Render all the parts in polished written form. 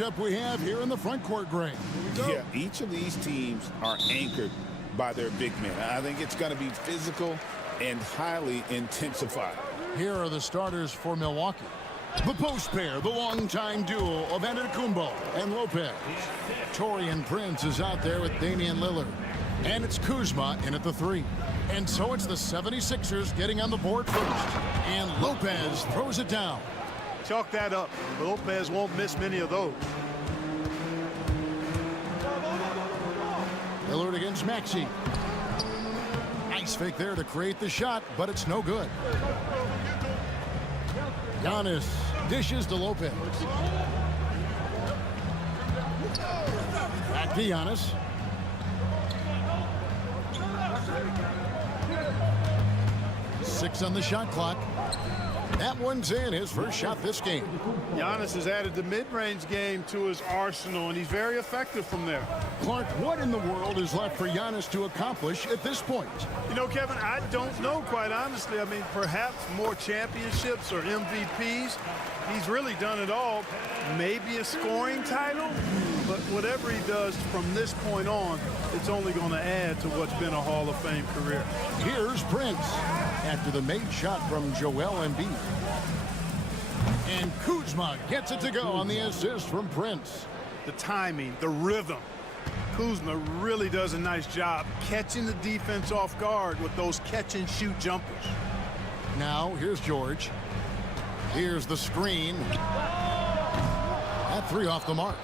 matchup we have here in the front court, Greg. Yeah, each of these teams are anchored by their big men. I think it's going to be physical and highly intensified. Here are the starters for Milwaukee. The post pair, the longtime duo of Antetokounmpo and Lopez. Taurean Prince is out there with Damian Lillard. And it's Kuzma in at the 3. And so it's the 76ers getting on the board first. And Lopez throws it down. Chalk that up. Lopez won't miss many of those. Lillard against Maxey. Nice fake there to create the shot, but it's no good. Giannis dishes to Lopez. Back to Giannis. Six on the shot clock. That one's in, his first shot this game. Giannis has added the mid-range game to his arsenal, and he's very effective from there. Clark, what in the world is left for Giannis to accomplish at this point? You know, Kevin, I don't know, quite honestly. I mean, perhaps more championships or MVPs. He's really done it all. Maybe a scoring title, but whatever he does from this point on, it's only going to add to what's been a Hall of Fame career. Here's Prince after the made shot from Joel Embiid. And Kuzma gets it to go on the assist from Prince. The timing, the rhythm. Kuzma really does a nice job catching the defense off guard with those catch-and-shoot jumpers. Now, here's George. Here's the screen. That 3 off the mark.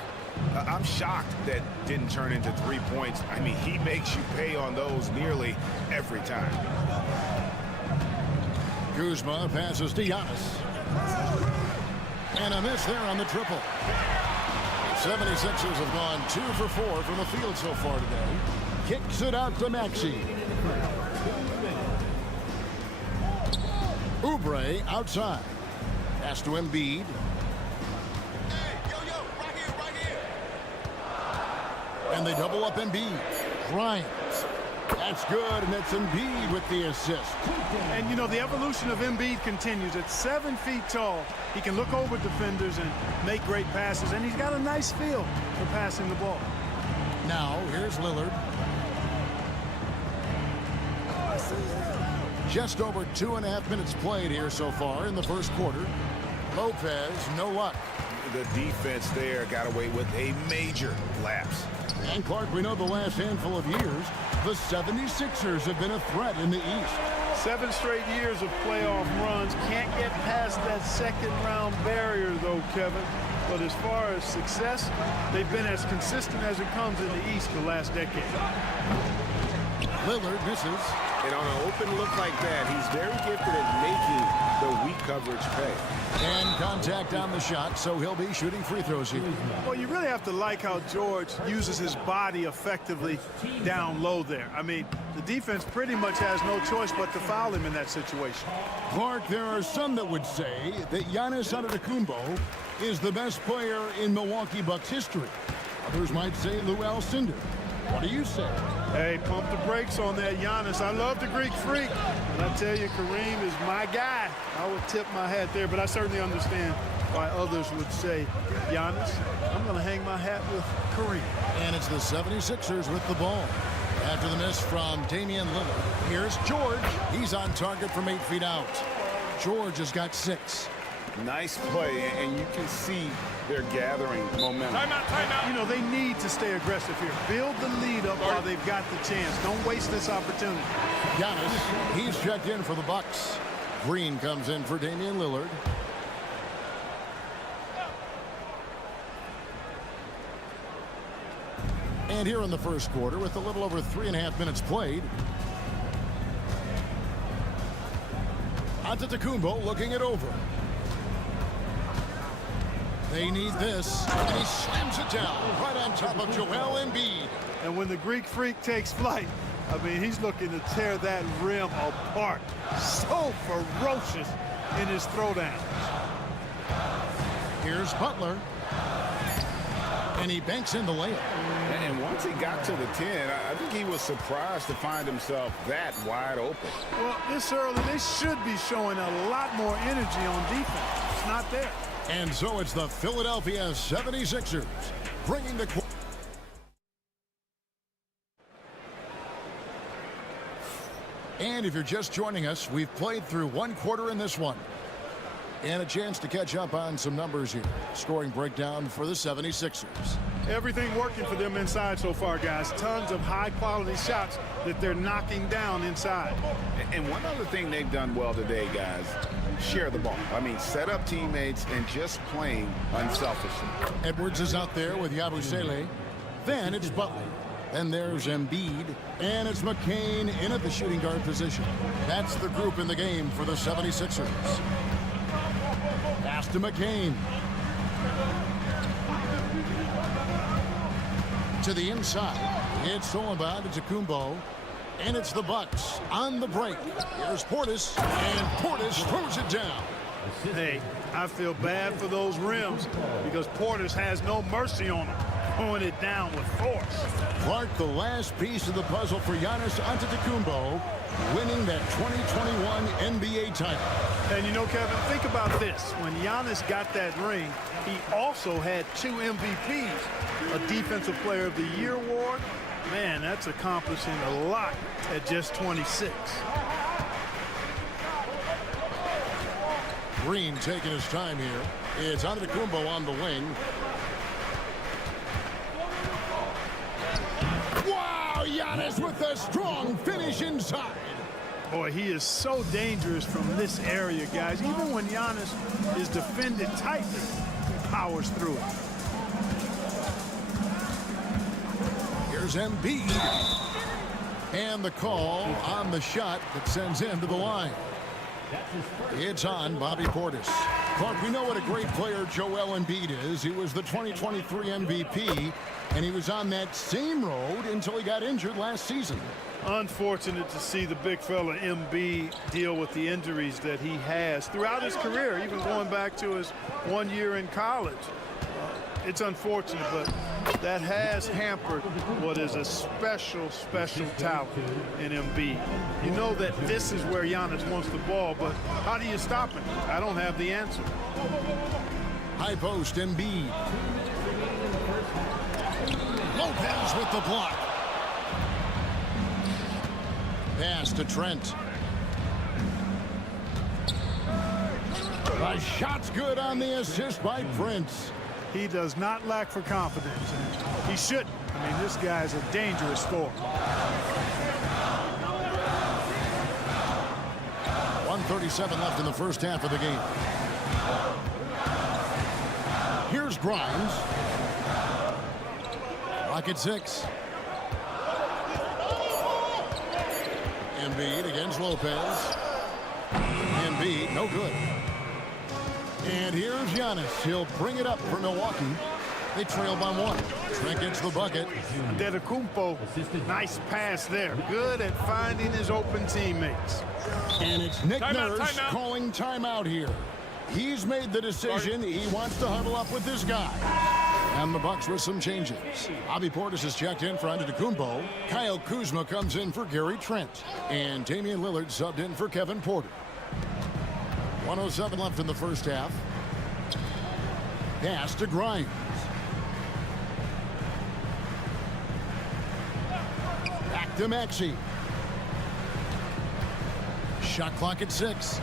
I'm shocked that didn't turn into 3 points. I mean, he makes you pay on those nearly every time. Kuzma passes to Giannis. And a miss there on the triple. 76ers have gone 2 for 4 from the field so far today. Kicks it out to Maxey. Oubre outside. Pass to Embiid. And they double up Embiid. Bryant. That's good, and it's Embiid with the assist. And, you know, the evolution of Embiid continues. At 7 feet tall, he can look over defenders and make great passes, and he's got a nice feel for passing the ball. Now, here's Lillard. Just over 2.5 minutes played here so far in the first quarter. Lopez, no luck. The defense there got away with a major lapse. And Clark, we know the last handful of years, the 76ers have been a threat in the East. 7 straight years of playoff runs. Can't get past that second-round barrier, though, Kevin. But as far as success, they've been as consistent as it comes in the East the last decade. Lillard misses. And on an open look like that, he's very gifted at making the weak coverage pay. And contact on the shot, so he'll be shooting free throws here. Well, you really have to like how George uses his body effectively down low there. I mean, the defense pretty much has no choice but to foul him in that situation. Clark, there are some that would say that Giannis Antetokounmpo is the best player in Milwaukee Bucks history. Others might say Lou Alcindor. What do you say? Hey, pump the brakes on that Giannis. I love the Greek freak. And I tell you, Kareem is my guy. I would tip my hat there, but I certainly understand why others would say, Giannis, I'm going to hang my hat with Kareem. And it's the 76ers with the ball. After the miss from Damian Lillard, here's George. He's on target from 8 feet out. George has got 6. Nice play, and you can see they're gathering momentum. Timeout. You know, they need to stay aggressive here. Build the lead up while they've got the chance. Don't waste this opportunity. Giannis, he's checked in for the Bucks. Green comes in for Damian Lillard. And here in the first quarter, with a little over 3.5 minutes played, Antetokounmpo looking it over. They need this, and he slams it down right on top of Joel Embiid. And when the Greek freak takes flight, I mean, he's looking to tear that rim apart. So ferocious in his throwdown. Here's Butler. And he banks in the layup. And once he got to the 10, I think he was surprised to find himself that wide open. Well, this early, they should be showing a lot more energy on defense. It's not there. And so it's the Philadelphia 76ers bringing the... And if you're just joining us, we've played through one quarter in this one. And a chance to catch up on some numbers here. Scoring breakdown for the 76ers. Everything working for them inside so far, guys. Tons of high-quality shots that they're knocking down inside. And one other thing they've done well today, guys, share the ball. I mean, set up teammates and just playing unselfishly. Edwards is out there with Yabusele. Then it's Butler. Then there's Embiid. And it's McCain in at the shooting guard position. That's the group in the game for the 76ers. Pass to McCain. To the inside. It's Solomon to Kumbo. And it's the Bucks on the break. Here's Portis. And Portis throws it down. Hey, I feel bad for those rims because Portis has no mercy on them. Throwing it down with force. Clark, the last piece of the puzzle for Giannis Antetokounmpo, winning that 2021 NBA title. And you know, Kevin, think about this. When Giannis got that ring, he also had 2 MVPs, a Defensive Player of the Year award. Man, that's accomplishing a lot at just 26. Green taking his time here. It's Antetokounmpo on the wing. Wow, Giannis with a strong finish inside. Boy, he is so dangerous from this area, guys. Even when Giannis is defended tightly, he powers through it. Here's Embiid. And the call on the shot that sends him to the line. It's on Bobby Portis. Clark, we know what a great player Joel Embiid is. He was the 2023 MVP, and he was on that same road until he got injured last season. Unfortunate to see the big fella Embiid deal with the injuries that he has throughout his career, even going back to his 1 year in college. It's unfortunate, but that has hampered what is a special, special talent in Embiid. You know that this is where Giannis wants the ball, but how do you stop him? I don't have the answer. High post, Embiid. Lopez with the block. Pass to Trent. The shot's good on the assist by Prince. He does not lack for confidence. He shouldn't. I mean, this guy's a dangerous scorer. 1:37 left in the first half of the game. Here's Grimes. Rocket 6. Embiid against Lopez. Embiid, no good. And here's Giannis. He'll bring it up for Milwaukee. They trail by 1. Trent gets the bucket. Antetokounmpo, nice pass there. Good at finding his open teammates. And it's Nick Nurse calling timeout here. He's made the decision. He wants to huddle up with this guy. And the Bucks with some changes. Bobby Portis is checked in for Antetokounmpo. Kyle Kuzma comes in for Gary Trent. And Damian Lillard subbed in for Kevin Porter. 1:07 left in the first half. Pass to Grimes. Back to Maxey. Shot clock at 6.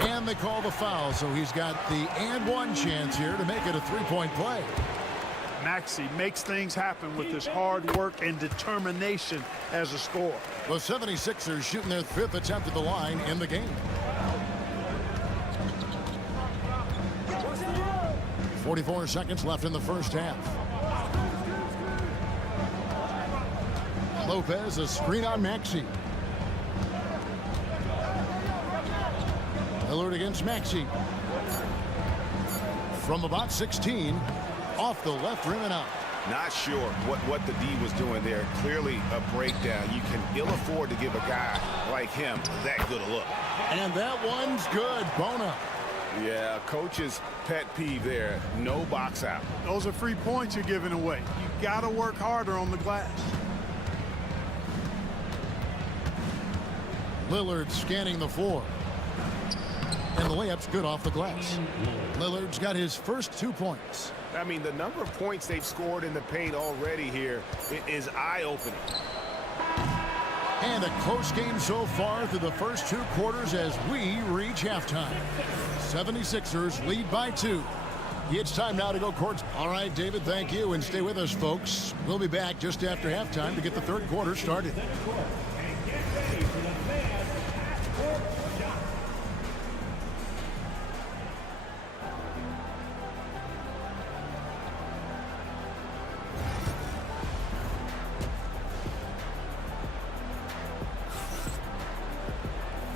And they call the foul, so he's got the and one chance here to make it a three-point play. Maxey makes things happen with his hard work and determination as a scorer. The 76ers shooting their 5th attempt at the line in the game. 44 seconds left in the first half. Lopez, a screen on Maxey. Lillard against Maxey. From about 16, off the left rim and out. Not sure what the D was doing there. Clearly a breakdown. You can ill afford to give a guy like him that good a look. And that one's good. Bona. Yeah, coach's pet peeve there. No box out. Those are free points you're giving away. You got to work harder on the glass. Lillard scanning the floor. And the layup's good off the glass. Lillard's got his first 2 points. I mean, the number of points they've scored in the paint already here is eye-opening. And a close game so far through the first 2 quarters as we reach halftime. 76ers lead by 2. It's time now to go court. All right, David, thank you. And stay with us, folks. We'll be back just after halftime to get the third quarter started.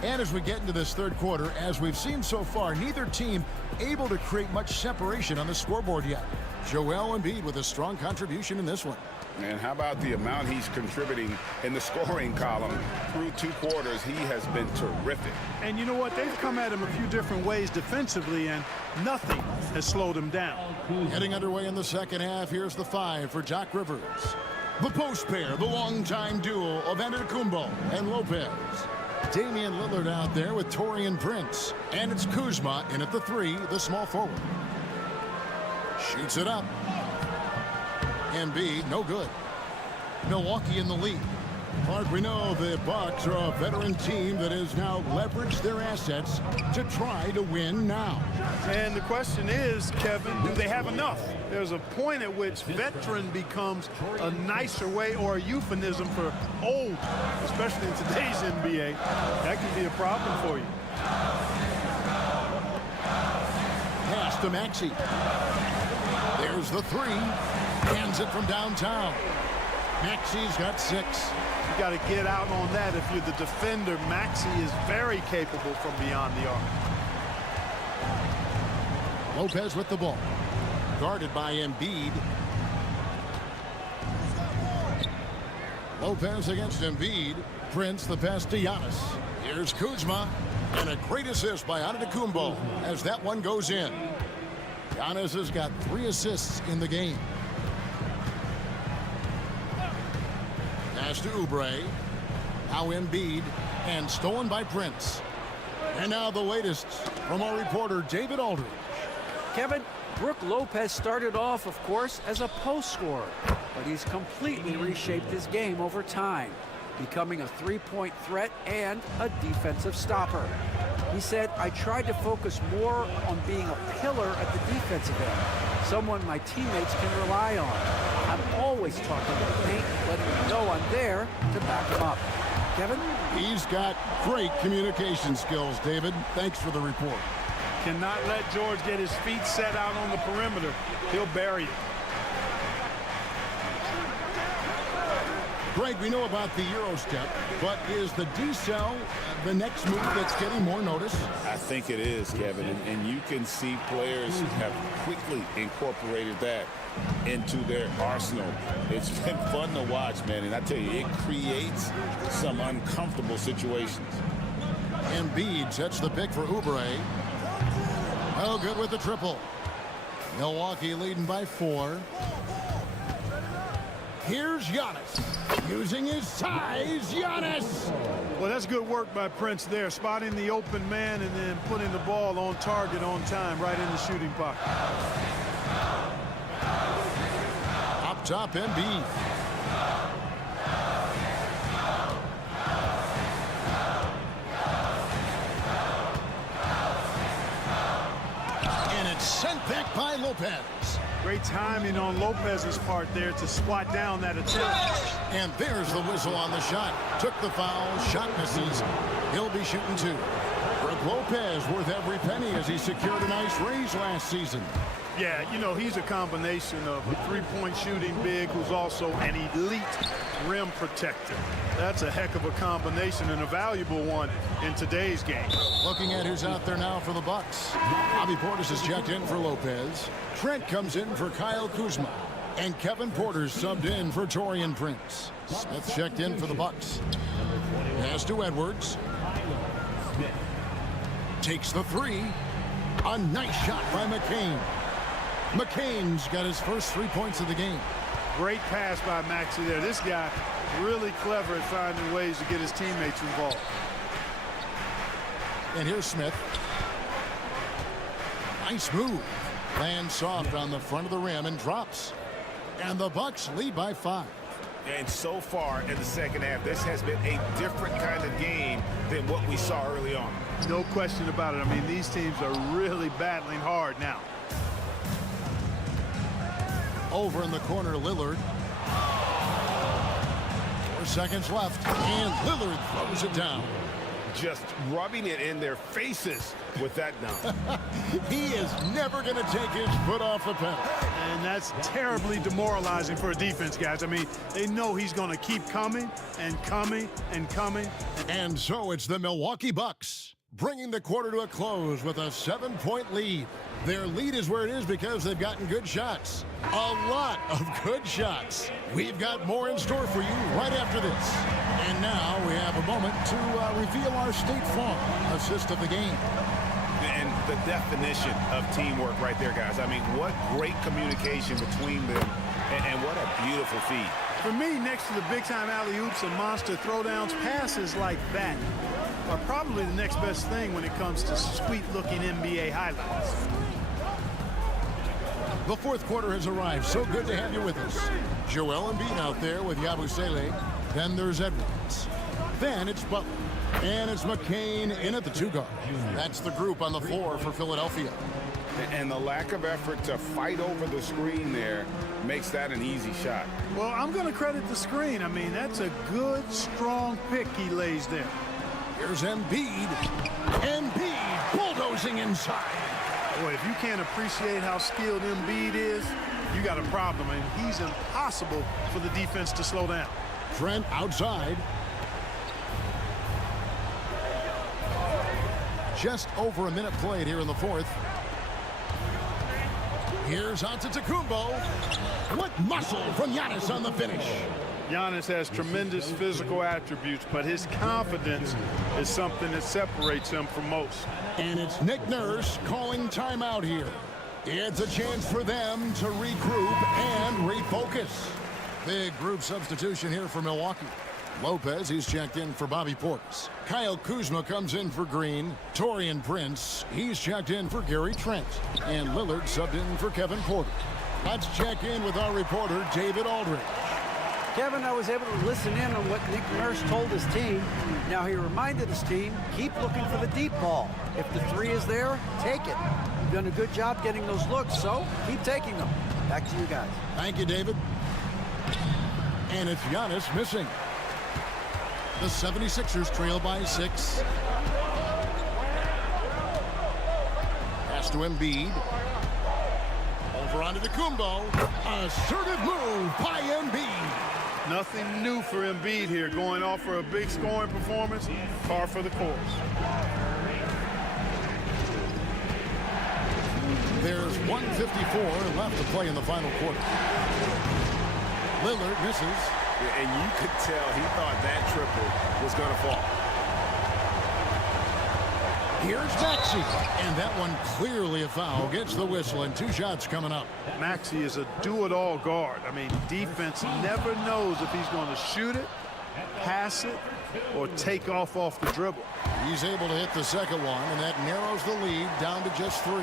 And as we get into this third quarter, as we've seen so far, neither team able to create much separation on the scoreboard yet. Joel Embiid with a strong contribution in this one. And how about the amount he's contributing in the scoring column through 2 quarters? He has been terrific. And you know what? They've come at him a few different ways defensively, and nothing has slowed him down. Getting underway in the second half, here's the 5 for Doc Rivers. The post pair, the longtime duo of Antetokounmpo and Lopez. Damian Lillard out there with Taurean Prince. And it's Kuzma in at the 3, the small forward. Shoots it up. Embiid, no good. Milwaukee in the lead. Clark, we know the Bucks are a veteran team that has now leveraged their assets to try to win now. And the question is, Kevin, do they have enough? There's a point at which veteran becomes a nicer way or a euphemism for old, especially in today's NBA. That can be a problem for you. Pass to Maxey. There's the 3. Hands it from downtown. Maxey's got 6. You got to get out on that if you're the defender. Maxey is very capable from beyond the arc. Lopez with the ball. Guarded by Embiid. Lopez against Embiid. Prince the pass to Giannis. Here's Kuzma. And a great assist by Antetokounmpo as that one goes in. Giannis has got 3 assists in the game. Pass to Oubre. Now Embiid. And stolen by Prince. And now the latest from our reporter David Aldridge. Kevin, Brook Lopez started off, of course, as a post scorer, but he's completely reshaped his game over time, becoming a three-point threat and a defensive stopper. He said, I tried to focus more on being a pillar at the defensive end, someone my teammates can rely on. I'm always talking to the paint, letting them know I'm there to back him up. Kevin? He's got great communication skills, David. Thanks for the report. Cannot let George get his feet set out on the perimeter. He'll bury it. Greg, we know about the Euro step, but is the decel the next move that's getting more notice? I think it is, Kevin, and you can see players have quickly incorporated that into their arsenal. It's been fun to watch, man, and I tell you, it creates some uncomfortable situations. Embiid sets the pick for Oubre. Oh, good with the triple. Milwaukee leading by 4. Here's Giannis. Using his size, Giannis! Well, that's good work by Prince there, spotting the open man and then putting the ball on target on time, right in the shooting pocket. Up top, Embiid. And it's sent back by Lopez. Great timing on Lopez's part there to squat down that attempt. And there's the whistle on the shot. Took the foul, shot misses. He'll be shooting 2. Brook Lopez worth every penny as he secured a nice raise last season. Yeah, you know, he's a combination of a three-point shooting big who's also an elite rim protector. That's a heck of a combination and a valuable one in today's game. Looking at who's out there now for the Bucks. Bobby Portis has checked in for Lopez. Trent comes in for Kyle Kuzma. And Kevin Porter's subbed in for Taurean Prince. Smith checked in for the Bucks. Pass to Edwards. Takes the 3. A nice shot by McCain. McCain's got his first 3 points of the game. Great pass by Maxey there. This guy really clever at finding ways to get his teammates involved. And here's Smith. Nice move. Lands soft on the front of the rim and drops. And the Bucks lead by 5. And so far in the second half, this has been a different kind of game than what we saw early on. No question about it. I mean, these teams are really battling hard now. Over in the corner, Lillard. 4 seconds left, and Lillard throws it down. Just rubbing it in their faces with that dunk. He is never going to take his foot off the pedal. And that's terribly demoralizing for a defense, guys. I mean, they know he's going to keep coming and coming and coming. And so it's the Milwaukee Bucks bringing the quarter to a close with a 7-point lead. Their lead is where it is because they've gotten good shots. A lot of good shots. We've got more in store for you right after this. And now we have a moment to reveal our State Farm assist of the game. And the definition of teamwork right there, guys. I mean, what great communication between them, and what a beautiful feed. For me, next to the big-time alley-oops and monster throwdowns, passes like that are probably the next best thing when it comes to sweet-looking NBA highlights. The fourth quarter has arrived. So good to have you with us. Joel Embiid out there with Yabusele. Then there's Edwards. Then it's Butler. And it's McCain in at the 2 guard. That's the group on the floor for Philadelphia. And the lack of effort to fight over the screen there makes that an easy shot. Well, I'm going to credit the screen. I mean, that's a good, strong pick he lays there. Here's Embiid. Embiid bulldozing inside. Boy, if you can't appreciate how skilled Embiid is, you got a problem. And he's impossible for the defense to slow down. Trent outside. Just over a minute played here in the fourth. Here's Antetokounmpo. What muscle from Giannis on the finish. Giannis has tremendous physical attributes, but his confidence is something that separates him from most. And it's Nick Nurse calling timeout here. It's a chance for them to regroup and refocus. Big group substitution here for Milwaukee. Lopez, he's checked in for Bobby Portis. Kyle Kuzma comes in for Green. Taurean Prince, he's checked in for Gary Trent. And Lillard subbed in for Kevin Porter. Let's check in with our reporter, David Aldridge. Kevin, I was able to listen in on what Nick Nurse told his team. Now, he reminded his team, keep looking for the deep ball. If the 3 is there, take it. You've done a good job getting those looks, so keep taking them. Back to you guys. Thank you, David. And it's Giannis missing. The 76ers trail by 6. Pass to Embiid. Over onto Antetokounmpo. Assertive move by Embiid. Nothing new for Embiid here, going off for a big scoring performance, par for the course. There's 1:54 left to play in the final quarter. Lillard misses. And you could tell he thought that triple was going to fall. Here's Maxey. And that one clearly a foul. Gets the whistle and 2 shots coming up. Maxey is a do-it-all guard. I mean, defense never knows if he's going to shoot it, pass it, or take off the dribble. He's able to hit the second one, and that narrows the lead down to just 3.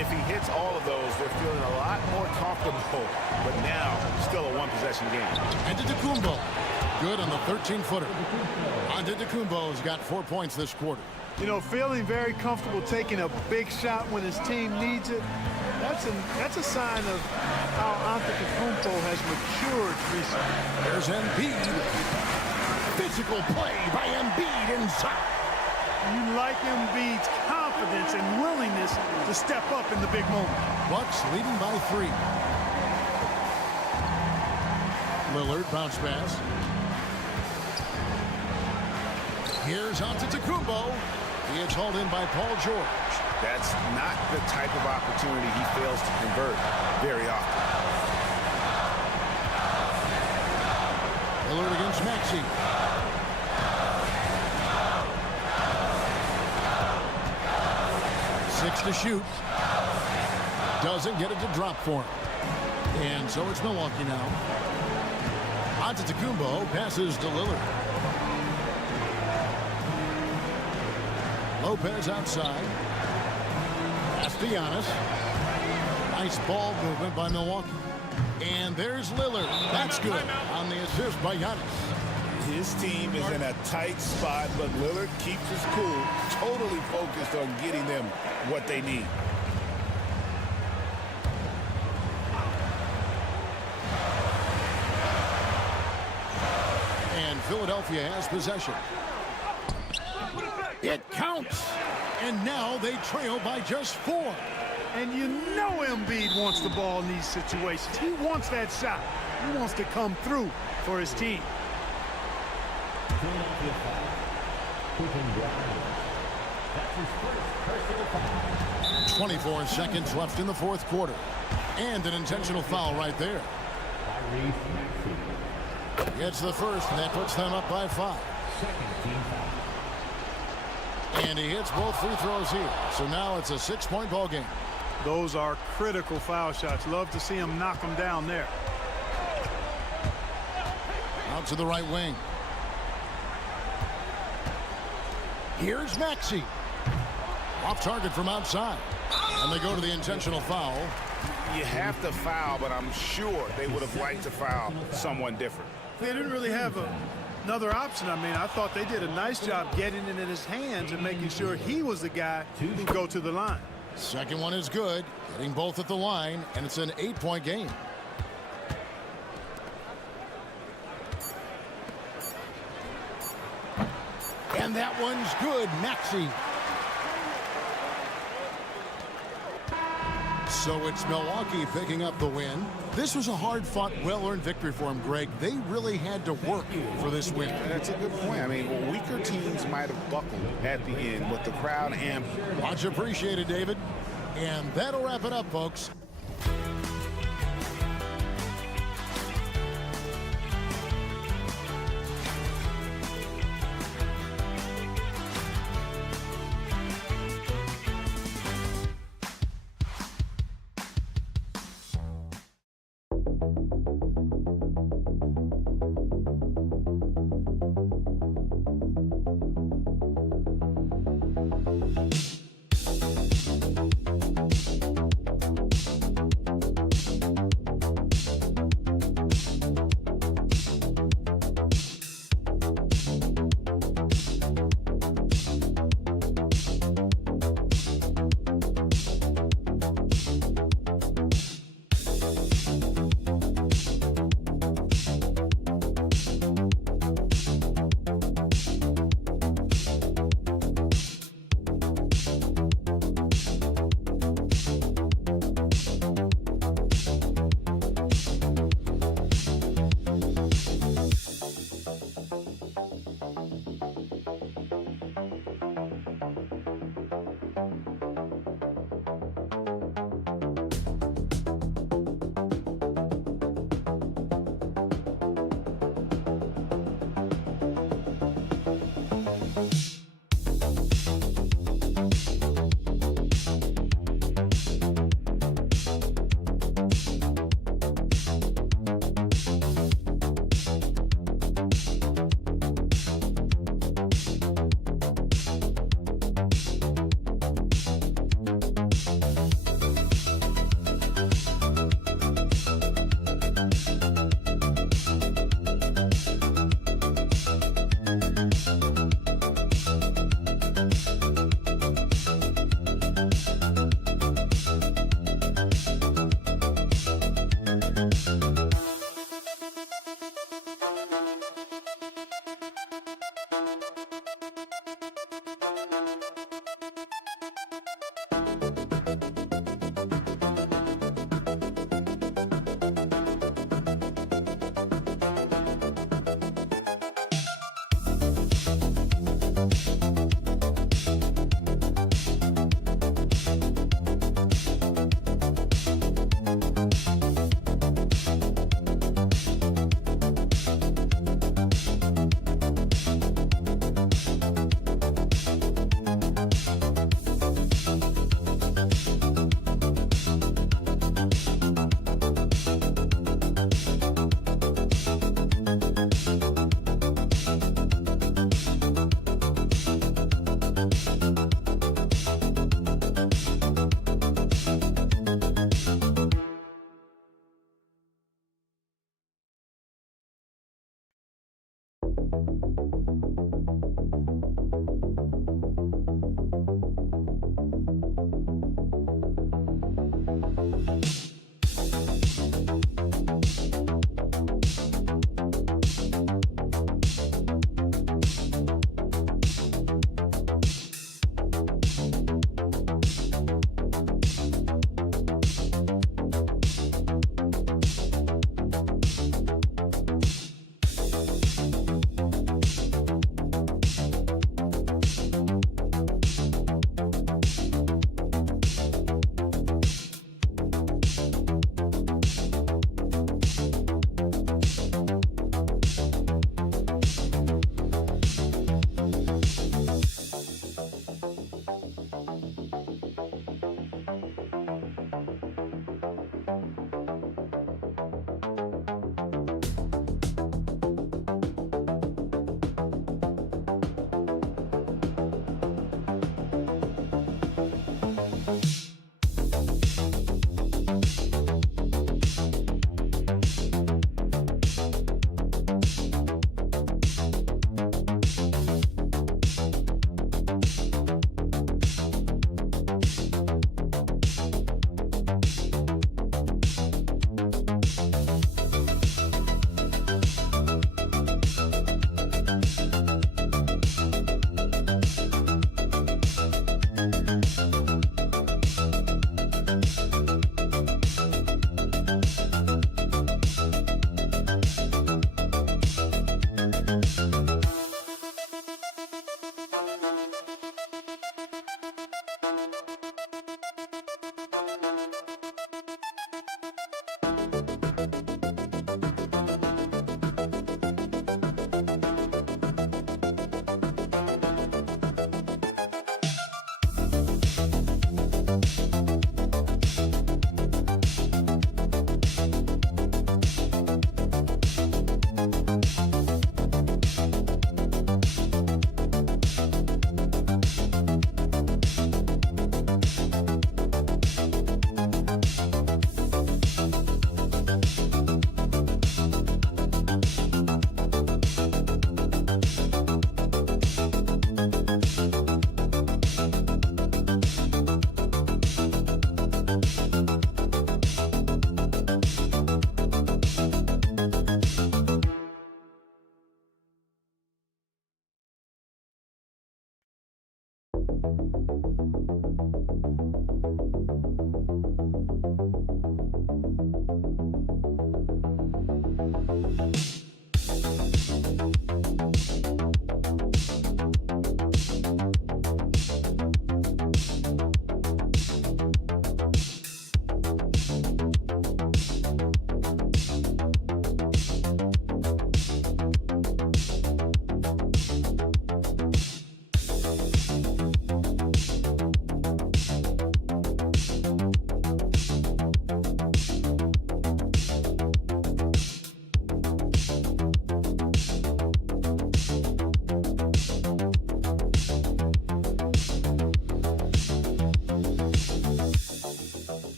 If he hits all of those, they're feeling a lot more comfortable. But now, still a one-possession game. Antetokounmpo, good on the 13-footer. Antetokounmpo's got 4 points this quarter. You know, feeling very comfortable taking a big shot when his team needs it, that's a sign of how Antetokounmpo has matured recently. There's Embiid. Physical play by Embiid inside. You like Embiid's confidence and willingness to step up in the big moment. Bucks leading by 3. Lillard bounce pass. Here's Antetokounmpo. He is hauled in by Paul George. That's not the type of opportunity he fails to convert very often. Lillard against Maxey. Six to shoot. Doesn't get it to drop for him. And so it's Milwaukee now. Antetokounmpo passes to Lillard. Lopez outside. Pass to Giannis. Nice ball movement by Milwaukee. And there's Lillard. That's good on the assist by Giannis. His team is in a tight spot, but Lillard keeps his cool, totally focused on getting them what they need. And Philadelphia has possession. It counts. And now they trail by just 4. And you know Embiid wants the ball in these situations. He wants that shot. He wants to come through for his team. 24 seconds left in the fourth quarter. And an intentional foul right there. Gets the first, and that puts them up by 5. And he hits both free throws here. So now it's a 6-point ball game. Those are critical foul shots. Love to see him knock them down there. Out to the right wing. Here's Maxey. Off target from outside. And they go to the intentional foul. You have to foul, but I'm sure they would have liked to foul someone different. They didn't really have another option. I mean, I thought they did a nice job getting it in his hands and making sure he was the guy who go to the line. Second one is good. Getting both at the line, and it's an 8-point game. And that one's good. Maxey. So it's Milwaukee picking up the win. This was a hard-fought, well-earned victory for him, Greg. They really had to work for this win. That's a good point. I mean, weaker teams might have buckled at the end, but the crowd amped. Much appreciated, David. And that'll wrap it up, folks.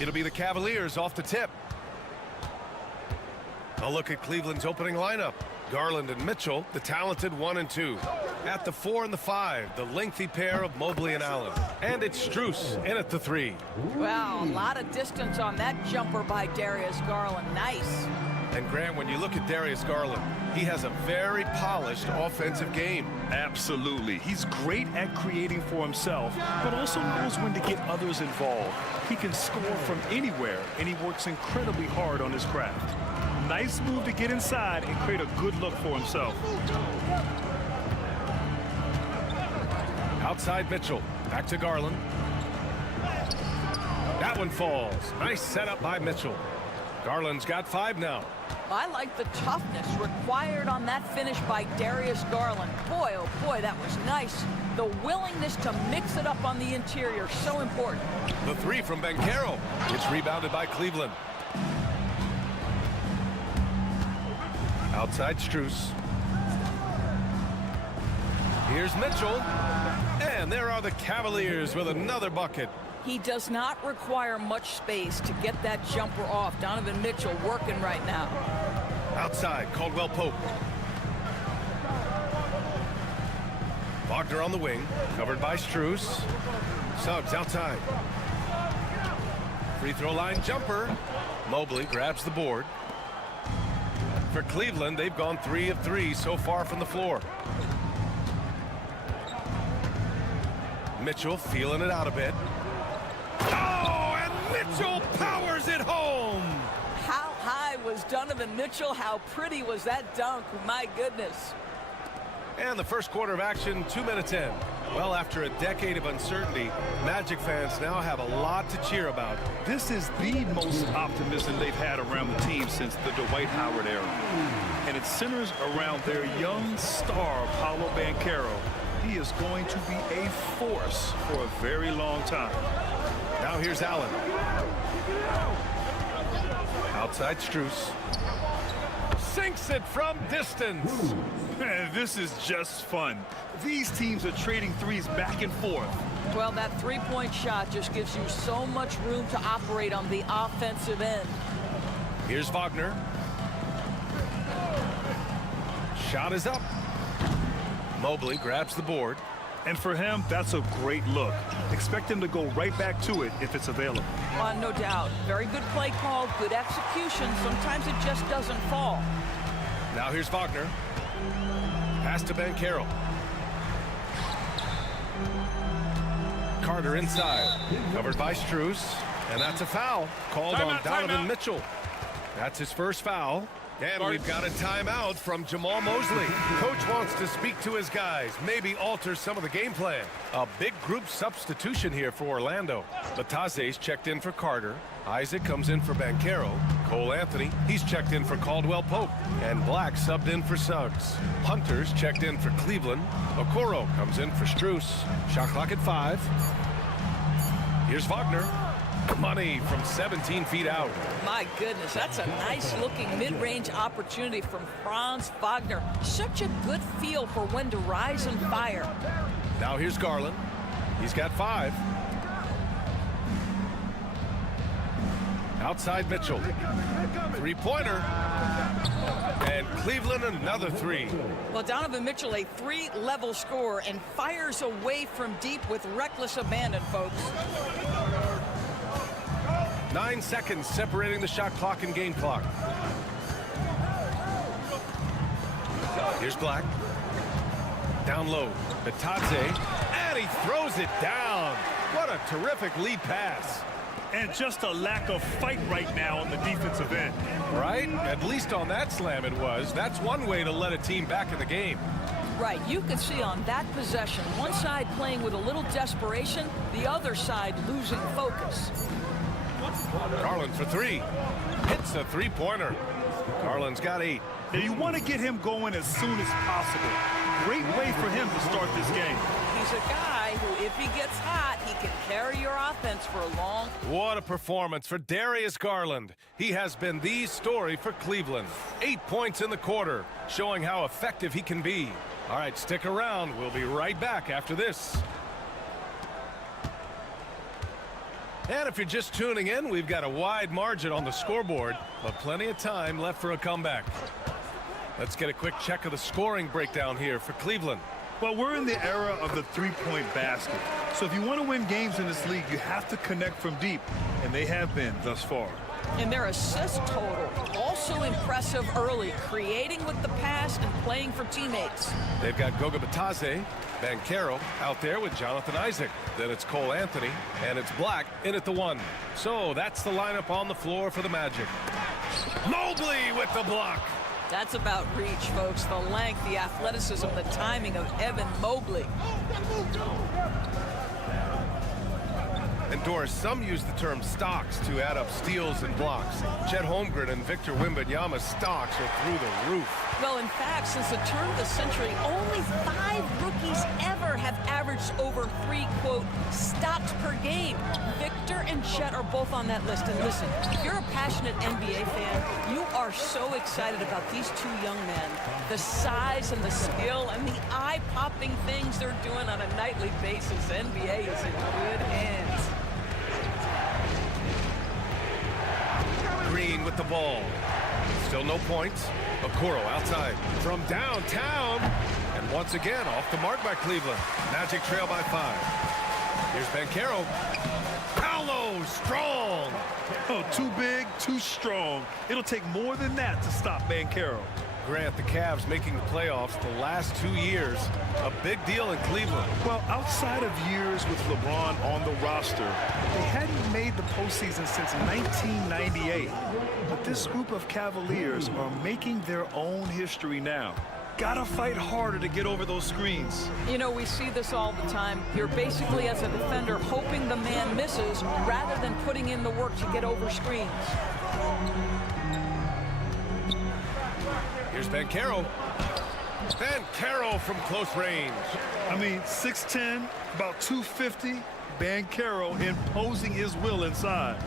It'll be the Cavaliers off the tip. A look at Cleveland's opening lineup. Garland and Mitchell, the talented 1 and 2. At the 4 and the 5, the lengthy pair of Mobley and Allen. And it's Strus in at the 3. Wow, a lot of distance on that jumper by Darius Garland. Nice. And Grant, when you look at Darius Garland, he has a very polished offensive game. Absolutely. He's great at creating for himself, but also knows when to get others involved. He can score from anywhere, and he works incredibly hard on his craft. Nice move to get inside and create a good look for himself. Outside Mitchell, back to Garland. That one falls. Nice setup by Mitchell. Garland's got 5 now. I like the toughness required on that finish by Darius Garland. Boy, oh boy, that was nice. The willingness to mix it up on the interior, so important. The 3 from Banchero. It's rebounded by Cleveland. Outside Strus. Here's Mitchell. And there are the Cavaliers with another bucket. He does not require much space to get that jumper off. Donovan Mitchell working right now. Outside, Caldwell Pope. Wagner on the wing, covered by Strus. Suggs outside. Free throw line jumper. Mobley grabs the board. For Cleveland, they've gone 3 of 3 so far from the floor. Mitchell feeling it out a bit. Oh, and Mitchell powers it home. How high was Donovan Mitchell? How pretty was that dunk? My goodness. And the first quarter of action, 2 minutes in. Well, after a decade of uncertainty, Magic fans now have a lot to cheer about. This is the most optimism they've had around the team since the Dwight Howard era. And it centers around their young star, Paolo Banchero. He is going to be a force for a very long time. Now here's Allen. Outside Strus. Sinks it from distance. Man, this is just fun. These teams are trading threes back and forth. Well, that three-point shot just gives you so much room to operate on the offensive end. Here's Wagner. Shot is up. Mobley grabs the board. And for him, that's a great look. Expect him to go right back to it if it's available. No doubt. Very good play call, good execution. Sometimes it just doesn't fall. Now here's Wagner. Pass to Banchero. Carter inside. Covered by Strus. And that's a foul called on Donovan Mitchell. That's his first foul. And we've got a timeout from Jamal Mosley. Coach wants to speak to his guys, maybe alter some of the game plan. A big group substitution here for Orlando. Bataze's checked in for Carter. Isaac comes in for Banchero. Cole Anthony, he's checked in for Caldwell Pope. And Black subbed in for Suggs. Hunter's checked in for Cleveland. Okoro comes in for Strus. Shot clock at 5. Here's Wagner. Money from 17 feet out. My goodness, that's a nice-looking mid-range opportunity from Franz Wagner. Such a good feel for when to rise and fire. Now here's Garland. He's got 5. Outside Mitchell. Three-pointer. And Cleveland another 3. Well, Donovan Mitchell, a 3-level scorer, and fires away from deep with reckless abandon, folks. 9 seconds separating the shot clock and game clock. Here's Black. Down low. Bataze. And he throws it down. What a terrific lead pass. And just a lack of fight right now on the defensive end. Right? At least on that slam it was. That's one way to let a team back in the game. Right, you could see on that possession, one side playing with a little desperation, the other side losing focus. Garland for 3. Hits a three-pointer. Garland's got 8. Now you want to get him going as soon as possible. Great way for him to start this game. He's a guy who, if he gets hot, he can carry your offense for a long... What a performance for Darius Garland. He has been the story for Cleveland. 8 points in the quarter, showing how effective he can be. All right, stick around. We'll be right back after this. And if you're just tuning in, we've got a wide margin on the scoreboard, but plenty of time left for a comeback. Let's get a quick check of the scoring breakdown here for Cleveland. Well, we're in the era of the three-point basket. So if you want to win games in this league, you have to connect from deep, and they have been thus far. And their assist total, also impressive early, creating with the pass and playing for teammates. They've got Goga Bataze, Banchero out there with Jonathan Isaac. Then it's Cole Anthony, and it's Black in at the 1. So that's the lineup on the floor for the Magic. Mobley with the block. That's about reach, folks. The length, the athleticism, the timing of Evan Mobley. And Doris, some use the term stocks to add up steals and blocks. Chet Holmgren and Victor Wembanyama's stocks are through the roof. Well, in fact, since the turn of the century, only 5 rookies ever have averaged over 3, quote, stocks per game. Victor and Chet are both on that list. And listen, if you're a passionate NBA fan, you are so excited about these 2 young men. The size and the skill and the eye-popping things they're doing on a nightly basis. NBA is in good hands. Green with the ball. Still no points. Okoro outside from downtown. And once again, off the mark by Cleveland. Magic trail by 5. Here's Banchero. Paolo, strong. Oh, too big, too strong. It'll take more than that to stop Banchero. Grant, the Cavs making the playoffs the last 2 years. A big deal in Cleveland. Well, outside of years with LeBron on the roster, they hadn't made the postseason since 1998. But this group of Cavaliers are making their own history now. Gotta fight harder to get over those screens. You know, we see this all the time. You're basically, as a defender, hoping the man misses rather than putting in the work to get over screens. Here's Banchero. Banchero from close range. I mean, 6'10", about 250. Banchero imposing his will inside.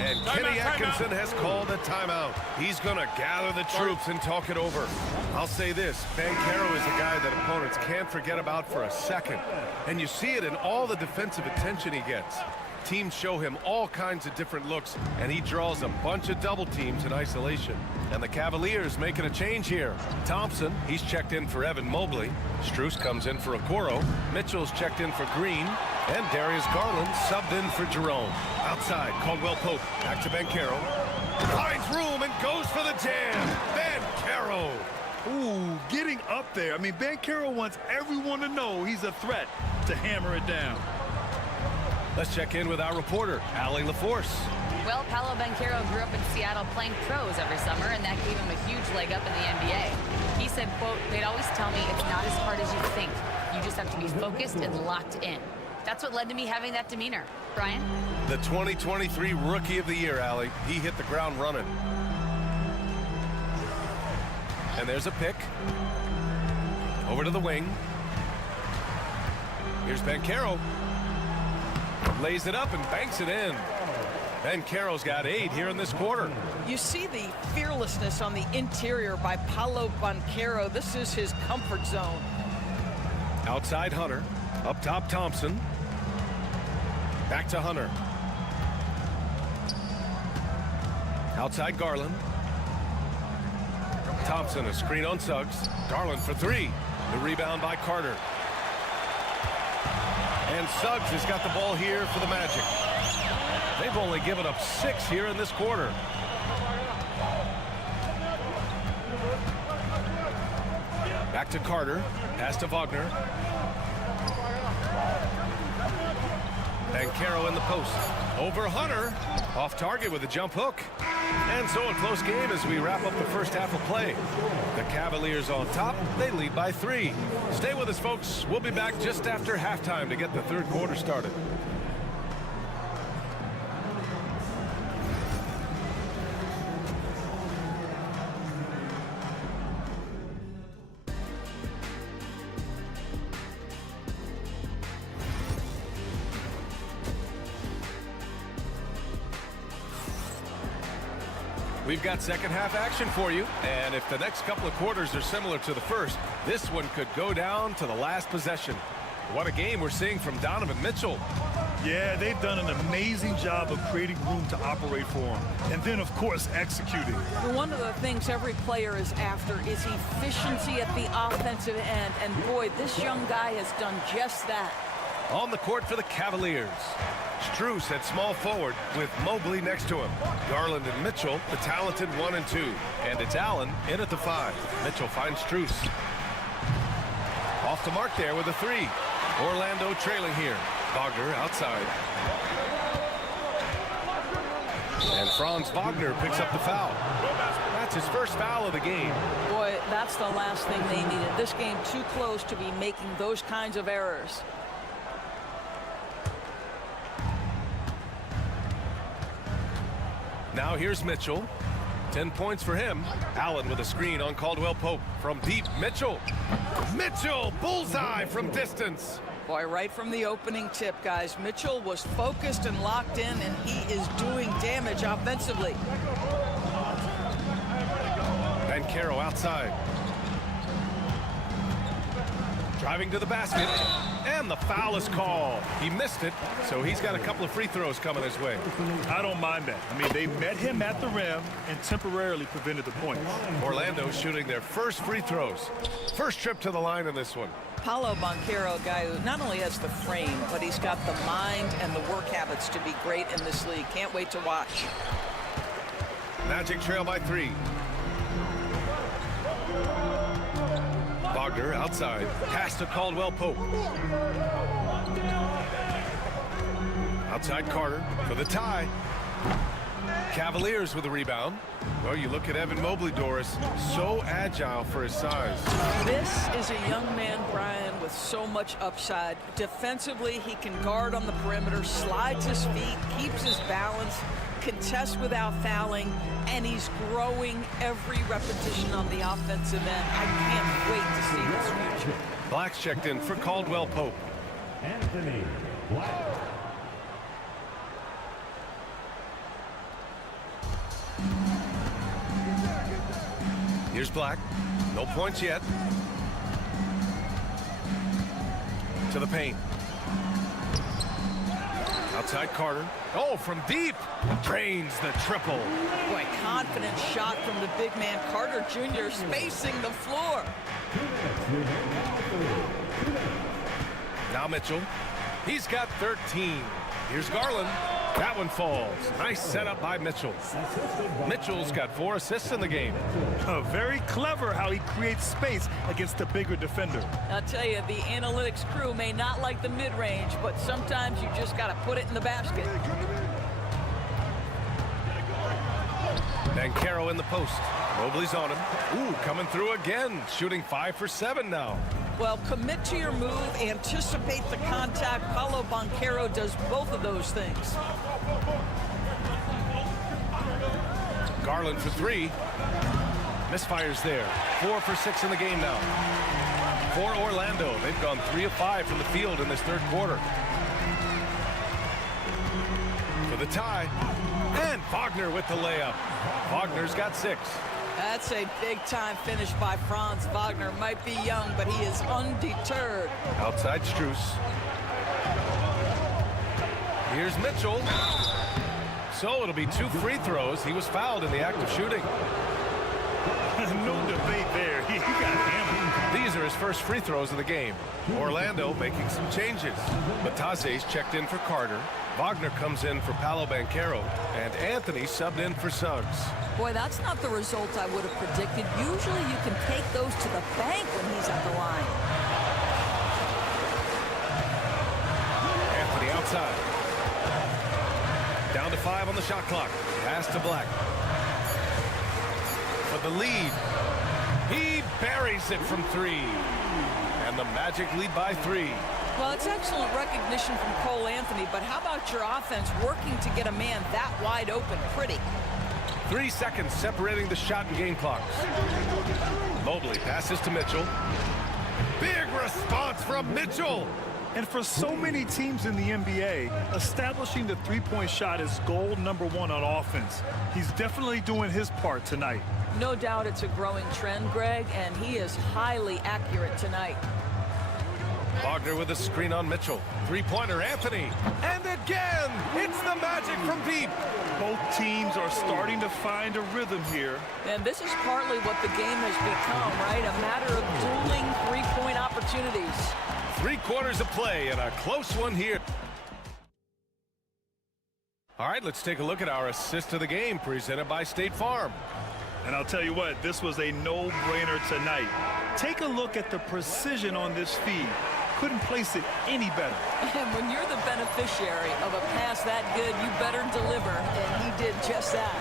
And Kenny Atkinson has called a timeout. He's going to gather the troops and talk it over. I'll say this, Banchero is a guy that opponents can't forget about for a second. And you see it in all the defensive attention he gets. Teams show him all kinds of different looks, and he draws a bunch of double teams in isolation. And the Cavaliers making a change here. Thompson, he's checked in for Evan Mobley. Strus comes in for Okoro. Mitchell's checked in for Green. And Darius Garland subbed in for Jerome. Outside, Caldwell Pope. Back to Banchero. Finds room and goes for the jam. Banchero. Ooh, getting up there. I mean, Banchero wants everyone to know he's a threat to hammer it down. Let's check in with our reporter, Allie LaForce. Well, Paolo Banchero grew up in Seattle playing pros every summer, and that gave him a huge leg up in the NBA. He said, quote, "They'd always tell me it's not as hard as you think. You just have to be focused and locked in." That's what led to me having that demeanor. Brian? The 2023 Rookie of the Year, Allie. He hit the ground running. And there's a pick. Over to the wing. Here's Banchero. Lays it up and banks it in. Banchero's got 8 here in this quarter. You see the fearlessness on the interior by Paolo Banchero. This is his comfort zone. Outside Hunter. Up top Thompson. Back to Hunter. Outside Garland. Thompson, a screen on Suggs. Garland for 3. The rebound by Carter. And Suggs has got the ball here for the Magic. They've only given up 6 here in this quarter. Back to Carter. Pass to Wagner. Banchero in the post. Over Hunter. Off target with a jump hook. And so a close game as we wrap up the first half of play. The Cavaliers on top. They lead by 3. Stay with us, folks. We'll be back just after halftime to get the third quarter started. We've got second half action for you, and if the next couple of quarters are similar to the first, this one could go down to the last possession. What a game we're seeing from Donovan Mitchell. Yeah, they've done an amazing job of creating room to operate for him. And then, of course, executing. One of the things every player is after is efficiency at the offensive end. And boy, this young guy has done just that. On the court for the Cavaliers. Strus at small forward with Mobley next to him. Garland and Mitchell, the talented 1 and 2. And it's Allen in at the 5. Mitchell finds Strus. Off the mark there with a 3. Orlando trailing here. Wagner outside. And Franz Wagner picks up the foul. That's his first foul of the game. Boy, that's the last thing they needed. This game too close to be making those kinds of errors. Now here's Mitchell. 10 points for him. Allen with a screen on Caldwell Pope. From deep, Mitchell. Mitchell, bullseye from distance. Boy, right from the opening tip, guys, Mitchell was focused and locked in, and he is doing damage offensively. Banchero outside. Driving to the basket, and the foul is called. He missed it, so he's got a couple of free throws coming his way. I don't mind that. I mean, they met him at the rim and temporarily prevented the points. Orlando shooting their first free throws. First trip to the line in this one. Paolo Banchero, a guy who not only has the frame, but he's got the mind and the work habits to be great in this league. Can't wait to watch. Magic trail by 3. Wagner outside. Pass to Caldwell Pope. Outside Carter for the tie. Cavaliers with the rebound. Well, you look at Evan Mobley, Doris. So agile for his size. This is a young man, Brian, with so much upside. Defensively, he can guard on the perimeter, slides his feet, keeps his balance, contests without fouling, and he's growing every repetition on the offensive end. I can't wait to see his future. Black's checked in for Caldwell Pope. Anthony Black. Here's Black. No points yet. To the paint. Outside Carter. Oh, from deep. Drains the triple. Boy, confident shot from the big man Carter Jr. spacing the floor. Now Mitchell. He's got 13. Here's Garland. That one falls. Nice setup by Mitchell. Mitchell's got 4 assists in the game. Very clever how he creates space against the bigger defender. I'll tell you, the analytics crew may not like the mid-range, but sometimes you just got to put it in the basket. Banchero in the post. Mobley's on him. Ooh, coming through again. Shooting 5 for 7 now. Well, commit to your move, anticipate the contact. Paolo Banchero does both of those things. Garland for 3. Misfires there. 4 for 6 in the game now. For Orlando, they've gone 3 of 5 from the field in this third quarter. For the tie. And Wagner with the layup. Wagner's got 6. That's a big-time finish by Franz Wagner. Might be young, but he is undeterred. Outside Strus. Here's Mitchell. So it'll be 2 free throws. He was fouled in the act of shooting. No debate there. He got hammered. These are his first free throws of the game. Orlando making some changes. Batase's checked in for Carter. Wagner comes in for Paolo Banchero. And Anthony subbed in for Suggs. Boy, that's not the result I would have predicted. Usually you can take those to the bank when he's at the line. Anthony outside. Down to 5 on the shot clock. Pass to Black. For the lead. He buries it from 3. And the Magic lead by 3. Well, it's excellent recognition from Cole Anthony, but how about your offense working to get a man that wide open pretty? 3 seconds separating the shot and game clocks. Mobley passes to Mitchell. Big response from Mitchell. And for so many teams in the NBA, establishing the three-point shot is goal number 1 on offense. He's definitely doing his part tonight. No doubt it's a growing trend, Greg, and he is highly accurate tonight. Wagner with a screen on Mitchell. 3-pointer Anthony. And again, it's the Magic from deep. Both teams are starting to find a rhythm here. And this is partly what the game has become, right? A matter of dueling three-point opportunities. 3 quarters of play and a close one here. All right, let's take a look at our assist of the game presented by State Farm. And I'll tell you what, this was a no-brainer tonight. Take a look at the precision on this feed. Couldn't place it any better. And when you're the beneficiary of a pass that good, you better deliver, and he did just that.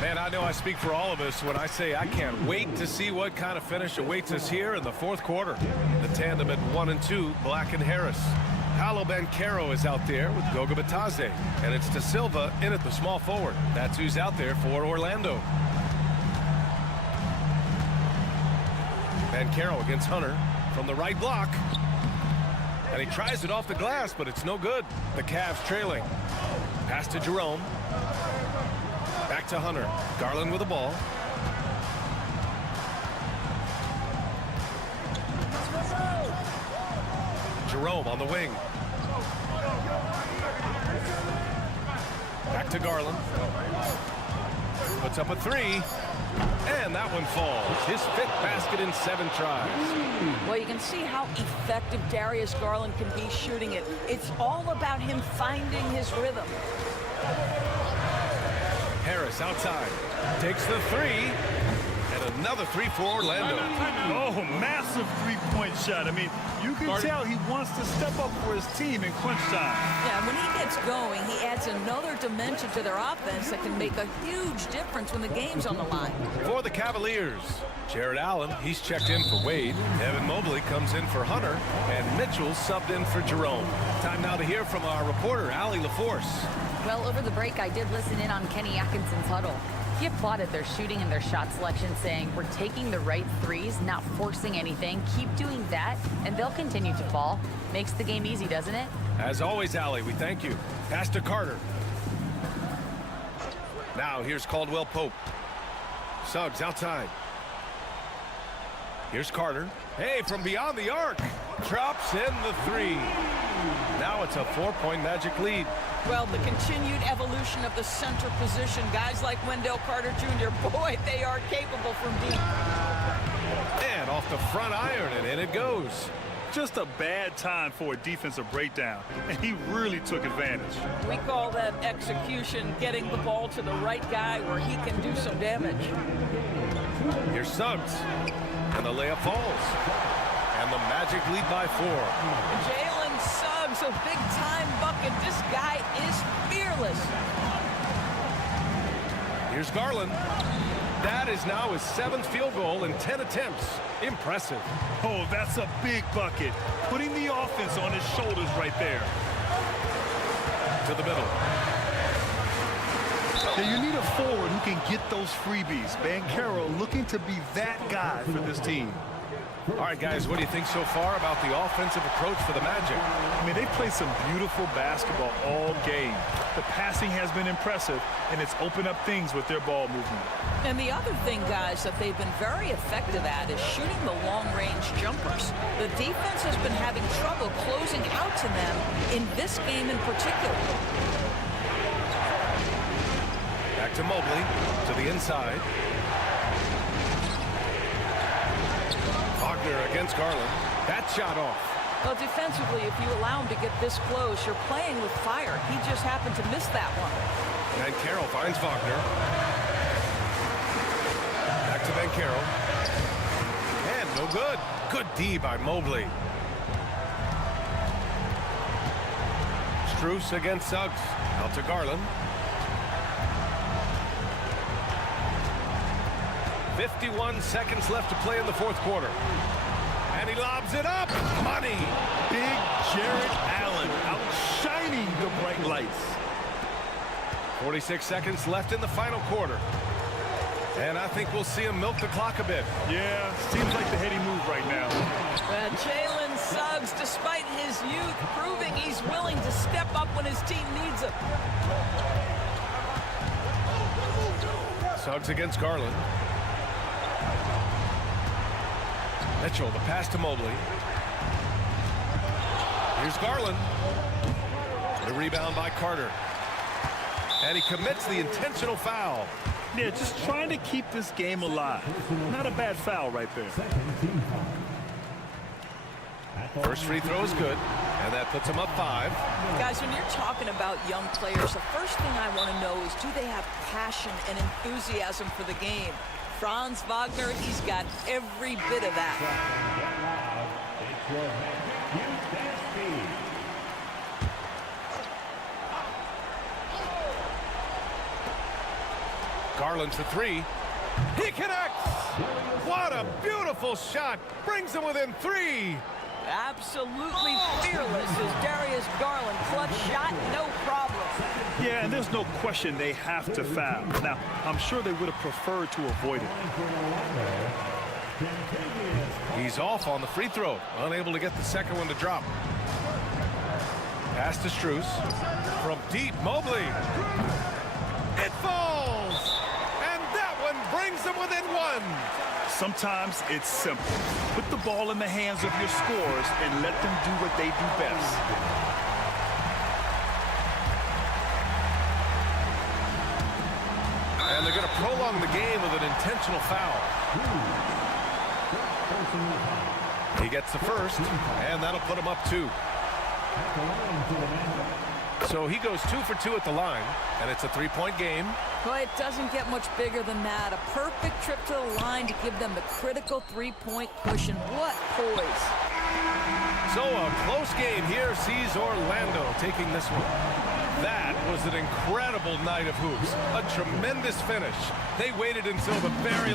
Man, I know I speak for all of us when I say I can't wait to see what kind of finish awaits us here in the fourth quarter. The tandem at 1 and 2, Black and Harris. Paolo Banchero is out there with Goga Bitadze, and it's De Silva in at the small forward. That's who's out there for Orlando. Banchero against Hunter from the right block. And he tries it off the glass, but it's no good. The Cavs trailing. Pass to Jerome. Back to Hunter. Garland with the ball. Jerome on the wing. Back to Garland. Puts up a 3. And that one falls. His 5th basket in 7 tries. Well, you can see how effective Darius Garland can be shooting it. It's all about him finding his rhythm. Harris outside. Takes the 3. And another 3 for Orlando. Oh, massive three-point shot. I mean, you can tell he wants to step up for his team in crunch time. Yeah, when he gets going, he adds another dimension to their offense that can make a huge difference when the game's on the line. For the Cavaliers, Jared Allen, he's checked in for Wade. Evan Mobley comes in for Hunter. And Mitchell subbed in for Jerome. Time now to hear from our reporter, Allie LaForce. Well, over the break, I did listen in on Kenny Atkinson's huddle. He applauded their shooting and their shot selection, saying, "We're taking the right threes, not forcing anything. Keep doing that, and they'll continue to fall." Makes the game easy, doesn't it? As always, Allie, we thank you. Pass to Carter. Now here's Caldwell Pope. Suggs outside. Here's Carter. Hey, from beyond the arc. Drops in the 3. Now it's a 4-point Magic lead. Well, the continued evolution of the center position, guys like Wendell Carter Jr., boy, they are capable from deep. And off the front iron, and in it goes. Just a bad time for a defensive breakdown, and he really took advantage. We call that execution, getting the ball to the right guy where he can do some damage. Here's Suggs, and the layup falls. And the Magic lead by 4. Jalen Suggs, a big-time bucket. This guy is fearless. Here's Garland. That is now his 7th field goal in 10 attempts. Impressive. Oh, that's a big bucket. Putting the offense on his shoulders right there. To the middle. Now, you need a forward who can get those freebies. Banchero looking to be that guy for this team. All right, guys, what do you think so far about the offensive approach for the Magic? I mean, they played some beautiful basketball all game. The passing has been impressive, and it's opened up things with their ball movement. And the other thing, guys, that they've been very effective at is shooting the long-range jumpers. The defense has been having trouble closing out to them in this game in particular. Back to Mobley, to the inside. Wagner against Garland. That shot off. Well, defensively, if you allow him to get this close, you're playing with fire. He just happened to miss that one. Banchero finds Wagner. Back to Banchero. And no good. Good D by Mobley. Strus against Suggs. Out to Garland. 51 seconds left to play in the 4th quarter. And he lobs it up. Money. Big Jared Allen outshining the bright lights. 46 seconds left in the final quarter. And I think we'll see him milk the clock a bit. Yeah, seems like the heady move right now. Jalen Suggs, despite his youth, proving he's willing to step up when his team needs him. Suggs against Garland. Mitchell, the pass to Mobley. Here's Garland. The rebound by Carter. And he commits the intentional foul. Yeah, just trying to keep this game alive. Not a bad foul right there. First free throw is good, and that puts him up 5. Guys, when you're talking about young players, the first thing I want to know is, do they have passion and enthusiasm for the game? Franz Wagner, he's got every bit of that. Garland for 3. He connects! What a beautiful shot! Brings him within 3! Absolutely fearless is Darius Garland. Clutch shot, no problem. Yeah, and there's no question they have to foul. Now, I'm sure they would have preferred to avoid it. He's off on the free throw. Unable to get the second one to drop. Pass to Strus. From deep, Mobley. It falls! And that one brings them within 1. Sometimes it's simple. Put the ball in the hands of your scorers and let them do what they do best. And they're going to prolong the game with an intentional foul. He gets the first, and that'll put him up 2. So he goes 2 for 2 at the line, and it's a 3-point game. Well, it doesn't get much bigger than that. A perfect trip to the line to give them the critical 3-point cushion. What poise. So a close game here sees Orlando taking this one. That was an incredible night of hoops. A tremendous finish. They waited until the very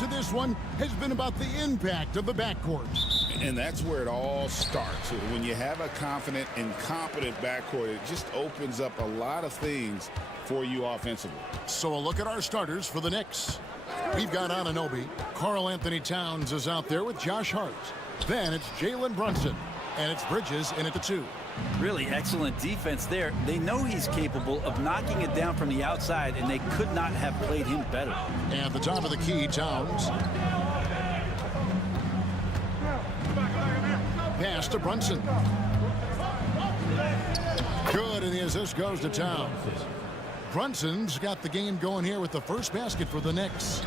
To this one has been about the impact of the backcourt. And that's where it all starts. When you have a confident and competent backcourt, it just opens up a lot of things for you offensively. So a look at our starters for the Knicks. We've got Anunoby. Karl Anthony Towns is out there with Josh Hart. Then it's Jalen Brunson. And it's Bridges in at the 2. Really excellent defense there. They know he's capable of knocking it down from the outside, and they could not have played him better. And the top of the key, Towns. Pass to Brunson. Good, and the assist goes to Towns. Brunson's got the game going here with the first basket for the Knicks.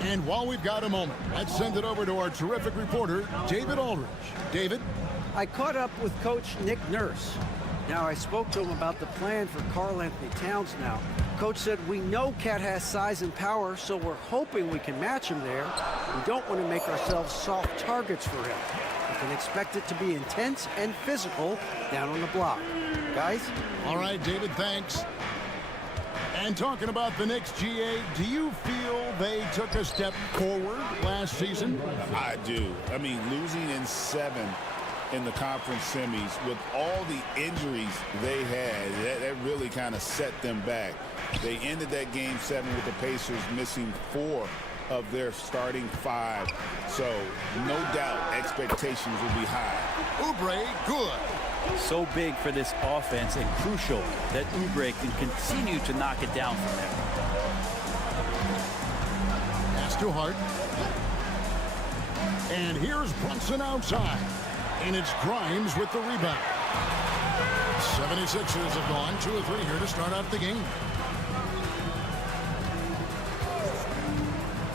And while we've got a moment, let's send it over to our terrific reporter, David Aldridge. David? I caught up with Coach Nick Nurse. Now, I spoke to him about the plan for Karl Anthony Towns now. Coach said, we know Cat has size and power, so we're hoping we can match him there. We don't want to make ourselves soft targets for him. We can expect it to be intense and physical down on the block. Guys? All right, David, thanks. And talking about the Knicks, GA, do you feel they took a step forward last season? I do. I mean, losing in 7 in the conference semis with all the injuries they had, that really kind of set them back. They ended that game 7 with the Pacers missing 4 of their starting 5. So no doubt expectations will be high. Oubre, good. So big for this offense and crucial that Oubre can continue to knock it down from there. Pass to Hart. And here's Brunson outside. And it's Grimes with the rebound. 76ers have gone 2 of 3 here to start out the game.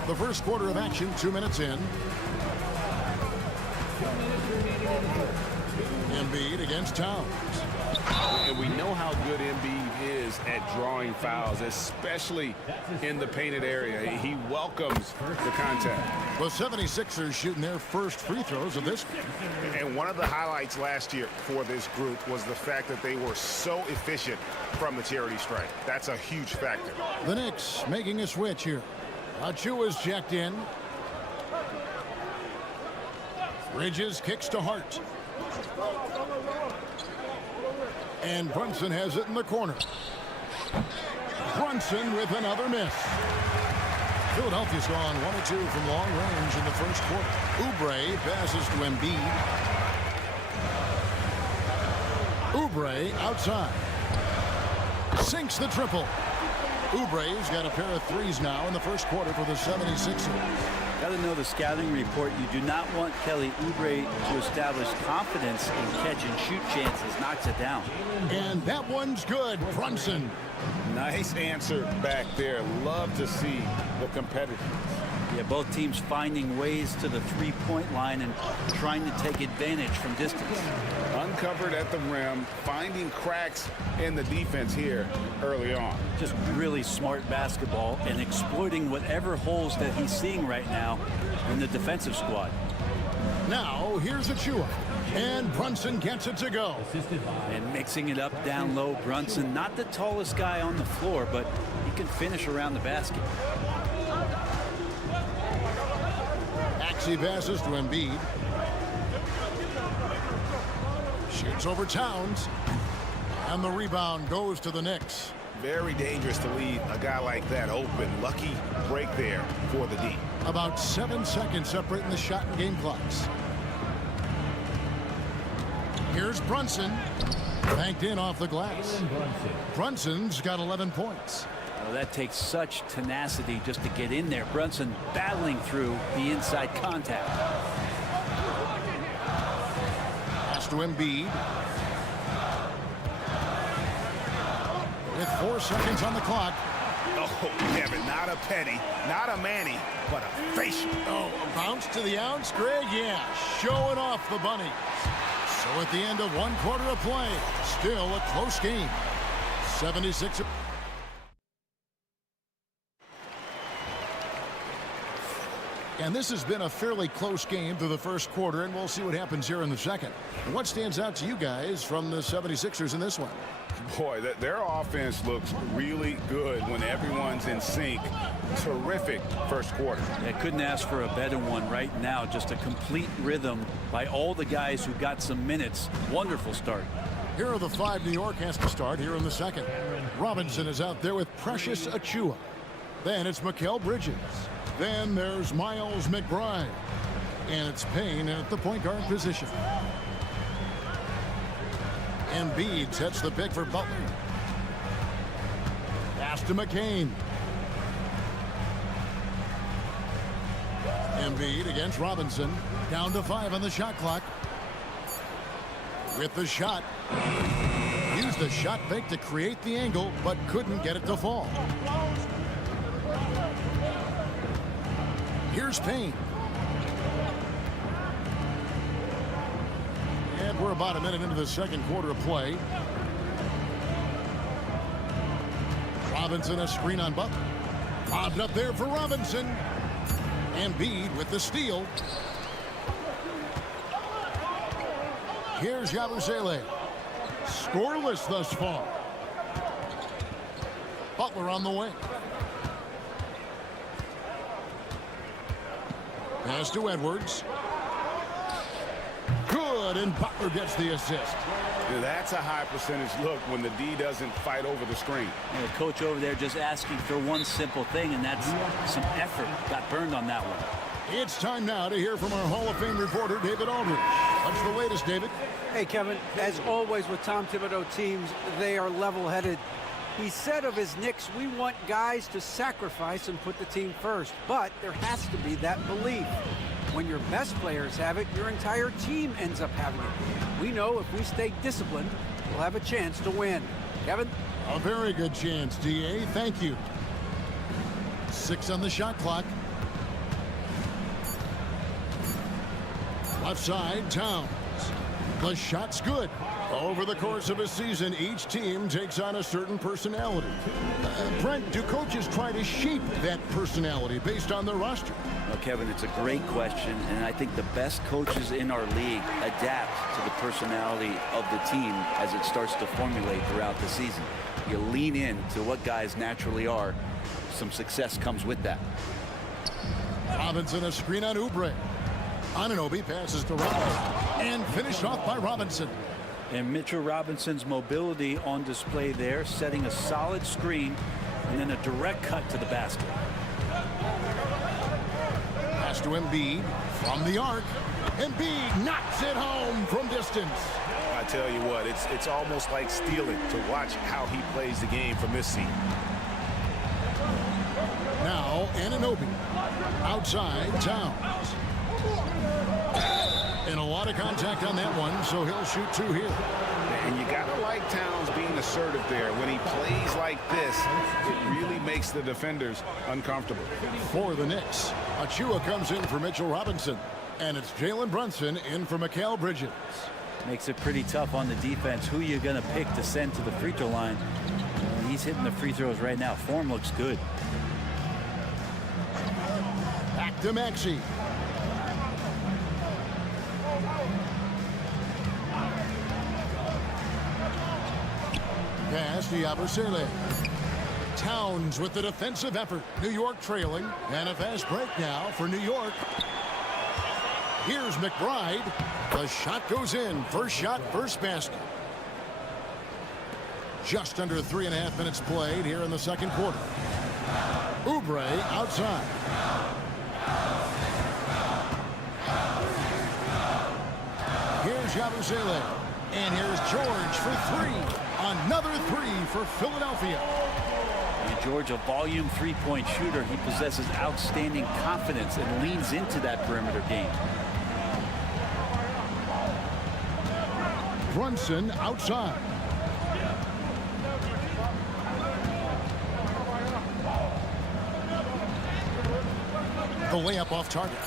The first quarter of action, 2 minutes in. Embiid against Towns. And we know how good Embiid is at drawing fouls, especially in the painted area. He welcomes the contact. The 76ers shooting their first free throws of this game. And one of the highlights last year for this group was the fact that they were so efficient from the charity stripe. That's a huge factor. The Knicks making a switch here. Achua's checked in. Bridges kicks to Hart. And Brunson has it in the corner. Brunson with another miss. Philadelphia's gone 1 of 2 from long range in the first quarter. Oubre passes to Embiid. Oubre outside. Sinks the triple. Oubre's got a pair of threes now in the first quarter for the 76ers. Got to know the scouting report. You do not want Kelly Oubre to establish confidence in catch and shoot chances. Knocks it down. And that one's good. Brunson. Nice answer back there. Love to see the competitiveness. Yeah, both teams finding ways to the three-point line and trying to take advantage from distance. Uncovered at the rim, finding cracks in the defense here early on. Just really smart basketball and exploiting whatever holes that he's seeing right now in the defensive squad. Now, here's Achua. And Brunson gets it to go. And mixing it up down low, Brunson, not the tallest guy on the floor, but he can finish around the basket. Axie passes to Embiid. Shoots over Towns. And the rebound goes to the Knicks. Very dangerous to leave a guy like that open. Lucky break there for the D. About 7 seconds separating the shot and game clocks. Here's Brunson. Banked in off the glass. Brunson's got 11 points. Well, that takes such tenacity just to get in there. Brunson battling through the inside contact. Pass to Embiid. With 4 seconds on the clock. Oh, Kevin, not a penny, not a Manny, but a facial. Oh, a bounce to the ounce, Greg? Yeah, showing off the bunny. So at the end of 1 quarter of play, still a close game. 76. And this has been a fairly close game through the first quarter, and we'll see what happens here in the second. What stands out to you guys from the 76ers in this one? Boy, their offense looks really good when everyone's in sync. Terrific first quarter. I couldn't ask for a better one right now. Just a complete rhythm by all the guys who got some minutes. Wonderful start. Here are the 5 New York has to start here in the second. Robinson is out there with Precious Achiuwa. Then it's Mikal Bridges. Then there's Miles McBride. And it's Payne at the point guard position. Embiid sets the pick for Butler. Pass to McCain. Embiid against Robinson. Down to 5 on the shot clock. With the shot. Used the shot fake to create the angle, but couldn't get it to fall. Here's Payne. And we're about a minute into the second quarter of play. Robinson a screen on Butler. Bobbed up there for Robinson. Embiid with the steal. Here's Yabusele. Scoreless thus far. Butler on the wing. Pass to Edwards. Good, and Butler gets the assist. That's a high percentage look when the D doesn't fight over the screen. And the coach over there just asking for one simple thing, and that's some effort. Got burned on that one. It's time now to hear from our Hall of Fame reporter, David Aldridge. What's the latest, David? Hey, Kevin, as always with Tom Thibodeau teams, they are level-headed. He said of his Knicks, we want guys to sacrifice and put the team first, but there has to be that belief. When your best players have it, your entire team ends up having it. We know if we stay disciplined, we'll have a chance to win. Kevin? A very good chance, D.A. Thank you. 6 on the shot clock. Left side, Towns. The shot's good. Over the course of a season, each team takes on a certain personality. Brent, do coaches try to shape that personality based on their roster? Well, Kevin, it's a great question, and I think the best coaches in our league adapt to the personality of the team as it starts to formulate throughout the season. You lean in to what guys naturally are. Some success comes with that. Robinson a screen on Oubre. Anunoby passes to Robinson and finished off by Robinson. And Mitchell Robinson's mobility on display there, setting a solid screen and then a direct cut to the basket. Pass to Embiid from the arc. Embiid knocks it home from distance. I tell you what, it's almost like stealing to watch how he plays the game from this seat. Now Anunoby outside Towns. And a lot of contact on that one, so he'll shoot 2 here. And you gotta like Towns being assertive there. When he plays like this, it really makes the defenders uncomfortable. For the Knicks, Achiuwa comes in for Mitchell Robinson, and it's Jalen Brunson in for Mikal Bridges. Makes it pretty tough on the defense. Who you gonna pick to send to the free throw line? He's hitting the free throws right now. Form looks good. Back to Maxey. Pass to Yabusele. Towns with the defensive effort. New York trailing. And a fast break now for New York. Here's McBride. The shot goes in. First shot, first basket. Just under 3.5 minutes played here in the second quarter. Oubre outside. Here's Yabusele. And here's George for three. Another three for Philadelphia. And George, a volume three-point shooter. He possesses outstanding confidence and leans into that perimeter game. Brunson outside. The layup off target.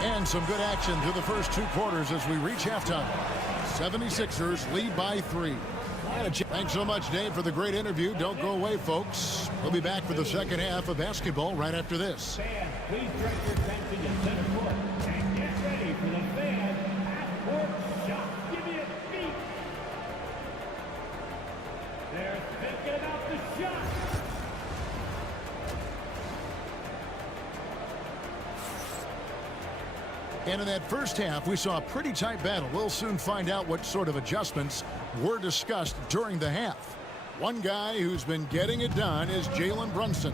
And some good action through the first two quarters as we reach halftime. 76ers lead by 3. Thanks so much, Dave, for the great interview. Don't go away, folks. We'll be back for the second half of basketball right after this. Please direct your attention to center court and get ready for the fan half-court shot. Give me a beat. They're thinking about the shot. And in that first half, we saw a pretty tight battle. We'll soon find out what sort of adjustments were discussed during the half. One guy who's been getting it done is Jalen Brunson.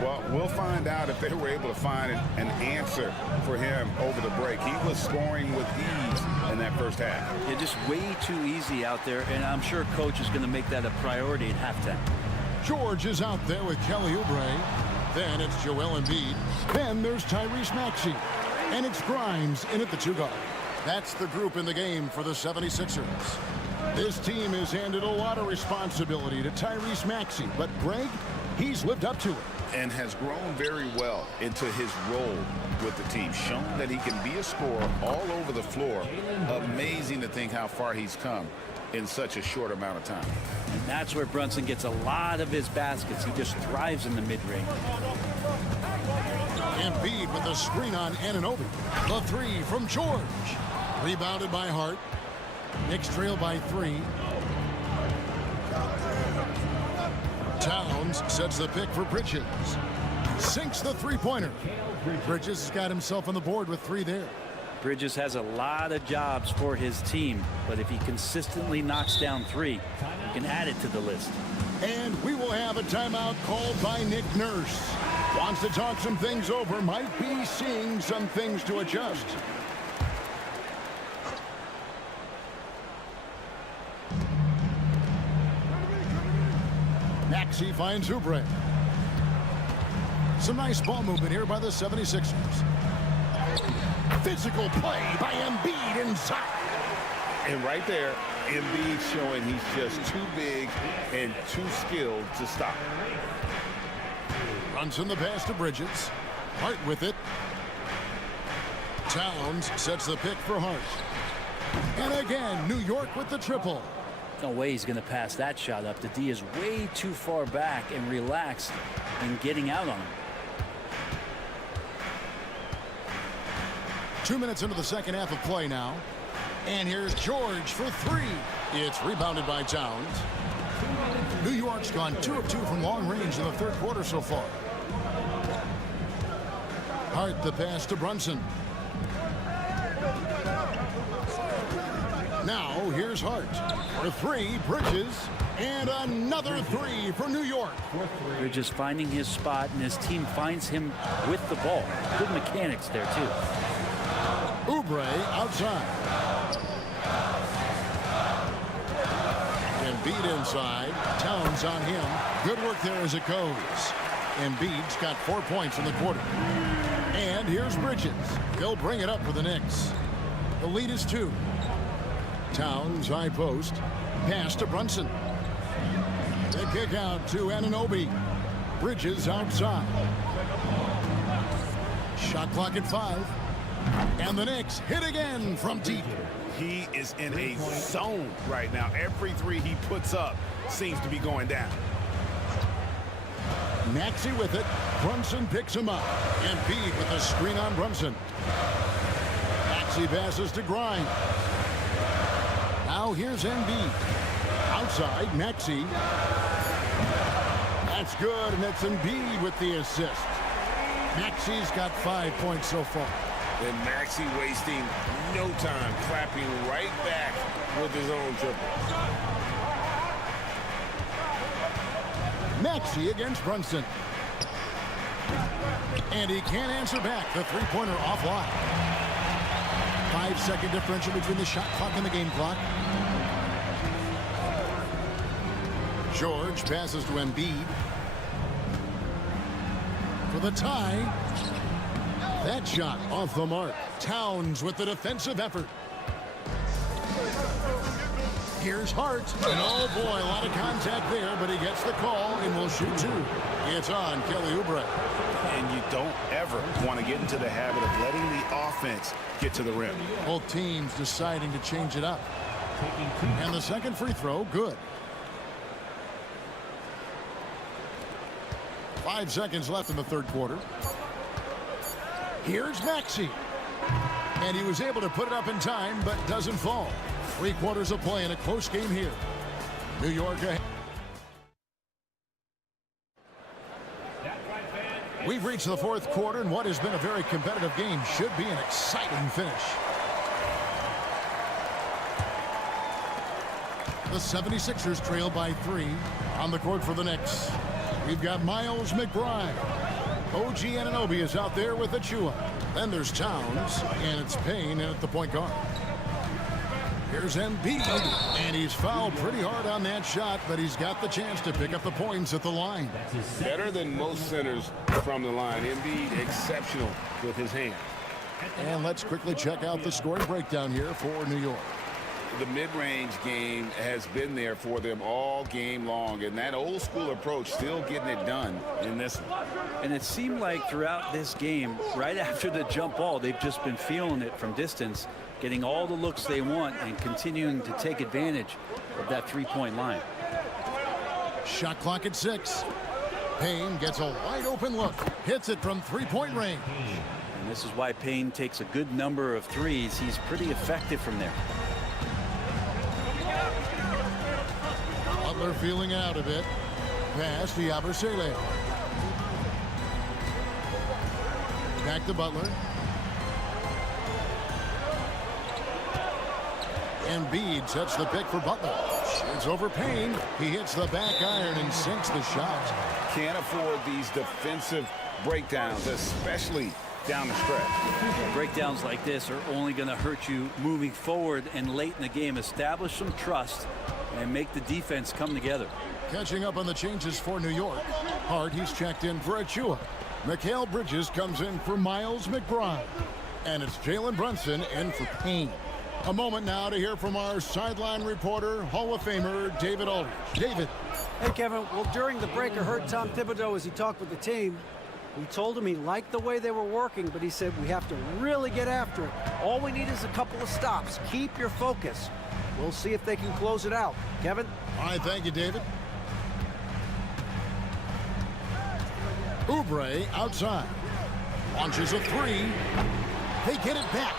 Well, we'll find out if they were able to find an answer for him over the break. He was scoring with ease in that first half. Yeah, just way too easy out there, and I'm sure coach is going to make that a priority at halftime. George is out there with Kelly Oubre. Then it's Joel Embiid. Then there's Tyrese Maxey. And it's Grimes in at the 2 guard. That's the group in the game for the 76ers. This team has handed a lot of responsibility to Tyrese Maxey, but Greg, he's lived up to it. And has grown very well into his role with the team. Shown that he can be a scorer all over the floor. Amazing to think how far he's come in such a short amount of time. And that's where Brunson gets a lot of his baskets. He just thrives in the mid-range. Embiid with the screen on Anunoby. The 3 from George. Rebounded by Hart. Knicks trail by 3. Towns sets the pick for Bridges. Sinks the three-pointer. Bridges has got himself on the board with 3 there. Bridges has a lot of jobs for his team, but if he consistently knocks down 3, he can add it to the list. And we will have a timeout called by Nick Nurse. Wants to talk some things over, might be seeing some things to adjust. Maxey finds Oubre. Some nice ball movement here by the 76ers. Physical play by Embiid inside. And right there, Embiid showing he's just too big and too skilled to stop. Brunson the pass to Bridges. Hart with it. Towns sets the pick for Hart. And again, New York with the triple. No way he's going to pass that shot up. The D is way too far back and relaxed in getting out on him. 2 minutes into the second half of play now. And here's George for 3. It's rebounded by Towns. New York's gone 2 of 2 from long range in the third quarter so far. Hart the pass to Brunson. Now here's Hart for 3. Bridges. And another 3 for New York. Bridges finding his spot, and his team finds him with the ball. Good mechanics there, too. Oubre outside. Embiid inside. Towns on him. Good work there as it goes. Embiid's got 4 points in the quarter. And here's Bridges. He'll bring it up for the Knicks. The lead is 2. Towns high post. Pass to Brunson. The kick out to Anunoby. Bridges outside. Shot clock at 5. And the Knicks hit again from deep. He is in a zone right now. Every 3 he puts up seems to be going down. Maxey with it. Brunson picks him up. Embiid with a screen on Brunson. Maxey passes to Grimes. Now here's Embiid. Outside, Maxey. That's good, and it's Embiid with the assist. Maxey's got 5 points so far. And Maxey wasting no time, clapping right back with his own triple. Maxey against Brunson. And he can't answer back. The three-pointer offline. 5-second differential between the shot clock and the game clock. George passes to Embiid. For the tie. That shot off the mark. Towns with the defensive effort. Here's Hart. And oh boy, a lot of contact there, but he gets the call and will shoot two. It's on Kelly Oubre. And you don't ever want to get into the habit of letting the offense get to the rim. Both teams deciding to change it up. And the second free throw, good. 5 seconds left in the third quarter. Here's Maxey. And he was able to put it up in time, but doesn't fall. 3 quarters of play in a close game here. New York ahead. We've reached the fourth quarter, and what has been a very competitive game should be an exciting finish. The 76ers trail by 3 on the court for the Knicks. We've got Miles McBride. OG Anunoby is out there with Achua. Then there's Towns, and it's Payne at the point guard. Here's Embiid, and he's fouled pretty hard on that shot, but he's got the chance to pick up the points at the line. Better than most centers from the line. Embiid exceptional with his hand. And let's quickly check out the scoring breakdown here for New York. The mid-range game has been there for them all game long, and that old school approach still getting it done in this one. And it seemed like throughout this game, right after the jump ball, they've just been feeling it from distance, getting all the looks they want and continuing to take advantage of that three-point line. Shot clock at 6. Payne gets a wide open look, hits it from three-point range. And this is why Payne takes a good number of threes. He's pretty effective from there. Butler feeling out of it. Pass to Yabusele. Back to Butler. Embiid sets the pick for Butler. It's over Payne. He hits the back iron and sinks the shot. Can't afford these defensive breakdowns, especially down the stretch. Breakdowns like this are only going to hurt you moving forward and late in the game. Establish some trust and make the defense come together. Catching up on the changes for New York. Hart, he's checked in for Achua. Mikal Bridges comes in for Miles McBride. And it's Jalen Brunson in for Payne. A moment now to hear from our sideline reporter, Hall of Famer David Aldridge. David. Hey, Kevin. Well, during the break, I heard Tom Thibodeau as he talked with the team. We told him he liked the way they were working, but he said we have to really get after it. All we need is a couple of stops. Keep your focus. We'll see if they can close it out. Kevin? All right, thank you, David. Oubre outside. Launches a 3. They get it back.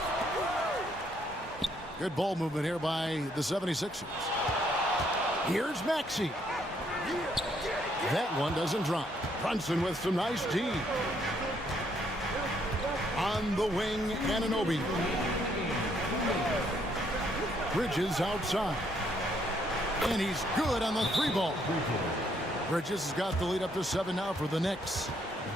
Good ball movement here by the 76ers. Here's Maxey. That one doesn't drop. Brunson with some nice D. On the wing, Anunoby. Bridges outside. And he's good on the 3-ball. Bridges has got the lead up to 7 now for the Knicks.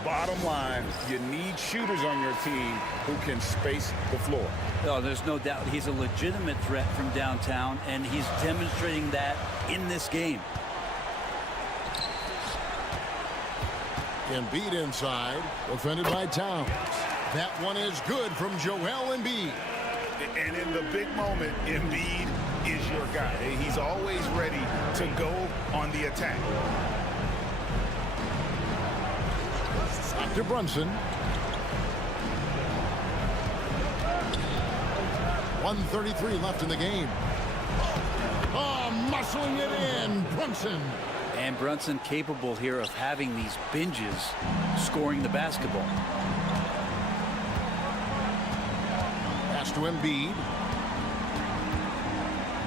Bottom line, you need shooters on your team who can space the floor. Oh, there's no doubt he's a legitimate threat from downtown, and he's demonstrating that in this game. Embiid inside, defended by Towns. That one is good from Joel Embiid. And in the big moment, Embiid is your guy. He's always ready to go on the attack. Back to Brunson. 1:33 left in the game. Oh, muscling it in, Brunson. And Brunson capable here of having these binges, scoring the basketball. Pass to Embiid.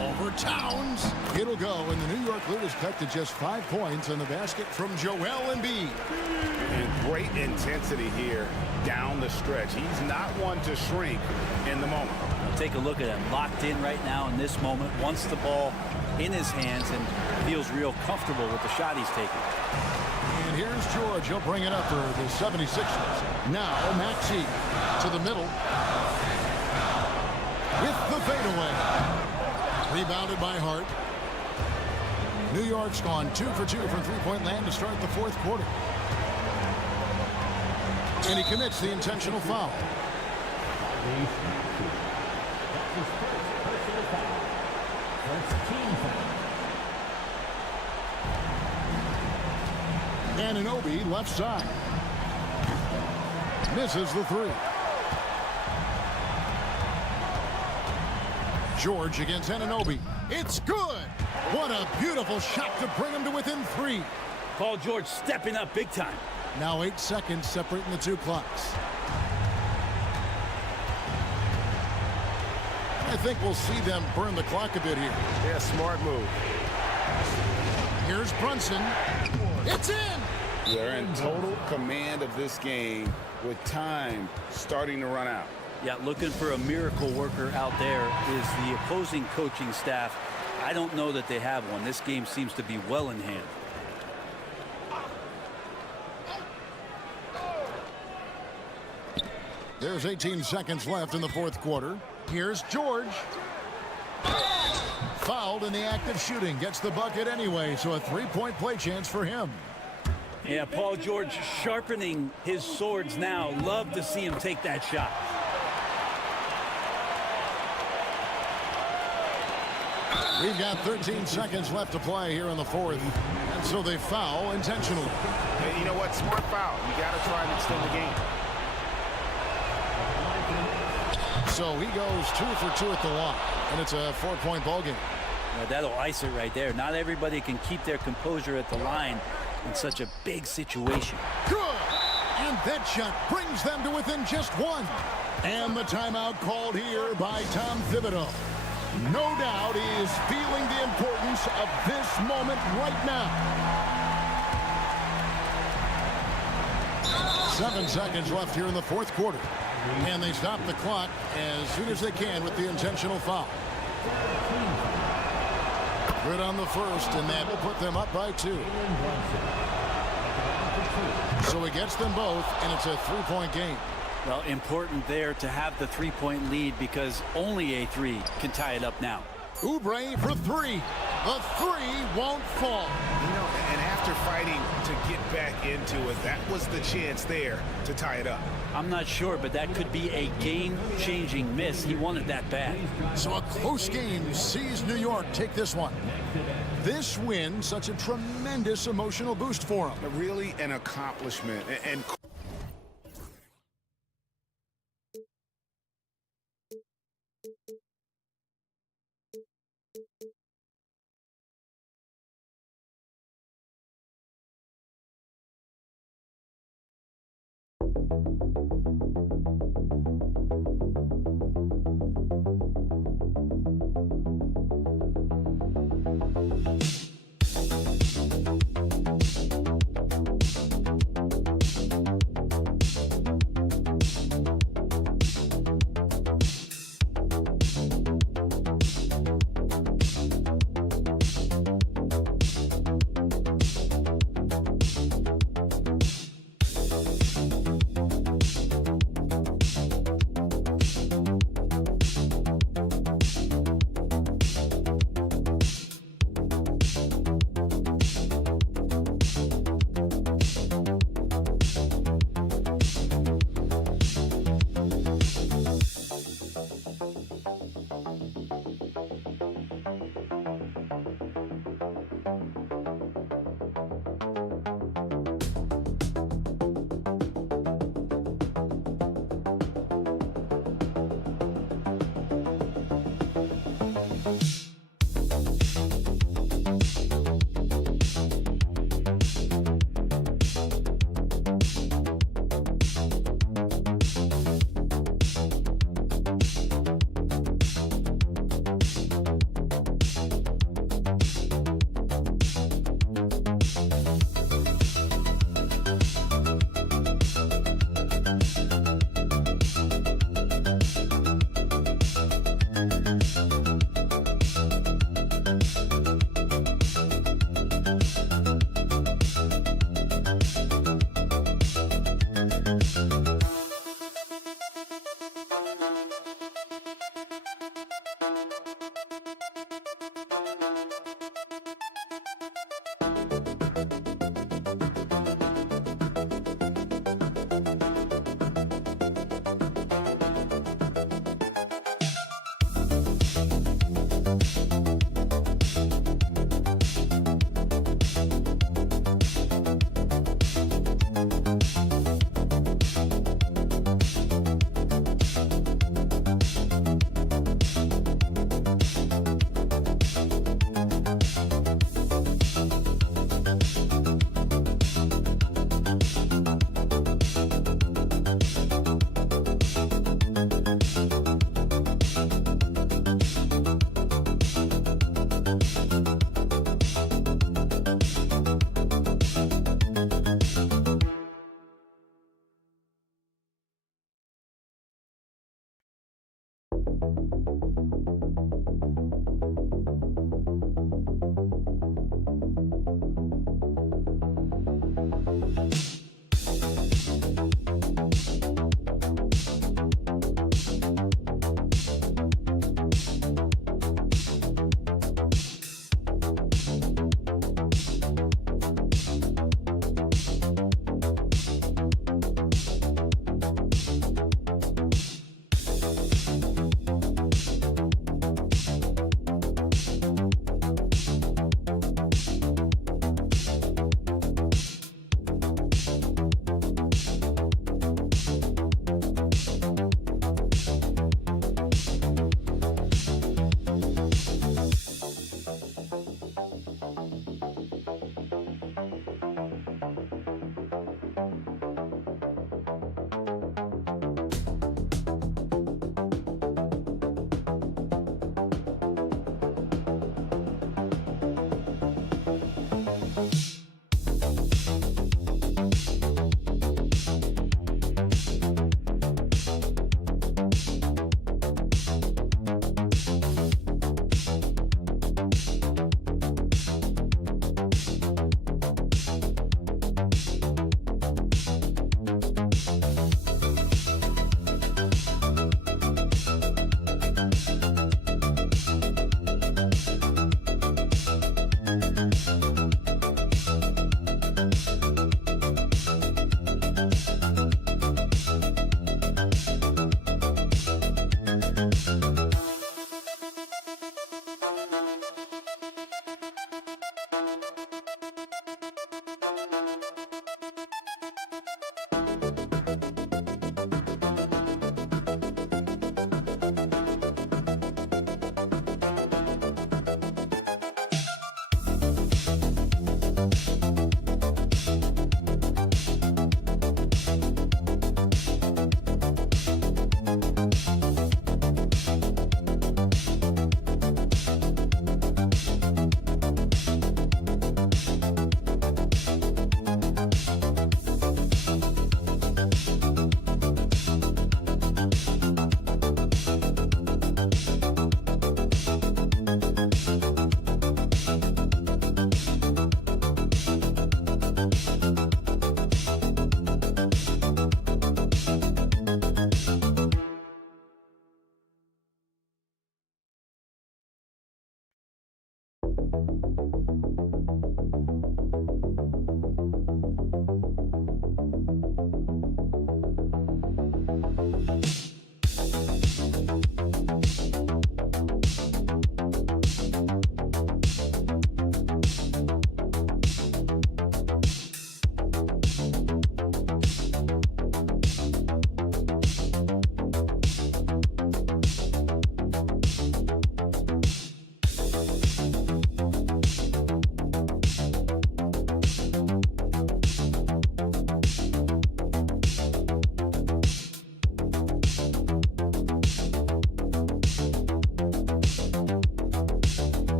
Over Towns. It'll go, and the New York lead is cut to just 5 points on the basket from Joel Embiid. And great intensity here down the stretch. He's not one to shrink in the moment. Take a look at him, locked in right now in this moment, wants the ball in his hands and feels real comfortable with the shot he's taking. And here's George. He'll bring it up for the 76ers. Now Maxey to the middle with the fadeaway. Rebounded by Hart. New York's gone 2 for 2 from three-point land to start the fourth quarter. And he commits the intentional foul. Anunoby left side. Misses the three. George against Anunoby. It's good. What a beautiful shot to bring him to within 3. Paul George stepping up big time. Now 8 seconds separating the two clocks. I think we'll see them burn the clock a bit here. Yeah, smart move. Here's Brunson. It's in. They're in total command of this game with time starting to run out. Yeah, looking for a miracle worker out there is the opposing coaching staff. I don't know that they have one. This game seems to be well in hand. There's 18 seconds left in the fourth quarter. Here's George. Fouled in the act of shooting. Gets the bucket anyway, so a three-point play chance for him. Yeah, Paul George sharpening his swords now. Love to see him take that shot. We've got 13 seconds left to play here in the fourth. And so they foul intentionally. Hey, you know what? Smart foul. You got to try and extend the game. So he goes 2 for 2 at the line. And it's a 4-point ball game. Yeah, that'll ice it right there. Not everybody can keep their composure at the line in such a big situation. Good! And that shot brings them to within just 1. And the timeout called here by Tom Thibodeau. No doubt he is feeling the importance of this moment right now. 7 seconds left here in the fourth quarter. And they stop the clock as soon as they can with the intentional foul. Good on the first, and that will put them up by 2. So he gets them both, and it's a 3-point game. Well, important there to have the 3-point lead because only a 3 can tie it up now. Oubre for 3. The 3 won't fall. You know, and after fighting to get back into it, that was the chance there to tie it up. I'm not sure, but that could be a game-changing miss. He wanted that bad. So a close game sees New York take this one. This win, such a tremendous emotional boost for him. Really an accomplishment. And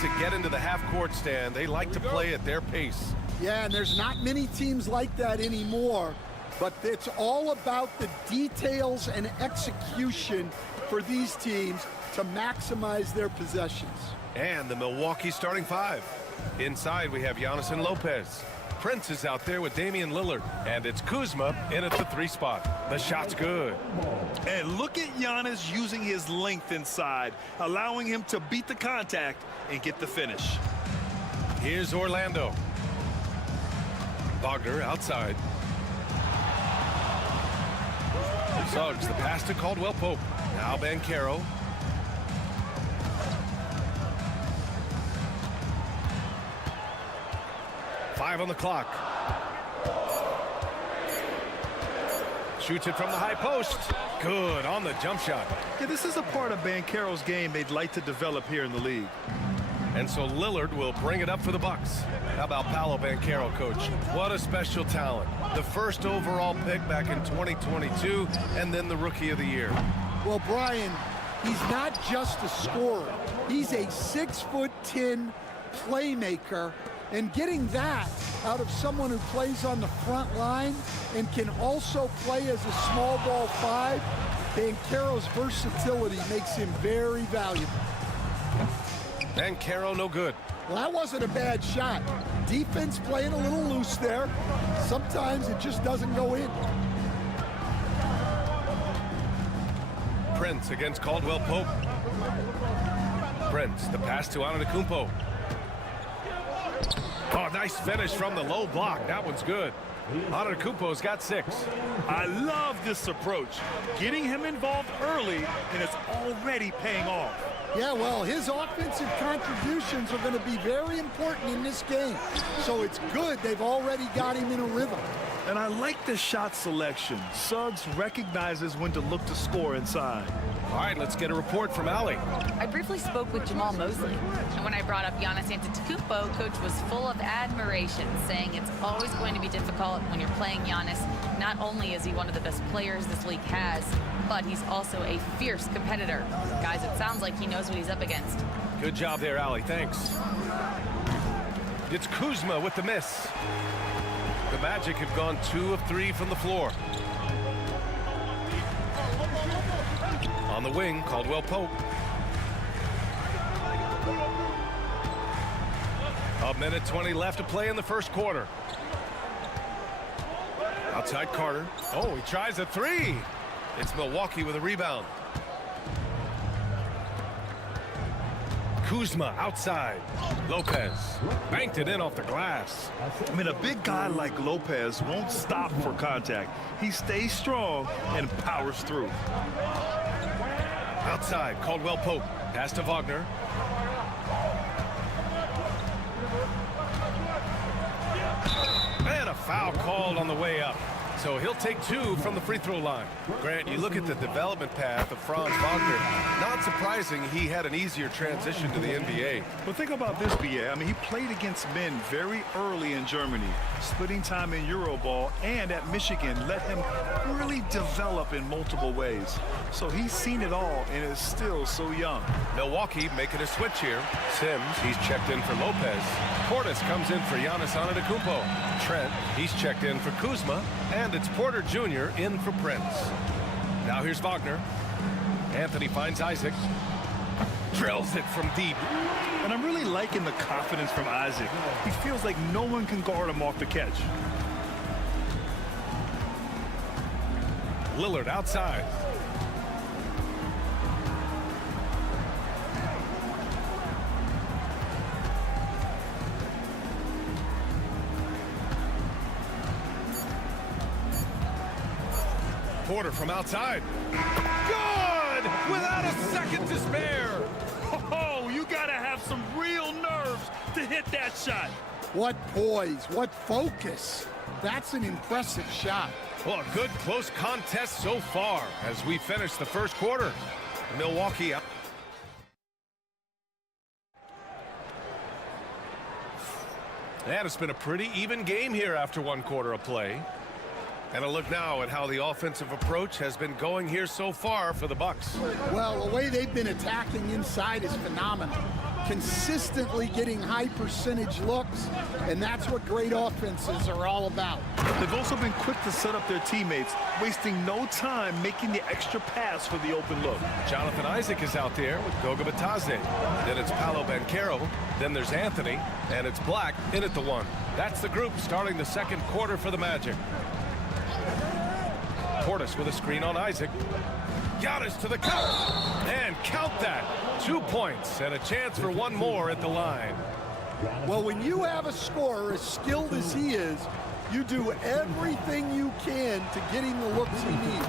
To get into the half-court stand, they like to play at their pace. Yeah, and there's not many teams like that anymore. but it's all about the details and execution for these teams to maximize their possessions. And the Milwaukee starting five. Inside, we have Giannis and Lopez. Prince is out there with Damian Lillard. And it's Kuzma in at the 3 spot. The shot's good. And look at Giannis using his length inside, allowing him to beat the contact and get the finish. Here's Orlando. Wagner outside. Suggs, the pass to Caldwell Pope. Now Banchero. Five on the clock. Shoots it from the high post. Good on the jump shot. Yeah, this is a part of Banchero's game they'd like to develop here in the league. And so Lillard will bring it up for the Bucks. How about Paolo Banchero, coach? What a special talent. The first overall pick back in 2022, and then the Rookie of the Year. Well, Brian, he's not just a scorer. He's a 6'10" playmaker, and getting that out of someone who plays on the front line and can also play as a small ball 5, Banchero's versatility makes him very valuable. Banchero no good. Well, that wasn't a bad shot. Defense playing a little loose there. Sometimes it just doesn't go in. Prince against Caldwell Pope. Prince, the pass to Antetokounmpo. Oh, nice finish from the low block. That one's good. Antetokounmpo's got 6. I love this approach. Getting him involved early, and it's already paying off. Yeah, well, his offensive contributions are going to be very important in this game. So it's good they've already got him in a rhythm. And I like the shot selection. Suggs recognizes when to look to score inside. All right, let's get a report from Allie. I briefly spoke with Jamal Mosley, and when I brought up Giannis Antetokounmpo, coach was full of admiration, saying it's always going to be difficult when you're playing Giannis. Not only is he one of the best players this league has, but he's also a fierce competitor. Guys, it sounds like he knows what he's up against. Good job there, Allie. Thanks. It's Kuzma with the miss. The Magic have gone 2 of 3 from the floor. On the wing, Caldwell Pope. A minute 20 left to play in the first quarter. Outside Carter. Oh, he tries a 3. It's Milwaukee with a rebound. Kuzma outside. Lopez banked it in off the glass. I mean, a big guy like Lopez won't stop for contact. He stays strong and powers through. Outside, Caldwell Pope. Pass to Wagner. And a foul called on the way up. So he'll take 2 from the free throw line. Grant, you look at the development path of Franz Wagner. Not surprising he had an easier transition to the NBA. But think about this, BA. I mean, he played against men very early in Germany, splitting time in Euroball, and at Michigan let him really develop in multiple ways. So he's seen it all and is still so young. Milwaukee making a switch here. Sims, he's checked in for Lopez. Portis comes in for Giannis Antetokounmpo. Trent, he's checked in for Kuzma. And it's Porter Jr. in for Prince. Now here's Wagner. Anthony finds Isaac. Drills it from deep. And I'm really liking the confidence from Isaac. He feels like no one can guard him off the catch. Lillard outside. Porter from outside. Good! Without a second to spare. Oh, you gotta have some real nerves to hit that shot. What poise, what focus. That's an impressive shot. Well, a good close contest so far as we finish the first quarter. Milwaukee out. And it's been a pretty even game here after 1 quarter of play. And a look now at how the offensive approach has been going here so far for the Bucks. Well, the way they've been attacking inside is phenomenal. consistently getting high percentage looks, and that's what great offenses are all about. They've also been quick to set up their teammates, wasting no time making the extra pass for the open look. Jonathan Isaac is out there with Goga Batadze. Then it's Paolo Banchero. Then there's Anthony, and it's Black in at the 1. That's the group starting the second quarter for the Magic. Portis with a screen on Isaac. Giannis to the count, and count that. 2 points and a chance for one more at the line. Well, when you have a scorer as skilled as he is, you do everything you can to get him the looks he needs.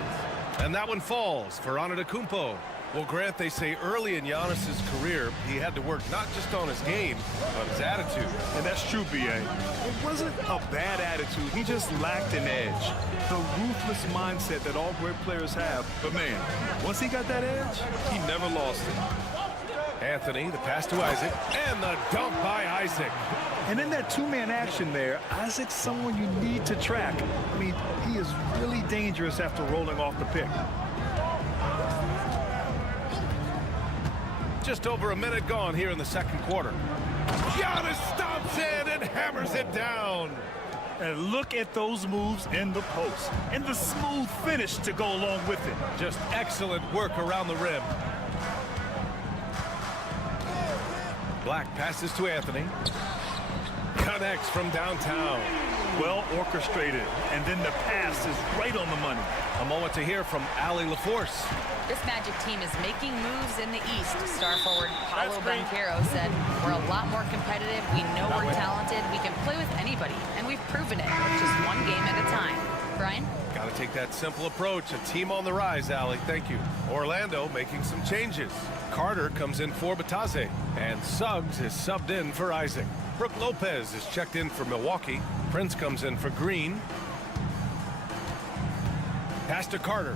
And that one falls for Antetokounmpo. Well, Grant, they say early in Giannis's career, he had to work not just on his game, but his attitude. And that's true, B.A. It wasn't a bad attitude. He just lacked an edge. The ruthless mindset that all great players have. But, man, once he got that edge, he never lost it. Anthony, the pass to Isaac, and the dunk by Isaac. And in that two-man action there, Isaac's someone you need to track. I mean, he is really dangerous after rolling off the pick. Just over a minute gone here in the second quarter. Giannis stomps in and hammers it down. And look at those moves in the post. And the smooth finish to go along with it. Just excellent work around the rim. Black passes to Anthony. Connects from downtown. Well orchestrated. And then the pass is right on the money. A moment to hear from Ali LaForce. This Magic team is making moves in the East. Star forward Paolo Banchero said, we're a lot more competitive. We know we're talented. We can play with anybody. And we've proven it, just one game at a time. Brian? Got to take that simple approach. A team on the rise, Ali. Thank you. Orlando making some changes. Carter comes in for Batadze. And Suggs is subbed in for Isaac. Brook Lopez is checked in for Milwaukee. Prince comes in for Green. Pass to Carter.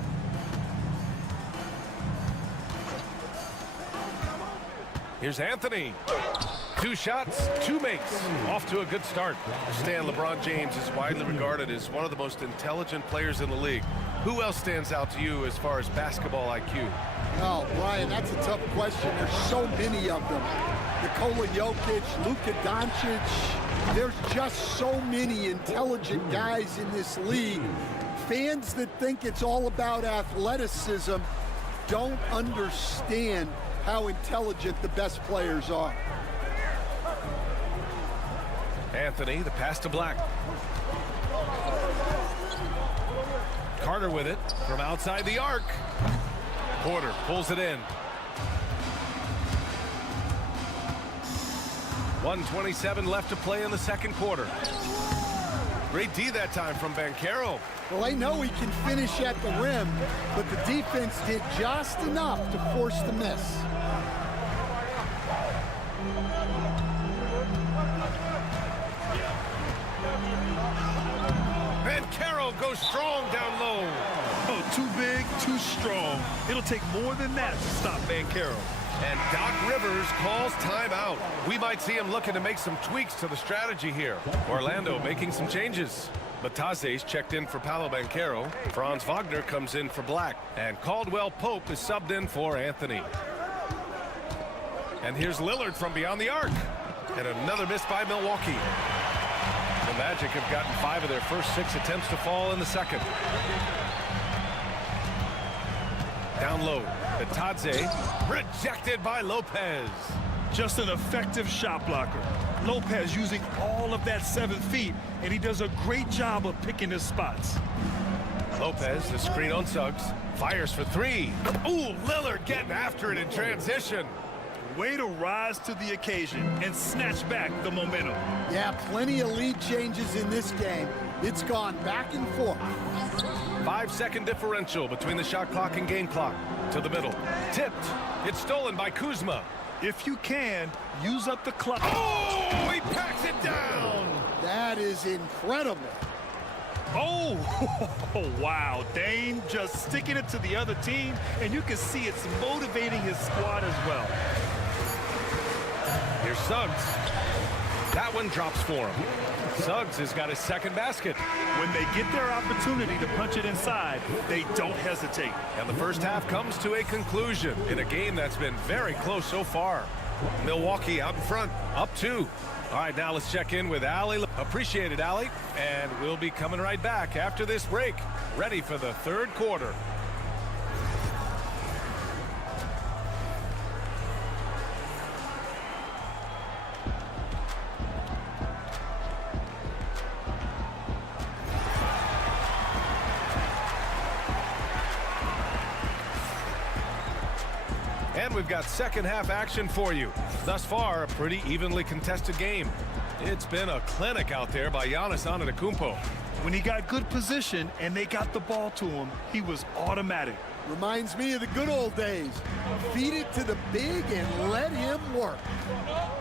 Here's Anthony. 2 shots, 2 makes. Off to a good start. Stan, LeBron James is widely regarded as one of the most intelligent players in the league. Who else stands out to you as far as basketball IQ? Oh, Brian, that's a tough question. There's so many of them. Nikola Jokic, Luka Doncic. There's just so many intelligent guys in this league. Fans that think it's all about athleticism don't understand how intelligent the best players are. Anthony, the pass to Black. Carter with it from outside the arc. Porter pulls it in. 1:27 left to play in the second quarter. Great D that time from Banchero. Well, they know he can finish at the rim, but the defense did just enough to force the miss. Banchero goes strong down low. Oh, too big, too strong. It'll take more than that to stop Banchero. And Doc Rivers calls timeout. We might see him looking to make some tweaks to the strategy here. Orlando making some changes. Batadze's checked in for Paolo Banchero. Franz Wagner comes in for Black. And Caldwell Pope is subbed in for Anthony. And here's Lillard from beyond the arc. And another miss by Milwaukee. The Magic have gotten 5 of their first 6 attempts to fall in the second. Down low. Batadze rejected by Lopez. Just an effective shot blocker. Lopez using all of that 7 feet, and he does a great job of picking his spots. Lopez, the screen on Suggs, fires for 3. Ooh, Lillard getting after it in transition. Way to rise to the occasion and snatch back the momentum. Yeah, plenty of lead changes in this game. It's gone back and forth. 5-second differential between the shot clock and game clock. To the middle. Tipped. It's stolen by Kuzma. If you can, use up the clock. Oh, he packs it down. That is incredible. Oh, wow. Dame just sticking it to the other team, and you can see it's motivating his squad as well. Here's Suggs. That one drops for him. Suggs has got his second basket. When they get their opportunity to punch it inside, they don't hesitate. And the first half comes to a conclusion in a game that's been very close so far. Milwaukee out in front, up 2. All right, now let's check in with Allie. Appreciate it, Allie. And we'll be coming right back after this break, ready for the third quarter. And we've got second half action for you. Thus far, a pretty evenly contested game. It's been a clinic out there by Giannis Antetokounmpo. When he got good position and they got the ball to him, he was automatic. Reminds me of the good old days. Feed it to the big and let him work.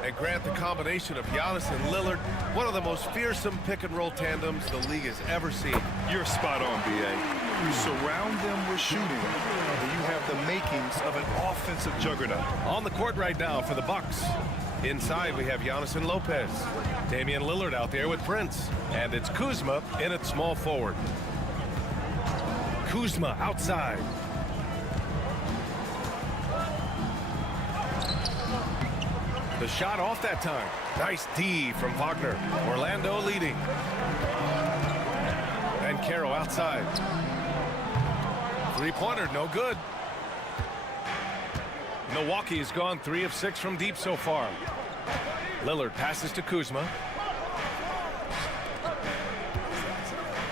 And Grant, the combination of Giannis and Lillard, one of the most fearsome pick-and-roll tandems the league has ever seen. You're spot on, B.A. You surround them with shooting, and you have the makings of an offensive juggernaut. On the court right now for the Bucks. Inside, we have Giannis and Lopez. Damian Lillard out there with Prince. And it's Kuzma in at small forward. Kuzma outside. The shot off that time. Nice D from Wagner. Orlando leading. And Caro outside. Three-pointer, no good. Milwaukee has gone 3 of 6 from deep so far. Lillard passes to Kuzma.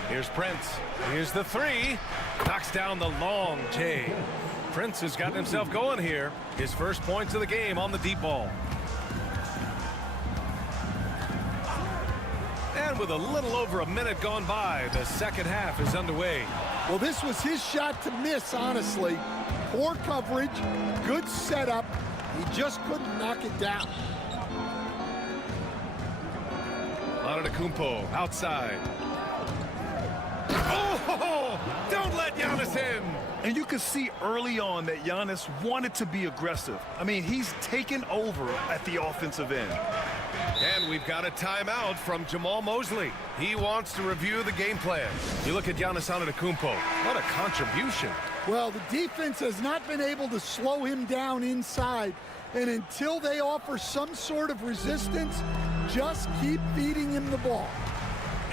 Here's Prince. Here's the 3. Knocks down the long J. Prince has gotten himself going here. His first points of the game on the deep ball. And with a little over a minute gone by, the second half is underway. Well, this was his shot to miss, honestly. Poor coverage, good setup. He just couldn't knock it down. Antetokounmpo outside. Oh, don't let Giannis in. And you can see early on that Giannis wanted to be aggressive. I mean, he's taken over at the offensive end. And we've got a timeout from Jamal Mosley. He wants to review the game plan. You look at Giannis Antetokounmpo. What a contribution. Well, the defense has not been able to slow him down inside. And until they offer some sort of resistance, just keep feeding him the ball.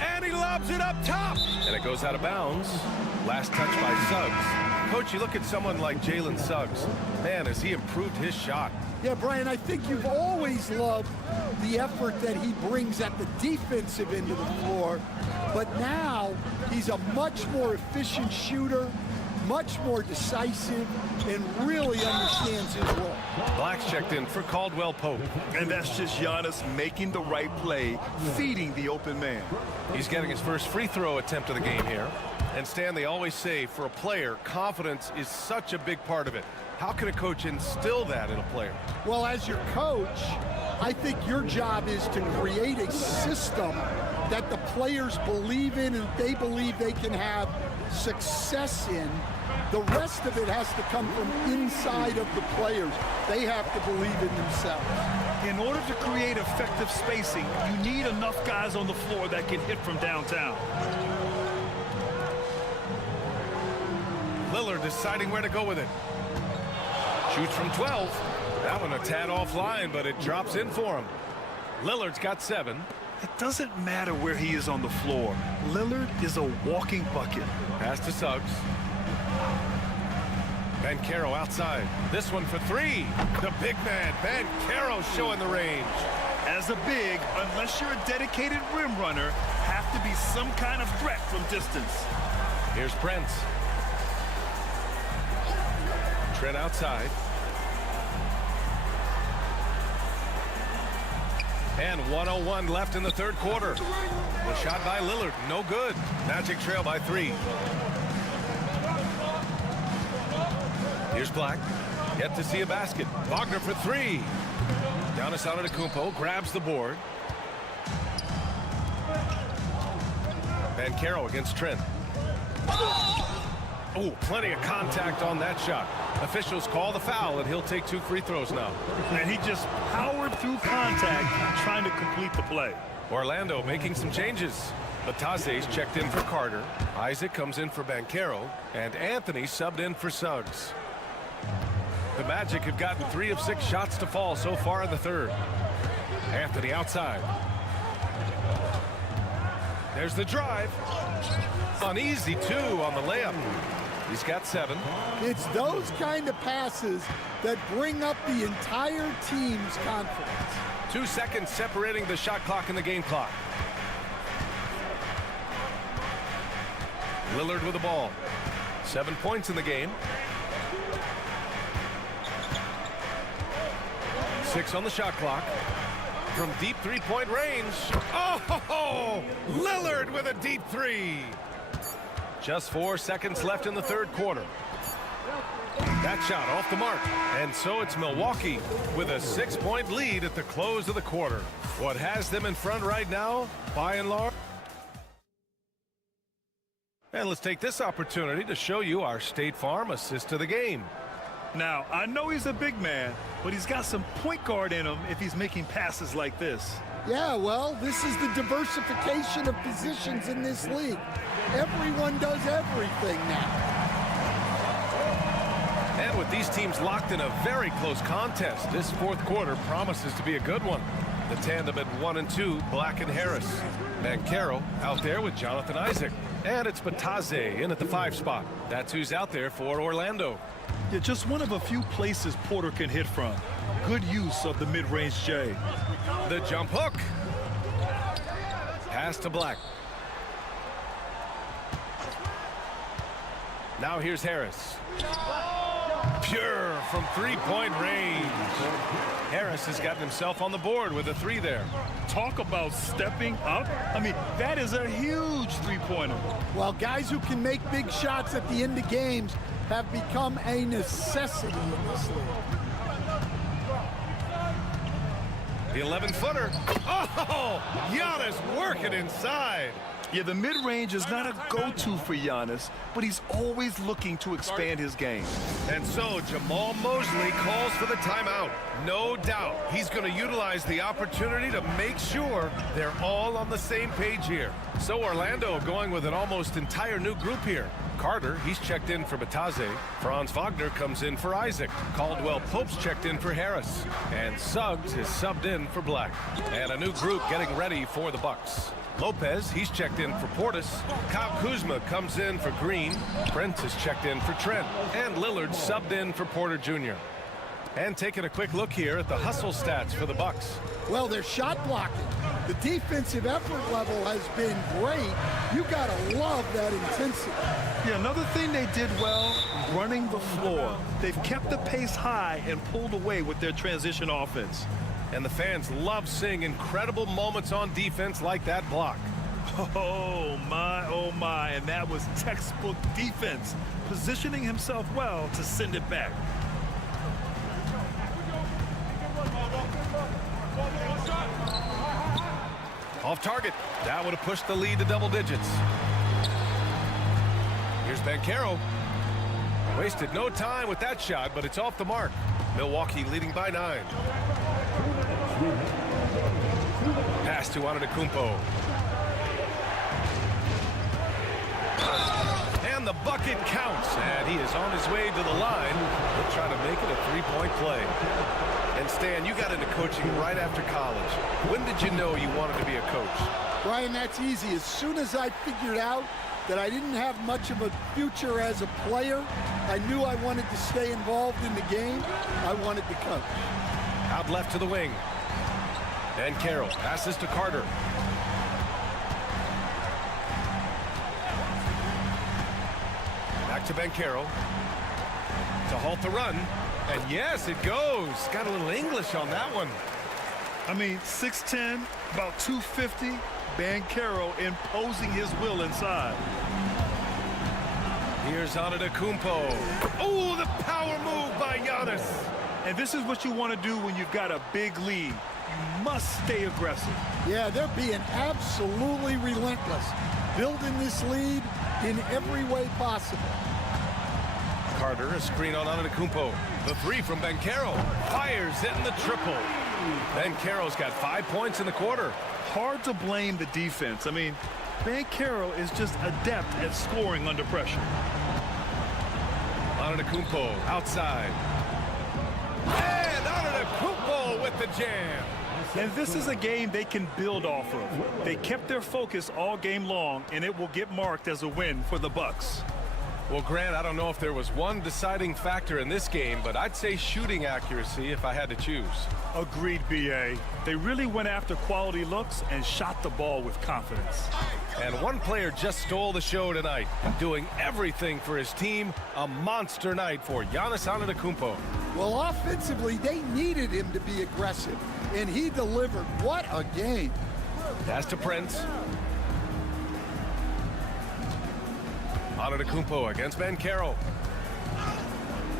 And he lobs it up top. And it goes out of bounds. Last touch by Suggs. Coach, you look at someone like Jalen Suggs. Man, has he improved his shot. Yeah, Brian, I think you've always loved the effort that he brings at the defensive end of the floor. But now he's a much more efficient shooter, much more decisive, and really understands his role. Black's checked in for Caldwell Pope. And that's just Giannis making the right play, feeding the open man. He's getting his first free throw attempt of the game here. And Stan, they always say for a player, confidence is such a big part of it. How can a coach instill that in a player? Well, as your coach, I think your job is to create a system that the players believe in and they believe they can have success in. The rest of it has to come from inside of the players. They have to believe in themselves. In order to create effective spacing, you need enough guys on the floor that can hit from downtown. Lillard deciding where to go with it. Shoots from 12. That one a tad offline, but it drops in for him. Lillard's got 7. It doesn't matter where he is on the floor. Lillard is a walking bucket. Pass to Suggs. Caro outside. This one for 3. The big man, Caro, showing the range. As a big, unless you're a dedicated rim runner, have to be some kind of threat from distance. Here's Prince. Trent outside. And 1:01 left in the third quarter. The shot by Lillard, no good. Magic trail by 3. Here's Black. Yet to see a basket. Wagner for 3. Giannis Antetokounmpo grabs the board. Caro against Trent. Oh, plenty of contact on that shot. Officials call the foul, and he'll take 2 free throws now. And he just powered through contact, trying to complete the play. Orlando making some changes. Batase's checked in for Carter. Isaac comes in for Caro, and Anthony subbed in for Suggs. The Magic have gotten 3 of 6 shots to fall so far in the third. Anthony outside. There's the drive. Uneasy, 2 on the layup. He's got 7. It's those kind of passes that bring up the entire team's confidence. 2 seconds separating the shot clock and the game clock. Lillard with the ball. 7 points in the game. 6 on the shot clock. From deep three-point range. Oh, Lillard with a deep 3. Just 4 seconds left in the third quarter. That shot off the mark. And so it's Milwaukee with a 6-point lead at the close of the quarter. What has them in front right now, by and large? And let's take this opportunity to show you our State Farm assist to the game. Now, I know he's a big man, but he's got some point guard in him if he's making passes like this. Yeah, well, this is the diversification of positions in this league. Everyone does everything now. And with these teams locked in a very close contest, this fourth quarter promises to be a good one. The tandem at 1 and 2, Black and Harris. Banchero out there with Jonathan Isaac. And it's Bataze in at the 5 spot. That's who's out there for Orlando. Yeah, just one of a few places Porter can hit from. Good use of the mid-range J. The jump hook. Pass to Black. Now here's Harris. Pure from three-point range. Harris has gotten himself on the board with a 3 there. Talk about stepping up. I mean, that is a huge three-pointer. Well, guys who can make big shots at the end of games have become a necessity in this league. The 11-footer. Oh, Giannis working inside. Yeah, the mid-range is not a go-to for Giannis, but he's always looking to expand his game. And so Jamal Mosley calls for the timeout. No doubt he's going to utilize the opportunity to make sure they're all on the same page here. So Orlando going with an almost entire new group here. Carter, he's checked in for Bataze. Franz Wagner comes in for Isaac. Caldwell Pope's checked in for Harris. And Suggs is subbed in for Black. And a new group getting ready for the Bucks. Lopez, he's checked in for Portis. Kyle Kuzma comes in for Green. Prince is checked in for Trent. And Lillard subbed in for Porter Jr. And taking a quick look here at the hustle stats for the Bucks. Well, they're shot blocking. The defensive effort level has been great. You gotta love that intensity. Yeah, another thing they did well, running the floor. They've kept the pace high and pulled away with their transition offense. And the fans love seeing incredible moments on defense like that block. Oh my, and that was textbook defense, positioning himself well to send it back. Off target. That would have pushed the lead to double digits. Here's Banchero. Wasted no time with that shot, but it's off the mark. Milwaukee leading by 9. Pass to Antetokounmpo. And the bucket counts, and he is on his way to the line. He'll try to make it a 3-point play. And Stan, you got into coaching right after college. When did you know you wanted to be a coach? Brian, that's easy. As soon as I figured out that I didn't have much of a future as a player, I knew I wanted to stay involved in the game. I wanted to coach. Out left to the wing. And Carroll passes to Carter. Back to Banchero. To halt the run. And yes, it goes. Got a little English on that one. I mean, 6'10", about 250. Banchero imposing his will inside. Here's Antetokounmpo. Oh, the power move by Giannis. And this is what you want to do when you've got a big lead. You must stay aggressive. Yeah, they're being absolutely relentless, building this lead in every way possible. Carter, a screen on Antetokounmpo. The 3 from Banchero. Fires hitting the triple. Banchero's got 5 points in the quarter. Hard to blame the defense. I mean, Banchero is just adept at scoring under pressure. Antetokounmpo outside. And Antetokounmpo with the jam. And this is a game they can build off of. They kept their focus all game long, and it will get marked as a win for the Bucks. Well, Grant, I don't know if there was one deciding factor in this game, but I'd say shooting accuracy if I had to choose. Agreed, B.A. They really went after quality looks and shot the ball with confidence. And one player just stole the show tonight, doing everything for his team. A monster night for Giannis Antetokounmpo. Well, offensively, they needed him to be aggressive, and he delivered. What a game. Pass to Prince. Antetokounmpo against Banchero.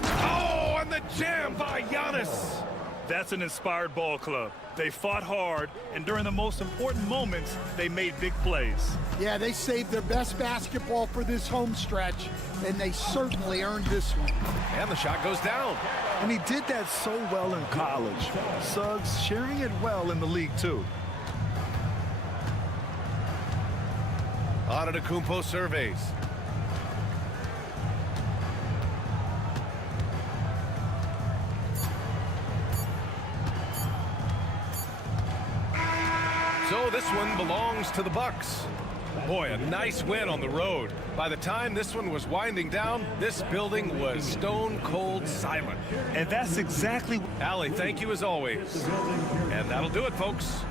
Oh, and the jam by Giannis. That's an inspired ball club. They fought hard, and during the most important moments, they made big plays. Yeah, they saved their best basketball for this home stretch, and they certainly earned this one. And the shot goes down. And he did that so well in college. Suggs sharing it well in the league, too. Antetokounmpo surveys. So this one belongs to the Bucks. Boy, a nice win on the road. By the time this one was winding down, this building was stone cold silent. And that's exactly... Allie, thank you as always. And that'll do it, folks.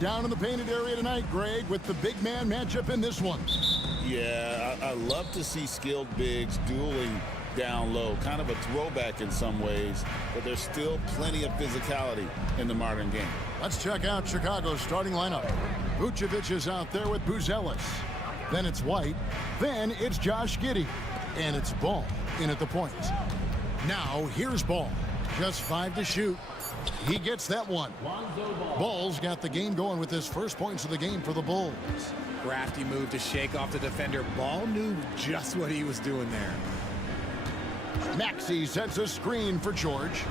Down in the painted area tonight, Greg, with the big man matchup in this one. Yeah, I love to see skilled bigs dueling down low. Kind of a throwback in some ways, but there's still plenty of physicality in the modern game. Let's check out Chicago's starting lineup. Vucevic is out there with Buzelis. Then it's White. Then it's Josh Giddey. And it's Ball in at the point. Now, here's Ball. Just 5 to shoot. He gets that one. Ball's got the game going with his first points of the game for the Bulls. Crafty move to shake off the defender. Ball knew just what he was doing there. Maxey sets a screen for George.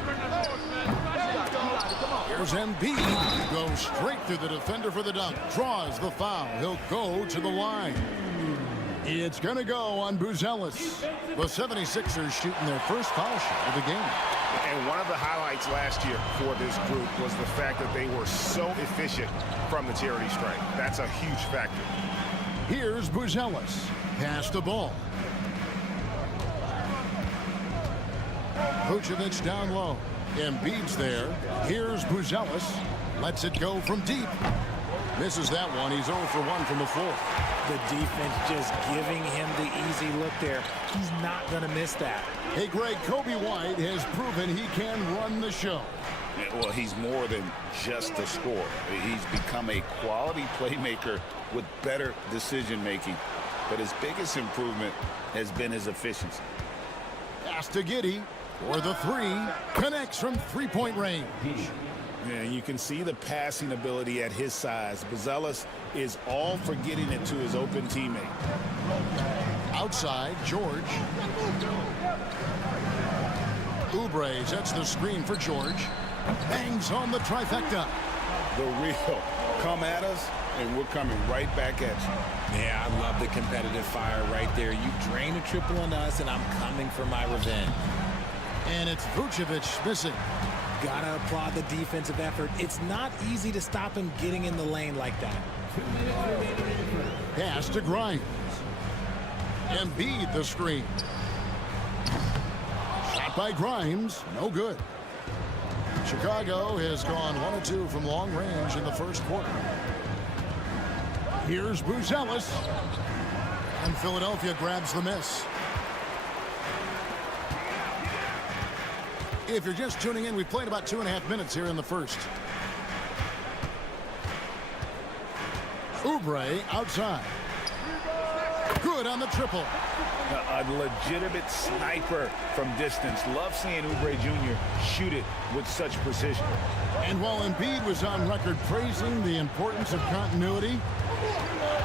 Here's Embiid. Goes straight through the defender for the dunk. Draws the foul. He'll go to the line. It's going to go on Buzelis. The 76ers shooting their first foul shot of the game. And one of the highlights last year for this group was the fact that they were so efficient from the charity stripe. That's a huge factor. Here's Buzelis. Pass the ball. Vucevic down low. Embiid's there. Here's Buzelis. Lets it go from deep. Misses that one. He's 0 for 1 from the floor. The defense just giving him the easy look there. He's not going to miss that. Hey, Greg, Kobe White has proven he can run the show. Yeah, well, he's more than just a scorer. He's become a quality playmaker with better decision-making. but his biggest improvement has been his efficiency. Pass to Giddey for the three. Connects from three-point range. Yeah, you can see the passing ability at his size. Buzelis is all for getting it to his open teammate. Outside, George. Oubre sets the screen for George. Bangs home the trifecta. The real come at us, and we're coming right back at you. Yeah, I love the competitive fire right there. You drain a triple on us, and I'm coming for my revenge. And it's Vucevic missing. Gotta applaud the defensive effort. It's not easy to stop him getting in the lane like that. Pass to Grimes. Embiid the screen. Shot by Grimes, no good. Chicago has gone 1 of 2 from long range in the first quarter. Here's Buzelis. And Philadelphia grabs the miss. If you're just tuning in, we've played about 2.5 minutes here in the first. Oubre outside. Good on the triple. A legitimate sniper from distance. Love seeing Oubre Jr. shoot it with such precision. And while Embiid was on record praising the importance of continuity,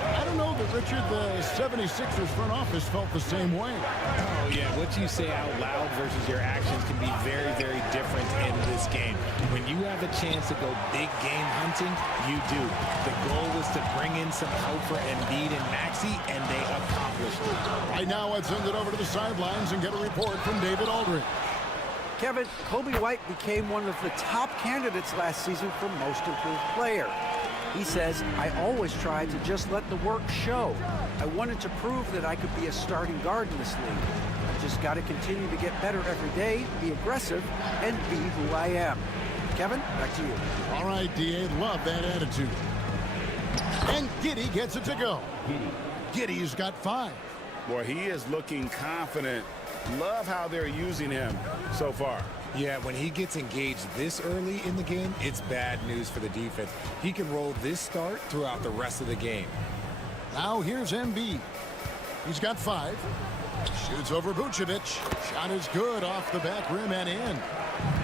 I don't know that, Richard, the 76ers front office felt the same way. Oh, yeah, what you say out loud versus your actions can be very, very different in this game. When you have a chance to go big game hunting, you do. The goal was to bring in some hope for Embiid and Maxey, and they accomplished it. Right now, I'd send it over to the sidelines and get a report from David Aldridge. Kevin, Kobe White became one of the top candidates last season for Most Improved Player. He says, I always tried to just let the work show. I wanted to prove that I could be a starting guard in this league. I just got to continue to get better every day, be aggressive, and be who I am. Kevin, back to you. All right, D.A., love that attitude. And Giddey gets it to go. Giddey's got 5. Boy, he is looking confident. Love how they're using him so far. Yeah, when he gets engaged this early in the game, it's bad news for the defense. He can roll this start throughout the rest of the game. Now here's Embiid. He's got 5. Shoots over Vucevic. Shot is good off the back rim and in.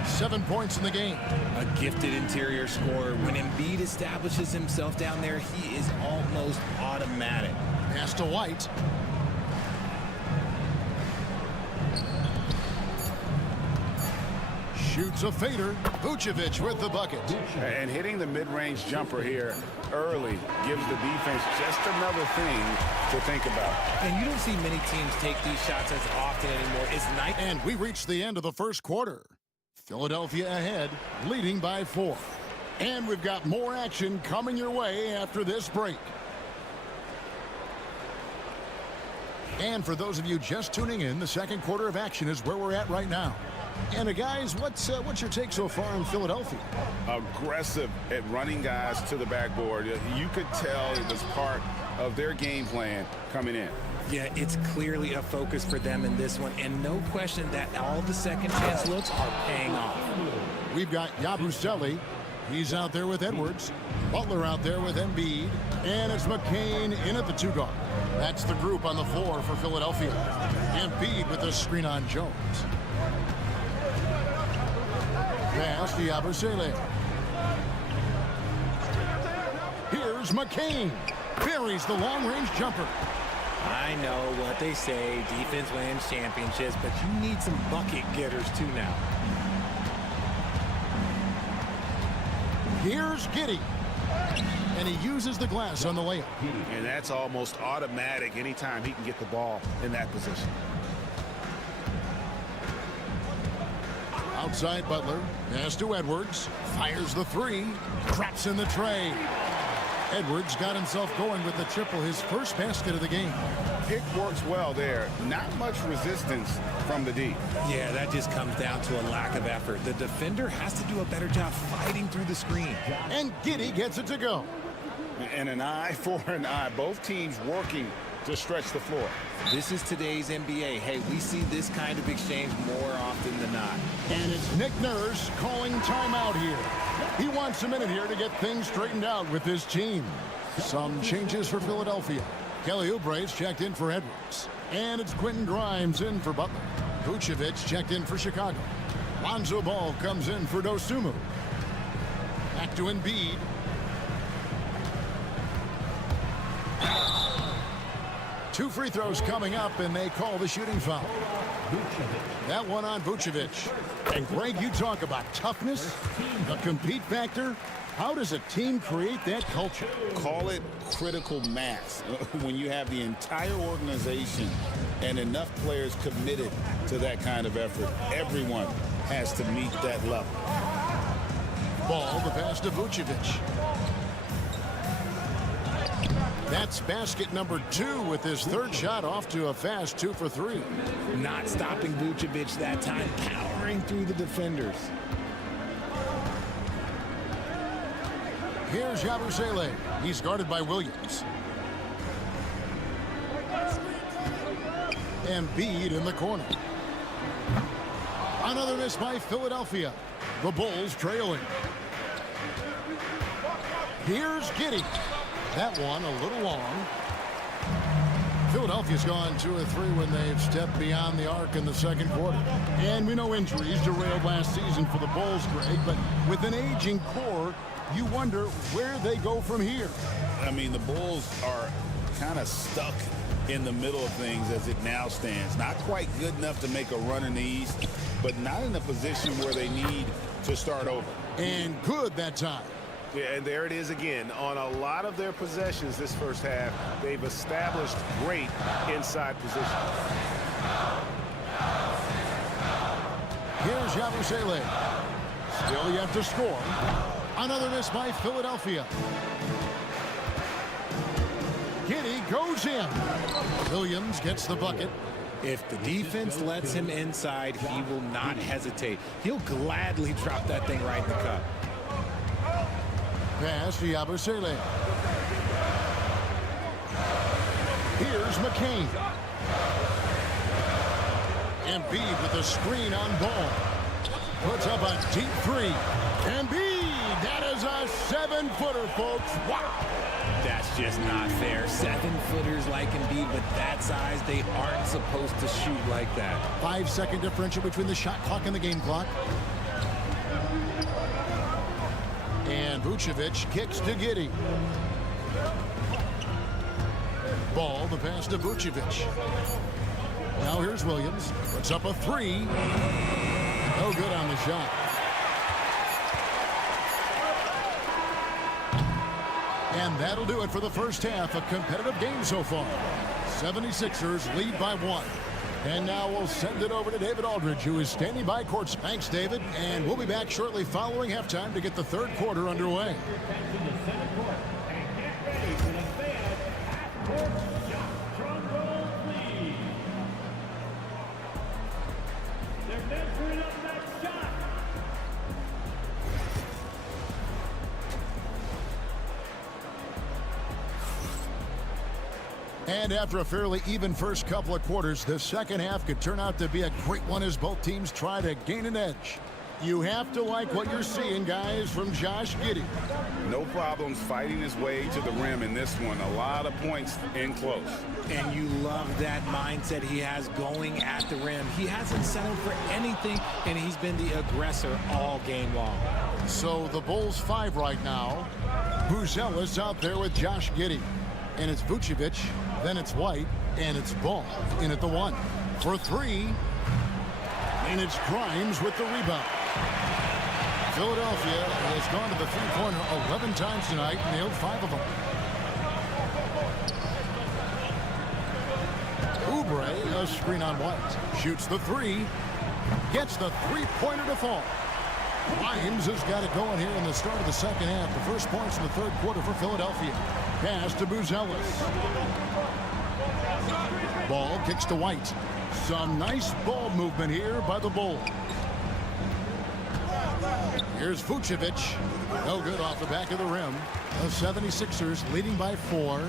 7 points in the game. A gifted interior scorer. When Embiid establishes himself down there, he is almost automatic. Pass to White. Shoots a fader. Vucevic with the bucket. And hitting the mid-range jumper here early gives the defense just another thing to think about. And you don't see many teams take these shots as often anymore. It's nice. And we reached the end of the first quarter. Philadelphia ahead, leading by 4. And we've got more action coming your way after this break. And for those of you just tuning in, the second quarter of action is where we're at right now. And guys, what's your take so far in Philadelphia? Aggressive at running guys to the backboard. You could tell it was part of their game plan coming in. Yeah, it's clearly a focus for them in this one, and no question that all the second chance looks are paying off. We've got Yabusele. He's out there with Edwards. Butler out there with Embiid. And it's McCain in at the 2 guard. That's the group on the floor for Philadelphia. Embiid with the screen on Jones. Pass to Yabusele. Here's McCain. Buries the long-range jumper. I know what they say, defense wins championships, but you need some bucket getters too now. Here's Giddey. And he uses the glass on the layup. And that's almost automatic anytime he can get the ball in that position. Outside Butler. Pass to Edwards. Fires the 3. Drops in the tray. Edwards got himself going with the triple, his first basket of the game. Pick works well there. Not much resistance from the D. Yeah, that just comes down to a lack of effort. The defender has to do a better job fighting through the screen. And Giddey gets it to go. And an eye for an eye. Both teams working to stretch the floor. This is today's NBA. Hey, we see this kind of exchange more often than not. And it's Nick Nurse calling timeout here. He wants a minute here to get things straightened out with his team. Some changes for Philadelphia. Kelly Oubre's checked in for Edwards. And it's Quentin Grimes in for Butler. Vucevic checked in for Chicago. Lonzo Ball comes in for Dosunmu. Back to Embiid. Two free throws coming up, and they call the shooting foul. That one on Vucevic. And Greg, you talk about toughness, the compete factor. How does a team create that culture? Call it critical mass. When you have the entire organization and enough players committed to that kind of effort, everyone has to meet that level. Ball, the pass to Vucevic. That's basket number 2 with his third shot off to a fast 2 for 3. Not stopping Vucevic that time, powering through the defenders. Here's Yabusele. He's guarded by Williams. Embiid in the corner. Another miss by Philadelphia. The Bulls trailing. Here's Giddey. That one a little long. Philadelphia's gone 2 or 3 when they've stepped beyond the arc in the second quarter. And we know injuries derailed last season for the Bulls, Greg, but with an aging core, you wonder where they go from here. I mean, the Bulls are kind of stuck in the middle of things as it now stands. Not quite good enough to make a run in the East, but not in a position where they need to start over. And good that time. Yeah, and there it is again. On a lot of their possessions this first half, they've established great inside position. Here's Yabusele. Still yet to score. Another miss by Philadelphia. Giddey goes in. Williams gets the bucket. If the defense lets him inside, he will not hesitate. He'll gladly drop that thing right in the cup. Pass to Yabusele. Here's McCain. Embiid with a screen on Ball. Puts up a deep 3. Embiid, that is a 7-footer, folks. Wow. That's just not fair. 7-footers like Embiid, but that size, they aren't supposed to shoot like that. 5-second differential between the shot clock and the game clock. And Vucevic kicks to Giddey. Ball, the pass to Vucevic. Now here's Williams. Puts up a 3. No good on the shot. And that'll do it for the first half. A competitive game so far. 76ers lead by 1. And now we'll send it over to David Aldridge, who is standing by courts. Thanks, David. And we'll be back shortly following halftime to get the third quarter underway. And after a fairly even first couple of quarters, the second half could turn out to be a great one as both teams try to gain an edge. You have to like what you're seeing, guys, from Josh Giddey. No problems fighting his way to the rim in this one. A lot of points in close. And you love that mindset he has going at the rim. He hasn't settled for anything, and he's been the aggressor all game long. So the Bulls 5 right now. Buzelis out there with Josh Giddey. And it's Vucevic, then it's White, and it's Ball in at the 1. For 3. And it's Grimes with the rebound. Philadelphia has gone to the three-pointer 11 times tonight, nailed 5 of them. Oubre, a screen on White. Shoots the 3. Gets the three-pointer to fall. Grimes has got it going here in the start of the second half. The first points in the third quarter for Philadelphia. Pass to Buzelis. Ball kicks to White. Some nice ball movement here by the Bulls. Here's Vucevic. No good off the back of the rim. The 76ers leading by 4.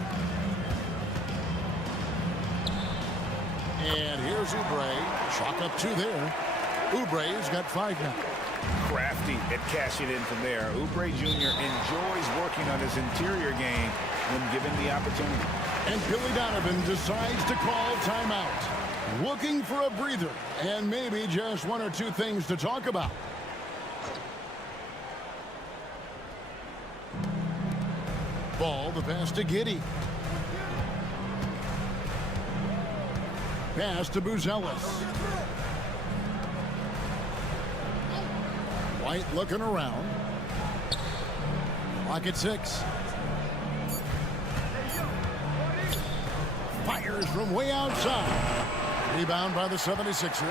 And here's Oubre. Chalk up 2 there. Oubre's got 5 now. Crafty at cashing in from there. Oubre Jr. enjoys working on his interior game when given the opportunity. And Billy Donovan decides to call timeout. Looking for a breather and maybe just one or two things to talk about. Ball, the pass to Giddey. Pass to Buzelis. White looking around. Clock at 6. Fires from way outside. Rebound by the 76ers.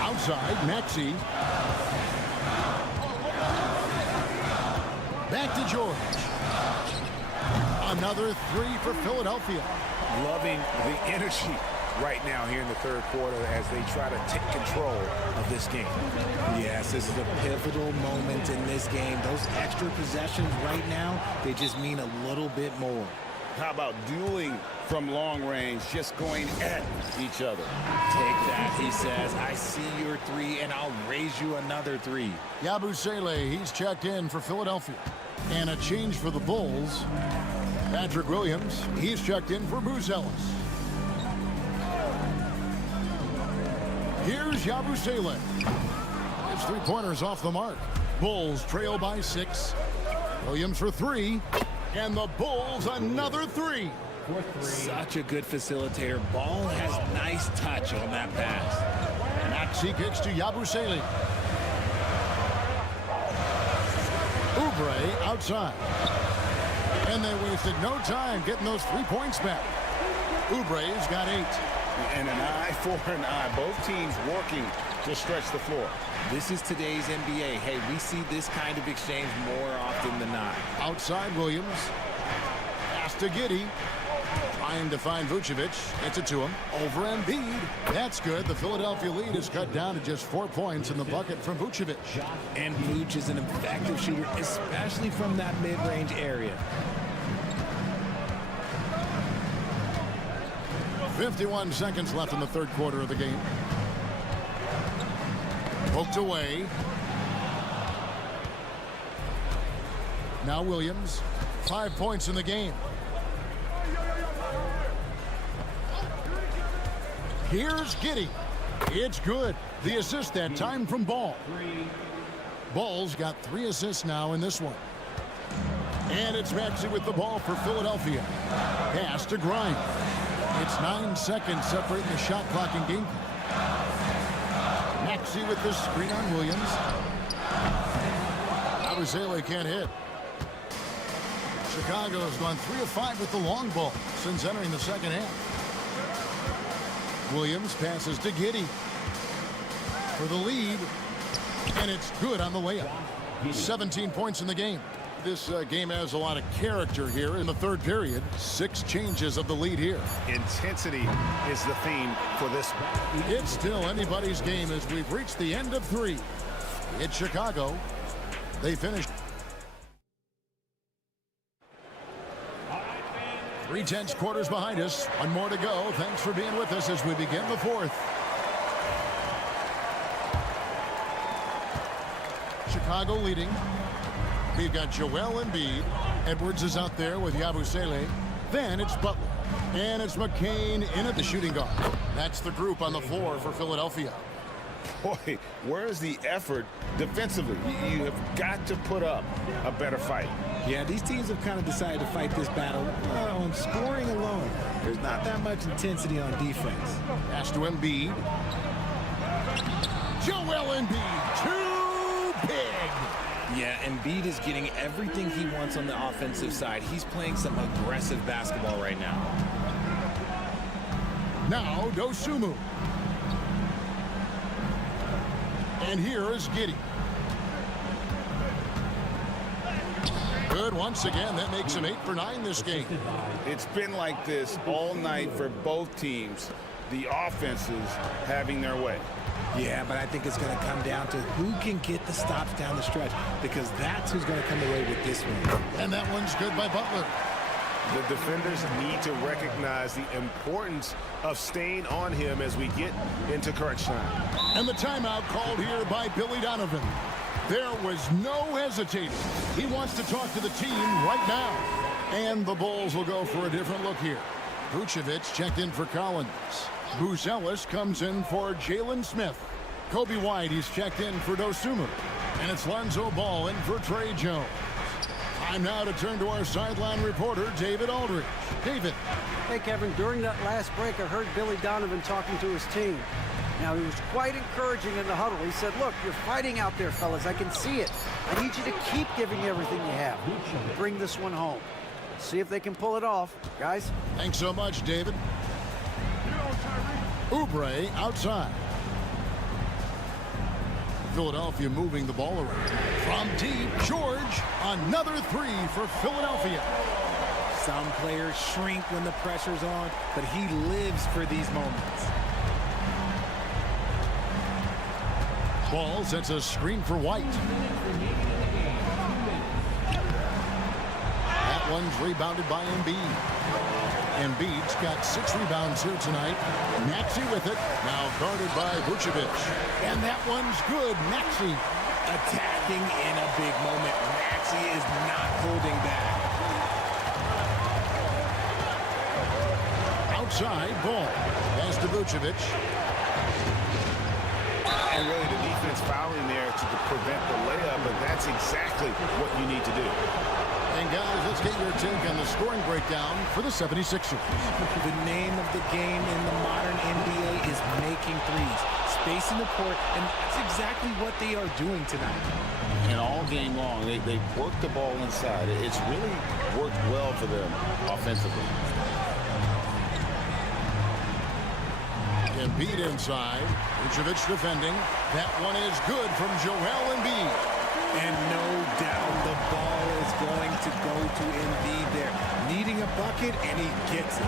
Outside, Maxey. Back to George. Another three for Philadelphia. Loving the energy right now here in the third quarter as they try to take control of this game. Yes, this is a pivotal moment in this game. Those extra possessions right now, they just mean a little bit more. How about dueling from long range, just going at each other? Take that, he says. I see your three, and I'll raise you another three. Yabusele, he's checked in for Philadelphia. And a change for the Bulls. Patrick Williams, he's checked in for Buzelis. Here's Yabusele. His three-pointers off the mark. Bulls trail by 6. Williams for 3. And the Bulls another 3. Such a good facilitator. Ball has nice touch on that pass. Maxey kicks to Yabusele. Oubre outside. And they wasted no time getting those 3 points back. Oubre's got 8. And an eye for an eye. Both teams working to stretch the floor. This is today's NBA. Hey, we see this kind of exchange more often than not. Outside Williams. Pass to Giddey. Trying to find Vucevic. Gets it to him. Over Embiid. That's good. The Philadelphia lead is cut down to just 4 points in the bucket from Vucevic. And Vuce is an effective shooter, especially from that mid-range area. 51 seconds left in the third quarter of the game. Poked away. Now Williams. 5 points in the game. Here's Giddey. It's good. The assist that time from Ball. Ball's got 3 assists now in this one. And it's Maxey with the ball for Philadelphia. Pass to Grimes. It's 9 seconds separating the shot clock and game clock. Maxey with the screen on Williams. Yabusele can't hit. Chicago has gone 3 of 5 with the long ball since entering the second half. Williams passes to Giddey for the lead, and it's good on the way up. 17 points in the game. This game has a lot of character here in the third period. 6 changes of the lead here. Intensity is the theme for this one. It's still anybody's game as we've reached the end of 3. It's Chicago. They finished 3/10 quarters behind us. 1 more to go. Thanks for being with us as we begin the 4th. Chicago leading. We've got Joel Embiid. Edwards is out there with Yabusele. Then it's Butler. And it's McCain in at the shooting guard. That's the group on the floor for Philadelphia. Boy, where's the effort defensively? You have got to put up a better fight. Yeah, these teams have kind of decided to fight this battle on scoring alone. There's not that much intensity on defense. Pass to Embiid. Joel Embiid, too big. Yeah, Embiid is getting everything he wants on the offensive side. He's playing some aggressive basketball right now. Now Dosunmu. And here is Giddey. Good once again. That makes him 8 for 9 this game. It's been like this all night for both teams. The offenses having their way. Yeah, but I think it's going to come down to who can get the stops down the stretch, because that's who's going to come away with this one. And that one's good by Butler. The defenders need to recognize the importance of staying on him as we get into crunch time. And the timeout called here by Billy Donovan. There was no hesitating. He wants to talk to the team right now. And the Bulls will go for a different look here. Vucevic checked in for Collins. Buzelis comes in for Jalen Smith. Kobe White, he's checked in for Dosunmu. And it's Lonzo Ball in for Trey Jones. Time now to turn to our sideline reporter, David Aldridge. David. Hey, Kevin, during that last break, I heard Billy Donovan talking to his team. Now, he was quite encouraging in the huddle. He said, look, you're fighting out there, fellas. I can see it. I need you to keep giving everything you have. Bring this one home. See if they can pull it off, guys. Thanks so much, David. Oubre outside. Philadelphia moving the ball around. From deep, George, another three for Philadelphia. Some players shrink when the pressure's on, but he lives for these moments. Ball sets a screen for White. That one's rebounded by Embiid. Embiid's got 6 rebounds here tonight. Maxey with it, now guarded by Vucevic. And that one's good. Maxey attacking in a big moment. Maxey is not holding back. Outside, Ball. Pass to Vucevic. And really the defense fouling there to prevent the layup, but that's exactly what you need to do. And guys, let's get your take on the scoring breakdown for the 76ers. The name of the game in the modern NBA is making threes, spacing the court, and that's exactly what they are doing tonight. And all game long, they work the ball inside. It's really worked well for them offensively. Embiid inside. Vucevic defending. That one is good from Joel Embiid. And no doubt the ball is going to go to Embiid there. Needing a bucket, and he gets it.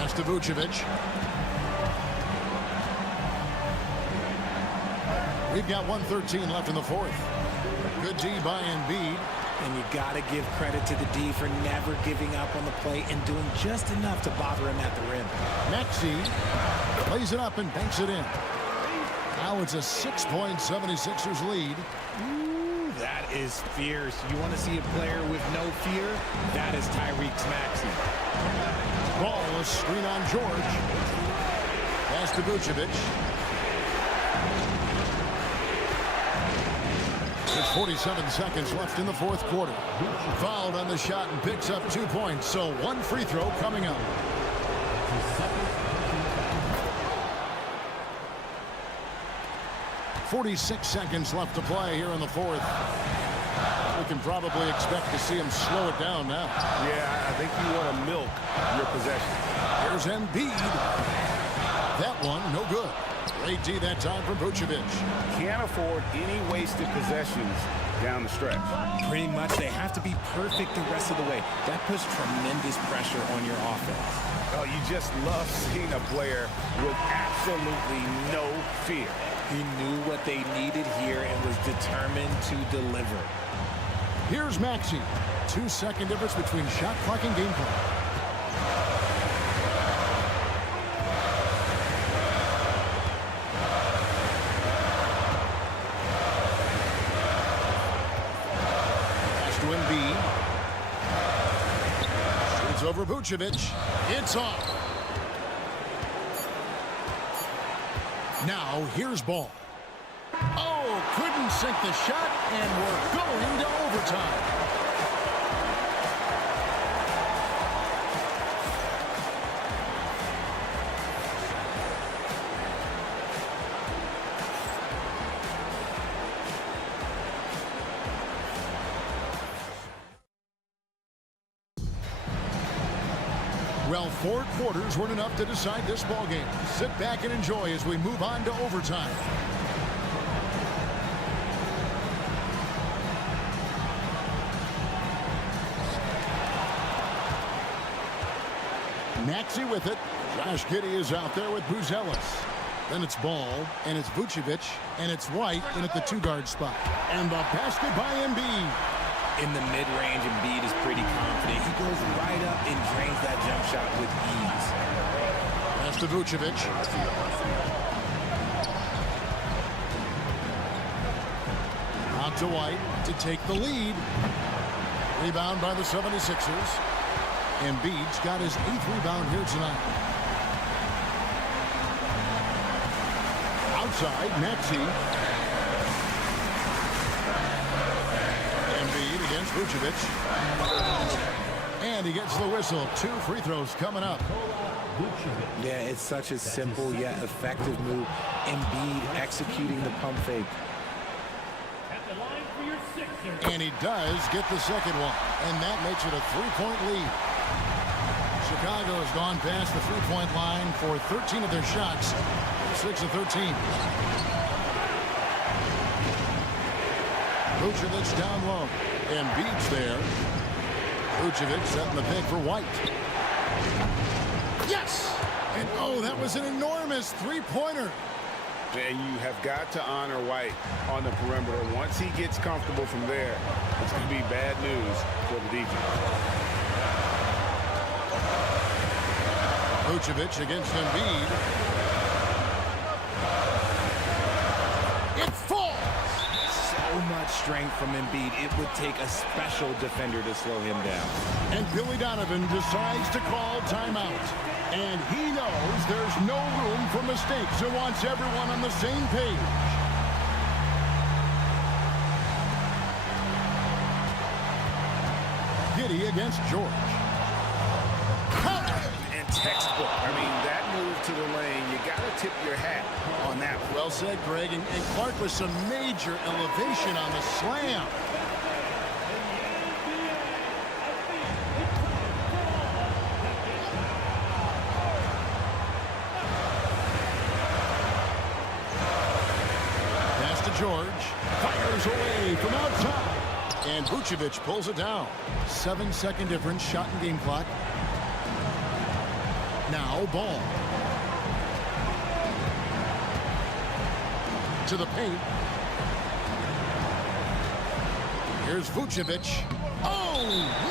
Pass to Vucevic. We've got 1:13 left in the fourth. Good D by Embiid. And you got to give credit to the D for never giving up on the play and doing just enough to bother him at the rim. Maxey plays it up and banks it in. Now it's a 6-point 76ers lead. Ooh, that is fierce. You want to see a player with no fear? That is Tyrese Maxey. Ball, a screen on George. Pass to Vucevic. There's 47 seconds left in the fourth quarter. Fouled on the shot and picks up 2 points, so one free throw coming up. .46 seconds left to play here in the fourth. We can probably expect to see him slow it down now. Yeah, I think you want to milk your possession. Here's Embiid. That one, no good. Great D that time from Vucevic. Can't afford any wasted possessions down the stretch. Pretty much, they have to be perfect the rest of the way. That puts tremendous pressure on your offense. Oh, you just love seeing a player with absolutely no fear. He knew what they needed here and was determined to deliver. Here's Maxey. 2-second difference between shot clock and game clock. Over Vucevic. It's off. Now here's Ball. Oh, couldn't sink the shot, and we're going to overtime. Well, 4 quarters weren't enough to decide this ball game. Sit back and enjoy as we move on to overtime. Maxey with it. Josh Giddey is out there with Buzelis. Then it's Ball, and it's Vucevic, and it's White in at the 2-guard spot. And the basket by Embiid. In the mid-range, Embiid is pretty confident. He goes right up and drains that jump shot with ease. Pass to Vucevic. Out to White to take the lead. Rebound by the 76ers. Embiid's got his 8th rebound here tonight. Outside, Maxey. Embiid against Vucevic. And he gets the whistle. 2 free throws coming up. Yeah, it's such a simple yet effective move. Embiid executing the pump fake. And he does get the second one. And that makes it a 3-point lead. Chicago has gone past the 3-point line for 13 of their shots. 6 of 13. Vucevic down low. Embiid's there. Vucevic setting the pick for White. Yes! And oh, that was an enormous three-pointer. And you have got to honor White on the perimeter. Once he gets comfortable from there, it's going to be bad news for the defense. Vucevic against Embiid. It falls! So much strength from Embiid. It would take a special defender to slow him down. And Billy Donovan decides to call timeout. And he knows there's no room for mistakes and wants everyone on the same page. Giddey against George. And textbook. I mean, that move to the lane, you got to tip your hat on that one. Well said, Greg. And Clark with some major elevation on the slam. George fires away from outside. And Vucevic pulls it down. 7-second difference, shot and game clock. Now Ball. To the paint. Here's Vucevic. Oh,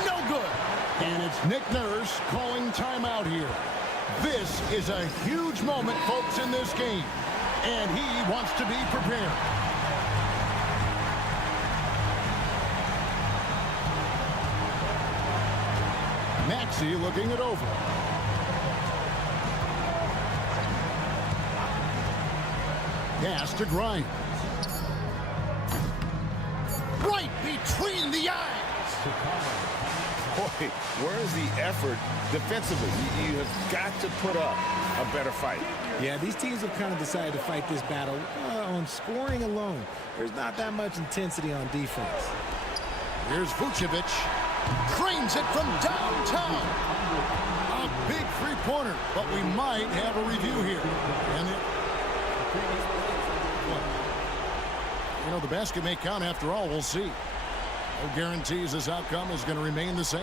no good. And it's Nick Nurse calling timeout here. This is a huge moment, folks, in this game. And he wants to be prepared. Maxey looking it over. Pass to Grimes. Right between the eyes. Boy, where's the effort defensively? You have got to put up a better fight. Yeah, these teams have kind of decided to fight this battle on scoring alone. There's not that much intensity on defense. Here's Vucevic. Cranes it from downtown. A big three-pointer, but we might have a review here. And you know, the basket may count after all. We'll see. No guarantees this outcome is going to remain the same.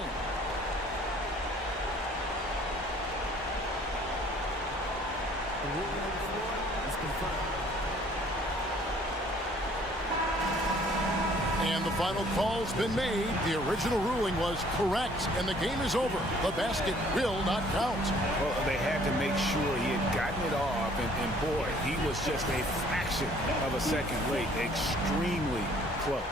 And the final call's been made. The original ruling was correct, and the game is over. The basket will not count. Well, they had to make sure he had gotten it off, and boy, he was just a fraction of a second late. Extremely close.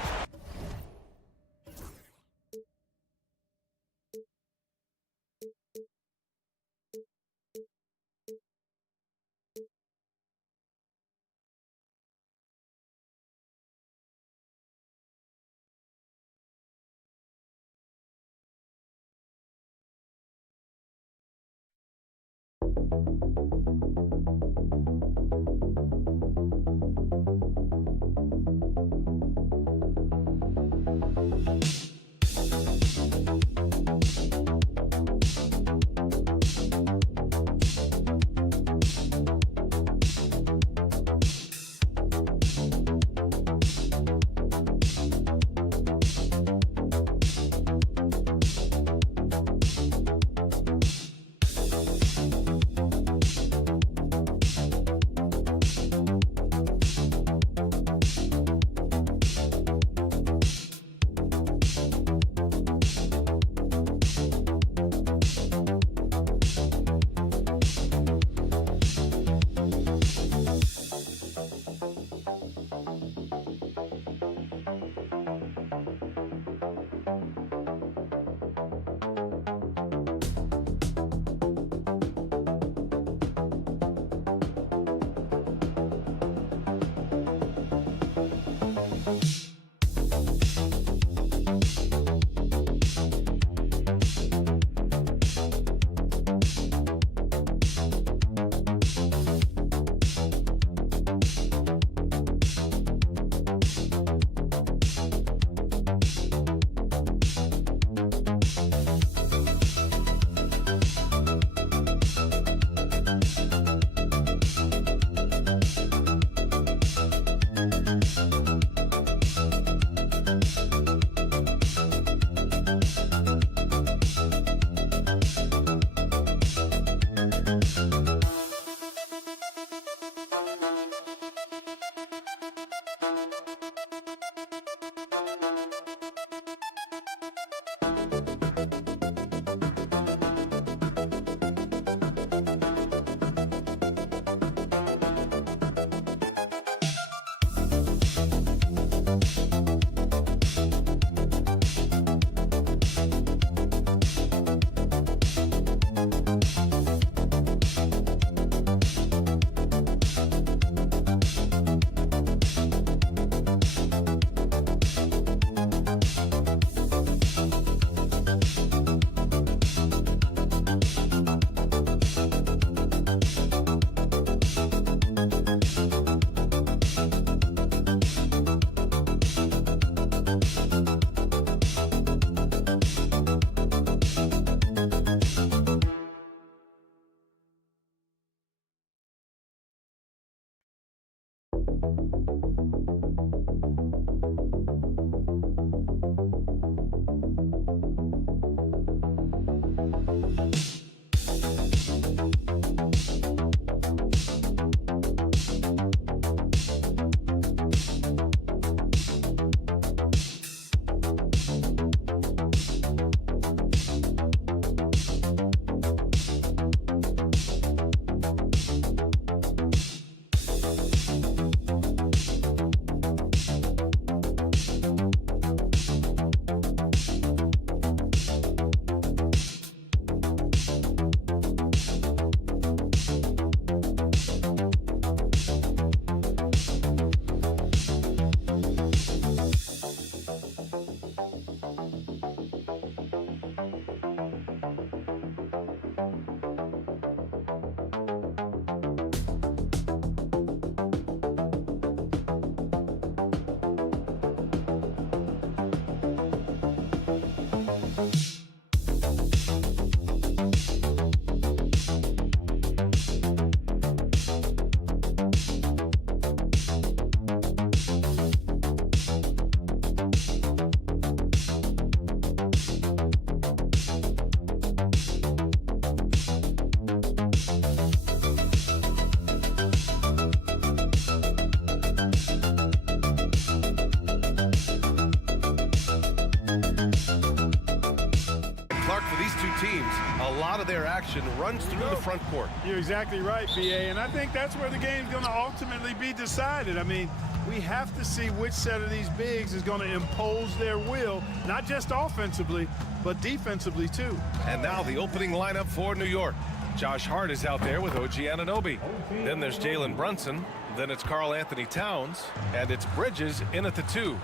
teams, a lot of their action runs through the front court. You're exactly right, B.A., and I think that's where the game's going to ultimately be decided. I mean, we have to see which set of these bigs is going to impose their will, not just offensively, but defensively, too. And now the opening lineup for New York. Josh Hart is out there with OG Anunoby. Then there's Jalen Brunson. Then it's Karl Anthony Towns. And it's Bridges in at the 2.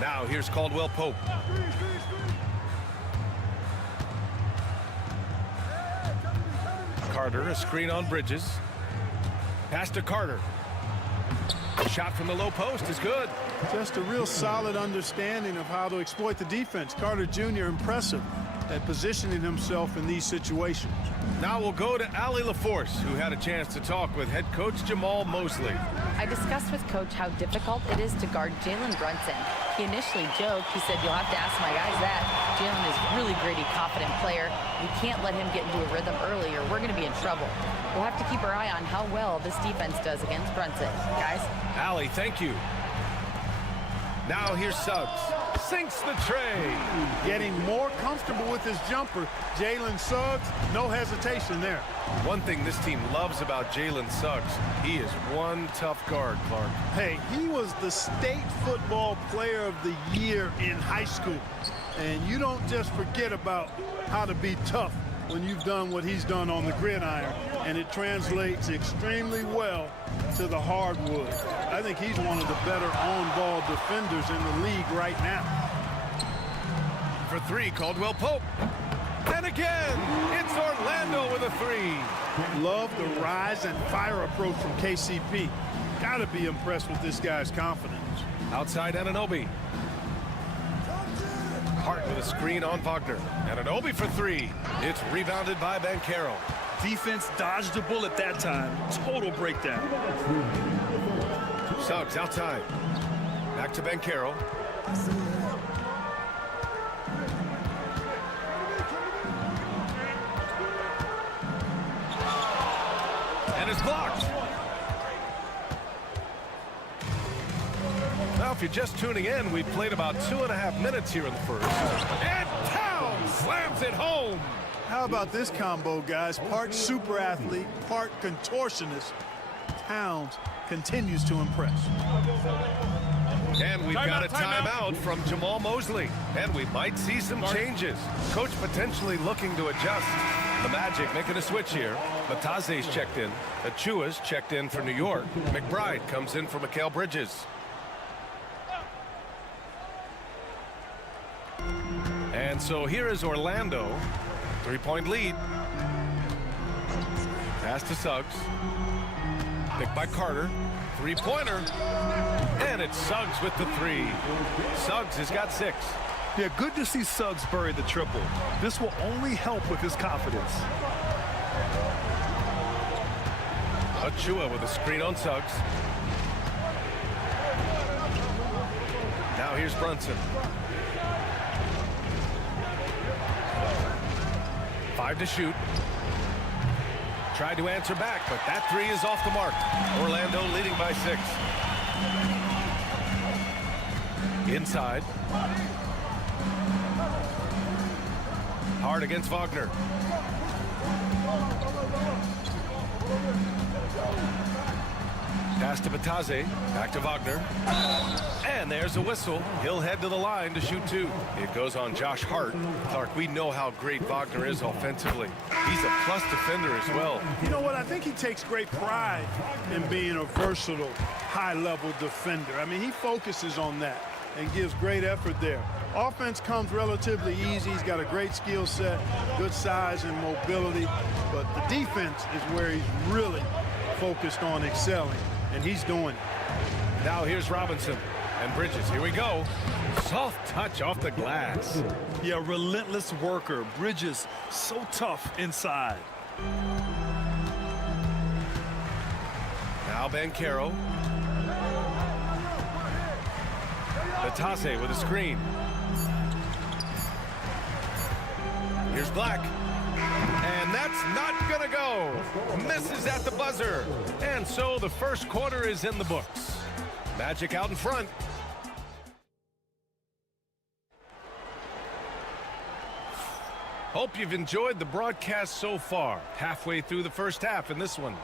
Now here's Caldwell Pope. Carter, a screen on Bridges. Pass to Carter. Shot from the low post is good. Just a real solid understanding of how to exploit the defense. Carter Jr. impressive at positioning himself in these situations. Now we'll go to Allie LaForce, who had a chance to talk with head coach Jamal Mosley. I discussed with Coach how difficult it is to guard Jalen Brunson. He initially joked. He said, you'll have to ask my guys that. Jalen is a really gritty, confident player. We can't let him get into a rhythm early or we're going to be in trouble. We'll have to keep our eye on how well this defense does against Brunson. Guys? Allie, thank you. Now here's Suggs. Sinks the tray. Getting more comfortable with his jumper. Jalen Suggs, no hesitation there. One thing this team loves about Jalen Suggs, he is one tough guard, Clark. Hey, he was the state football player of the year in high school. And you don't just forget about how to be tough when you've done what he's done on the gridiron. And it translates extremely well to the hardwood. I think he's one of the better on-ball defenders in the league right now. For 3, Caldwell Pope. And again, it's Orlando with a 3. Love the rise and fire approach from KCP. Got to be impressed with this guy's confidence. Outside Anunoby. Hart with a screen on Wagner. Anunoby for 3. It's rebounded by Banchero. Defense dodged the bullet that time. Total breakdown. Suggs outside. Back to Banchero. And it's blocked. Now, if you're just tuning in, we've played about 2.5 minutes here in the first. And Towns slams it home. How about this combo, guys? Part super athlete, part contortionist. Towns continues to impress. And we've got a timeout from Jamal Mosley. And we might see some changes. Coach potentially looking to adjust. The Magic making a switch here. Mataze's checked in. Achua's checked in for New York. McBride comes in for Mikal Bridges. And so here is Orlando. 3-point lead. Pass to Suggs. Picked by Carter. 3-pointer. And it's Suggs with the 3. Suggs has got 6. Yeah, good to see Suggs bury the triple. This will only help with his confidence. Achua with a screen on Suggs. Now here's Brunson. 5 to shoot. Tried to answer back, but that 3 is off the mark. Orlando leading by 6. Inside. Hard against Wagner. Pass to Bataze. Back to Wagner. And there's a whistle. He'll head to the line to shoot 2. It goes on Josh Hart. Clark, we know how great Wagner is offensively. He's a plus defender as well. You know what? I think he takes great pride in being a versatile, high-level defender. I mean, he focuses on that and gives great effort there. Offense comes relatively easy. He's got a great skill set, good size and mobility. But the defense is where he's really focused on excelling, and he's doing it. Now here's Robinson and Bridges. Here we go. Soft touch off the glass. Yeah, relentless worker. Bridges, so tough inside. Now Banchero. Batase with a screen. Here's Black. And that's not gonna go. Misses at the buzzer. And so the first quarter is in the books. Magic out in front. Hope you've enjoyed the broadcast so far. Halfway through the first half in this one.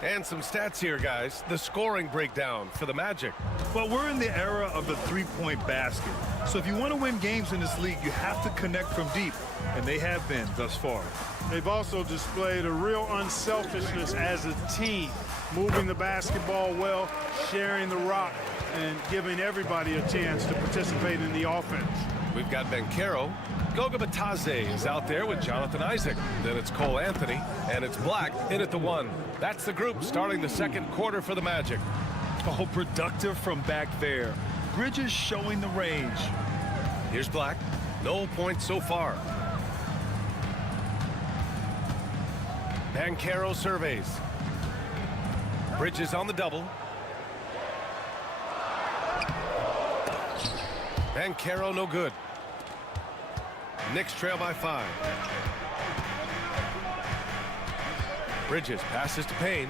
And some stats here, guys. The scoring breakdown for the Magic. Well, we're in the era of the three-point basket. So if you want to win games in this league, you have to connect from deep. And they have been thus far. They've also displayed a real unselfishness as a team, moving the basketball well, sharing the rock, and giving everybody a chance to participate in the offense. We've got Banchero. Goga Bitadze is out there with Jonathan Isaac. Then it's Cole Anthony, and it's Black in at the 1. That's the group starting the second quarter for the Magic. Oh, productive from back there. Bridges showing the range. Here's Black. No points so far. Banchero surveys. Bridges on the double. Banchero no good. Knicks trail by 5. Bridges passes to Payne.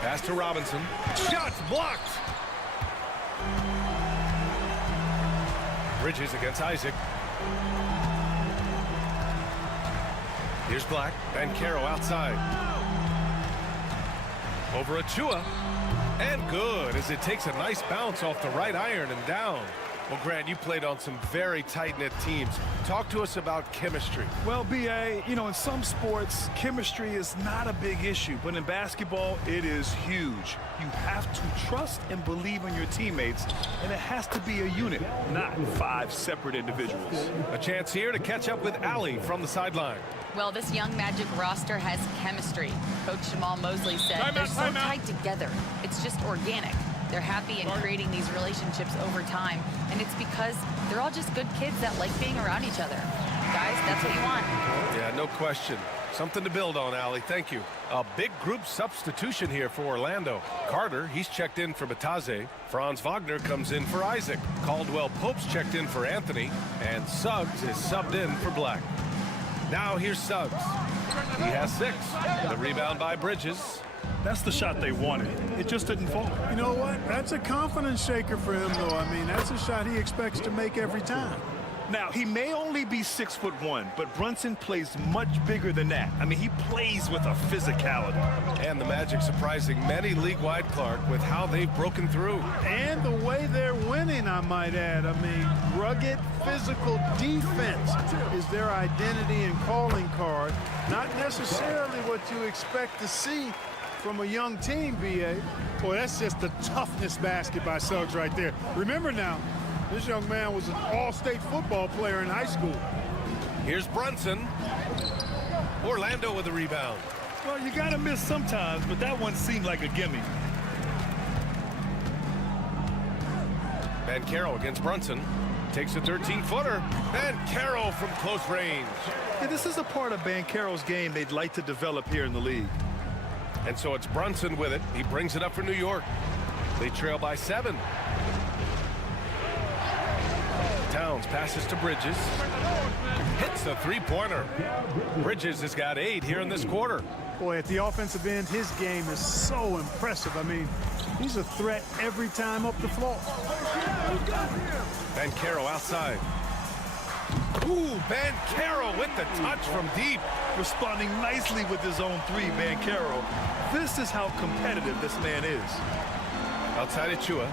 Pass to Robinson. Shots blocked. Bridges against Isaac. Here's Black. Banchero outside. Over Achua. And good as it takes a nice bounce off the right iron and down. Well, Grant, you played on some very tight-knit teams. Talk to us about chemistry. Well, B.A., you know, in some sports, chemistry is not a big issue. But in basketball, it is huge. You have to trust and believe in your teammates, and it has to be a unit, not 5 separate individuals. A chance here to catch up with Allie from the sideline. Well, this young Magic roster has chemistry. Coach Jamal Mosley said they're so tight together. It's just organic. They're happy in creating these relationships over time, and it's because they're all just good kids that like being around each other. Guys, that's what you want. Yeah, no question. Something to build on, Allie. Thank you. A big group substitution here for Orlando. Carter, he's checked in for Bitadze. Franz Wagner comes in for Isaac. Caldwell Pope's checked in for Anthony. And Suggs is subbed in for Black. Now here's Suggs. He has 6. The rebound by Bridges. That's the shot they wanted. It just didn't fall. You know what? That's a confidence shaker for him, though. I mean, that's a shot he expects to make every time. Now, he may only be 6'1", but Brunson plays much bigger than that. I mean, he plays with a physicality. And the Magic surprising many league-wide, Clark, with how they've broken through. And the way they're winning, I might add. I mean, rugged physical defense is their identity and calling card. Not necessarily what you expect to see from a young team, B.A. Boy, that's just the toughness basket by Suggs right there. Remember now, this young man was an all-state football player in high school. Here's Brunson. Orlando with the rebound. Well, you got to miss sometimes, but that one seemed like a gimme. Banchero against Brunson. Takes a 13-footer. Banchero from close range. Yeah, this is a part of Banchero's game they'd like to develop here in the league. And so it's Brunson with it. He brings it up for New York. They trail by 7. Towns passes to Bridges. Hits the three-pointer. Bridges has got 8 here in this quarter. Boy, at the offensive end, his game is so impressive. I mean, he's a threat every time up the floor. Banchero outside. Ooh, Banchero with the touch from deep. Responding nicely with his own 3, Banchero. This is how competitive this man is. Outside Achua.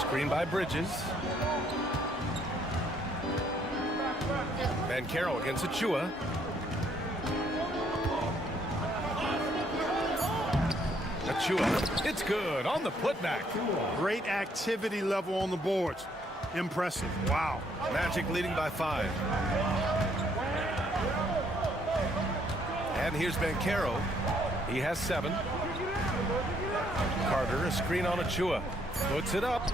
Screen by Bridges. Banchero against Achua. Achua, it's good on the putback. Great activity level on the boards. Impressive. Wow. Magic leading by 5. And here's Banchero. He has 7. Carter, a screen on Achua. Puts it up.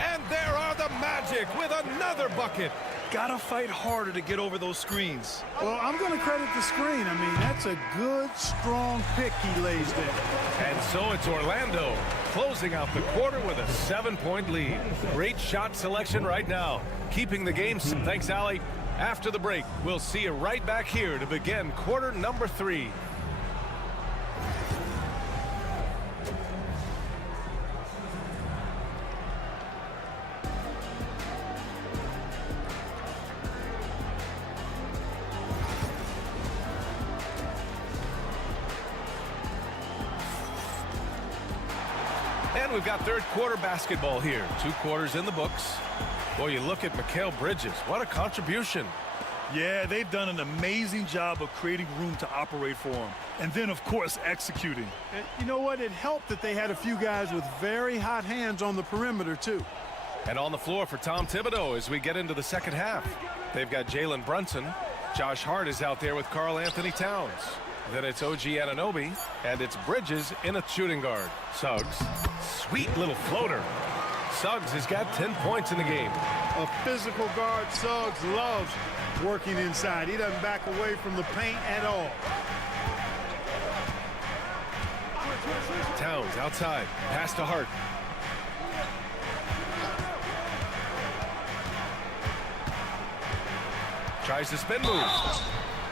And there are the Magic with another bucket. Gotta fight harder to get over those screens. Well, I'm going to credit the screen. I mean, that's a good, strong pick he lays there. And so it's Orlando closing out the quarter with a 7-point lead. Great shot selection right now. Keeping the game. Thanks, Allie. After the break, we'll see you right back here to begin quarter number 3. And we've got third quarter basketball here. 2 quarters in the books. Boy, you look at Mikal Bridges. What a contribution. Yeah, they've done an amazing job of creating room to operate for him. And then, of course, executing. And you know what? It helped that they had a few guys with very hot hands on the perimeter, too. And on the floor for Tom Thibodeau as we get into the second half. They've got Jalen Brunson. Josh Hart is out there with Karl Anthony Towns. Then it's OG Anunoby, and it's Bridges in a shooting guard. Suggs, sweet little floater. Suggs has got 10 points in the game. A physical guard, Suggs loves working inside. He doesn't back away from the paint at all. Towns outside, pass to Hart. Tries to spin move.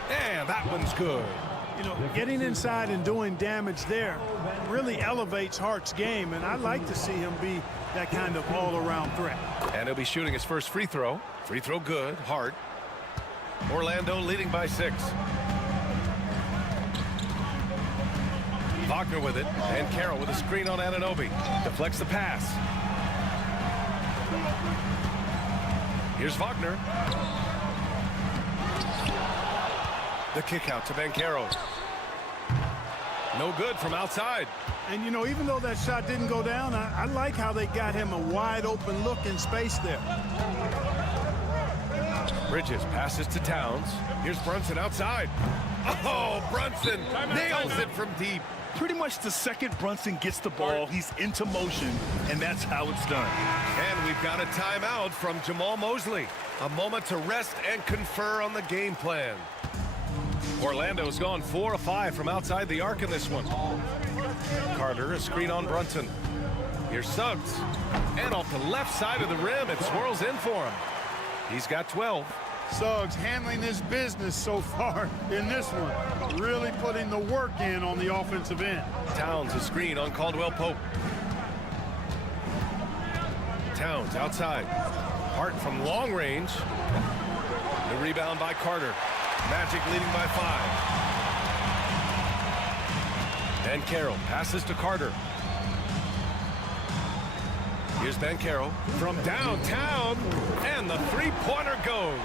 And that one's good. You know, getting inside and doing damage there really elevates Hart's game, and I'd like to see him be that kind of all-around threat. And he'll be shooting his first free throw. Free throw good. Hart. Orlando leading by 6. Wagner with it. And Carroll with a screen on Anunoby. Deflects the pass. Here's Wagner. The kick out to Banchero. No good from outside. And, you know, even though that shot didn't go down, I like how they got him a wide-open look in space there. Bridges passes to Towns. Here's Brunson outside. Oh, Brunson nails it from deep. Pretty much the second Brunson gets the ball, he's into motion, and that's how it's done. And we've got a timeout from Jamal Mosley. A moment to rest and confer on the game plan. Orlando's gone 4 of 5 from outside the arc in this one. Carter, a screen on Brunson. Here's Suggs. And off the left side of the rim, it swirls in for him. He's got 12. Suggs handling his business so far in this one. Really putting the work in on the offensive end. Towns, a screen on Caldwell Pope. Towns outside. Hart from long range. The rebound by Carter. Magic leading by 5. Banchero passes to Carter. Here's Banchero from downtown, and the three-pointer goes.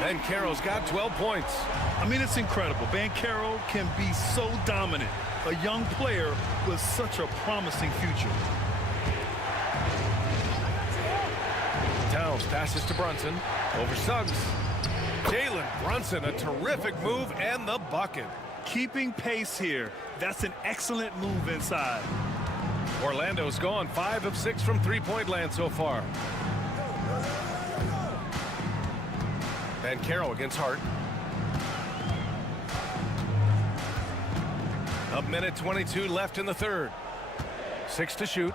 Banchero's got 12 points. I mean, it's incredible. Banchero can be so dominant. A young player with such a promising future. Towns passes to Brunson. Over Suggs. Jalen Brunson, a terrific move, and the bucket. Keeping pace here. That's an excellent move inside. Orlando's gone 5 of 6 from three-point land so far. Banchero against Hart. A minute 22 left in the third. 6 to shoot.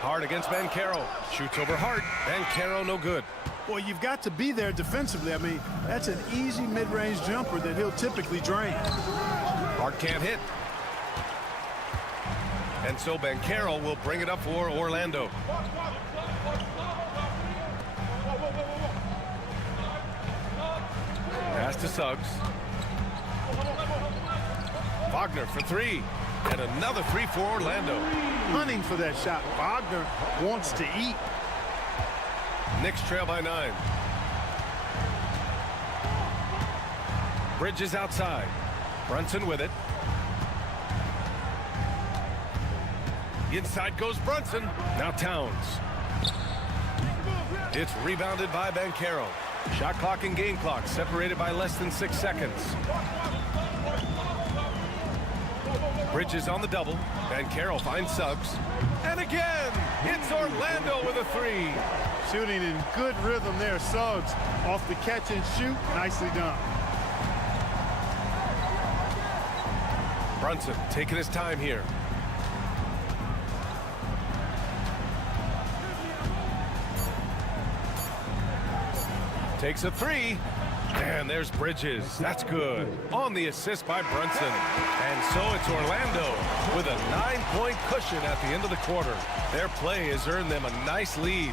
Hart against Banchero. Shoots over Hart. Banchero no good. Well, you've got to be there defensively. I mean, that's an easy mid-range jumper that he'll typically drain. Hart can't hit. And so Banchero will bring it up for Orlando. Pass to Suggs. Wagner for 3. And another 3 for Orlando. Hunting for that shot. Wagner wants to eat. Knicks trail by 9. Bridges outside. Brunson with it. Inside goes Brunson. Now Towns. It's rebounded by Banchero. Shot clock and game clock separated by less than 6 seconds. Bridges on the double. Banchero finds Suggs. And again, it's Orlando with a 3. Shooting in good rhythm there. Suggs off the catch and shoot. Nicely done. Brunson taking his time here. Takes a 3. And there's Bridges. That's good. On the assist by Brunson. And so it's Orlando with a 9-point cushion at the end of the quarter. Their play has earned them a nice lead.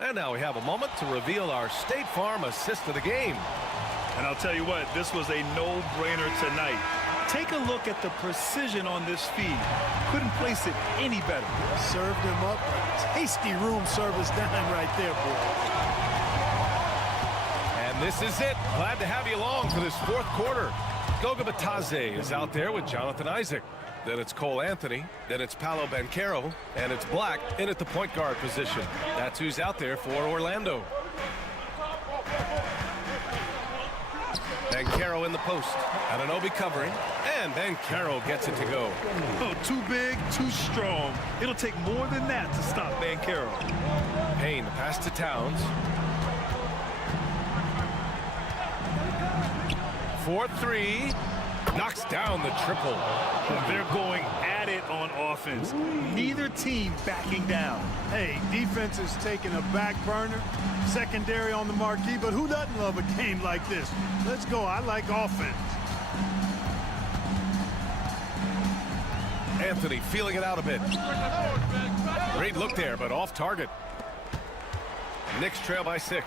And now we have a moment to reveal our State Farm assist of the game. And I'll tell you what, this was a no-brainer tonight. Take a look at the precision on this feed. Couldn't place it any better. Served him up a tasty room service dime right there, boy. And this is it. Glad to have you along for this fourth quarter. Goga Bitadze is out there with Jonathan Isaac. Then it's Cole Anthony. Then it's Paolo Banchero. And it's Black in at the point guard position. That's who's out there for Orlando. Banchero in the post. Anunoby covering. And Banchero gets it to go. Oh, too big, too strong. It'll take more than that to stop Banchero. Payne, the pass to Towns. 4-3. Knocks down the triple. They're going at it on offense. Neither team backing down. Hey, defense is taking a back burner. Secondary on the marquee, but who doesn't love a game like this? Let's go. I like offense. Anthony feeling it out a bit. Great look there, but off target. Knicks trail by 6.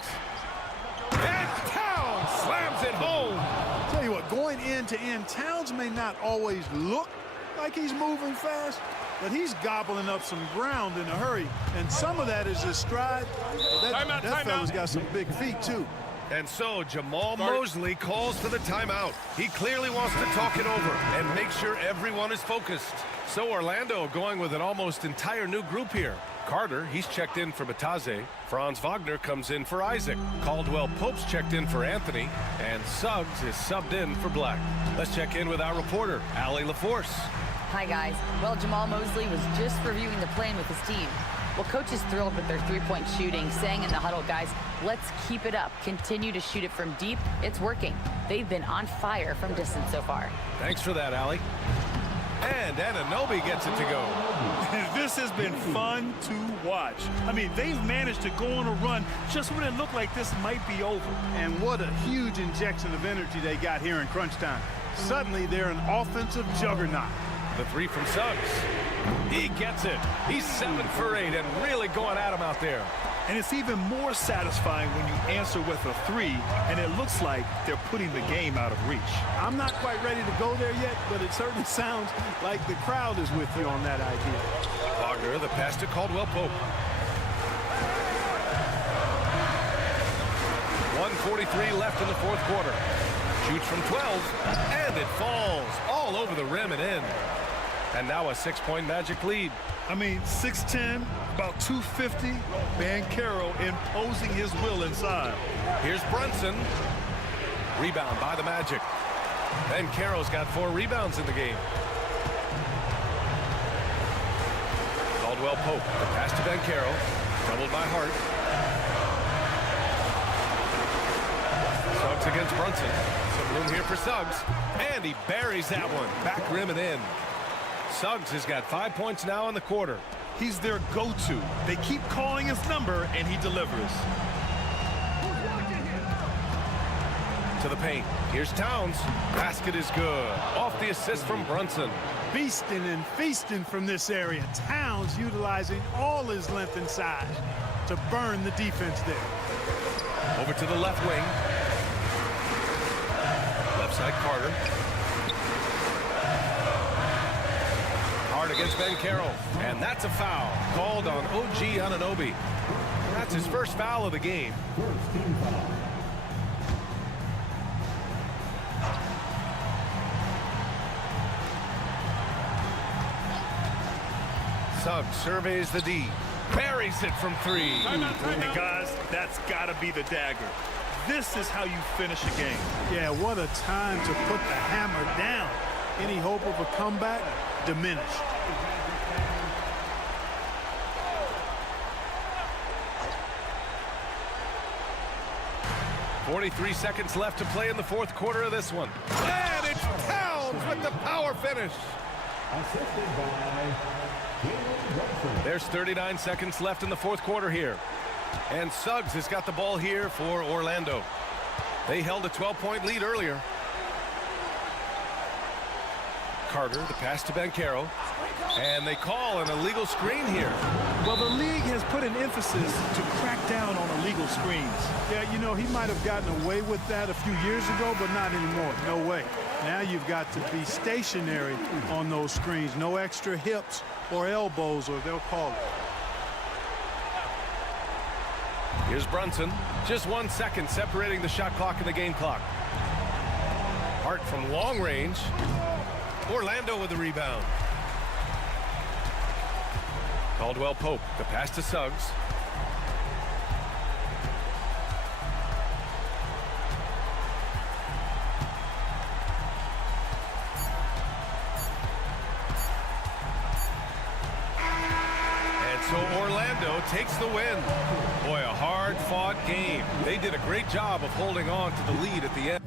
And Towns slams it home. Tell you what, going end to end, Towns may not always look like he's moving fast, but he's gobbling up some ground in a hurry. And some of that is his stride. That fella's got some big feet, too. And so Jamal Mosley calls for the timeout. He clearly wants to talk it over and make sure everyone is focused. So Orlando going with an almost entire new group here. Carter, he's checked in for Bitadze. Franz Wagner comes in for Isaac. Caldwell Pope's checked in for Anthony. And Suggs is subbed in for Black. Let's check in with our reporter, Allie LaForce. Hi, guys. Well, Jamal Mosley was just reviewing the plan with his team. Well, coach is thrilled with their three-point shooting, saying in the huddle, guys, let's keep it up. Continue to shoot it from deep. It's working. They've been on fire from distance so far. Thanks for that, Allie. And Anunoby gets it to go. This has been fun to watch. I mean, they've managed to go on a run just when it looked like this might be over. And what a huge injection of energy they got here in crunch time. Suddenly, they're an offensive juggernaut. The three from Suggs. He gets it. He's 7 for 8 and really going at him out there. And it's even more satisfying when you answer with a 3, and it looks like they're putting the game out of reach. I'm not quite ready to go there yet, but it certainly sounds like the crowd is with you on that idea. Wagner, the pass to Caldwell Pope. 1:43 left in the fourth quarter. Shoots from 12, and it falls all over the rim and in. And now a 6-point Magic lead. I mean, 6'10", about 250. Banchero imposing his will inside. Here's Brunson. Rebound by the Magic. Banchero's got 4 rebounds in the game. Caldwell Pope, the pass to Banchero. Doubled by Hart. Suggs against Brunson. Some room here for Suggs. And he buries that one. Back rim and in. Suggs has got 5 points now in the quarter. He's their go-to. They keep calling his number, and he delivers. To the paint. Here's Towns. Basket is good. Off the assist from Brunson. Beasting and feasting from this area. Towns utilizing all his length and size to burn the defense there. Over to the left wing. Left side, Carter. Hard against Banchero. And that's a foul called on OG Anunoby. That's his first foul of the game. First team foul. Suggs surveys the D. Buries it from 3. And guys, that's got to be the dagger. This is how you finish a game. Yeah, what a time to put the hammer down. Any hope of a comeback diminished. .43 seconds left to play in the fourth quarter of this one. And it's Towns with the power finish. Assisted by There's 39 seconds left in the fourth quarter here. And Suggs has got the ball here for Orlando. They held a 12-point lead earlier. Carter, the pass to Banchero. And they call an illegal screen here. Well, the league has put an emphasis to crack down on illegal screens. Yeah, you know, he might have gotten away with that a few years ago, but not anymore. No way. Now you've got to be stationary on those screens. No extra hips or elbows, or they'll call it. Here's Brunson. Just 1 second separating the shot clock and the game clock. Hart from long range. Orlando with the rebound. Caldwell Pope, the pass to Suggs. And so Orlando takes the win. Boy, a hard-fought game. They did a great job of holding on to the lead at the end.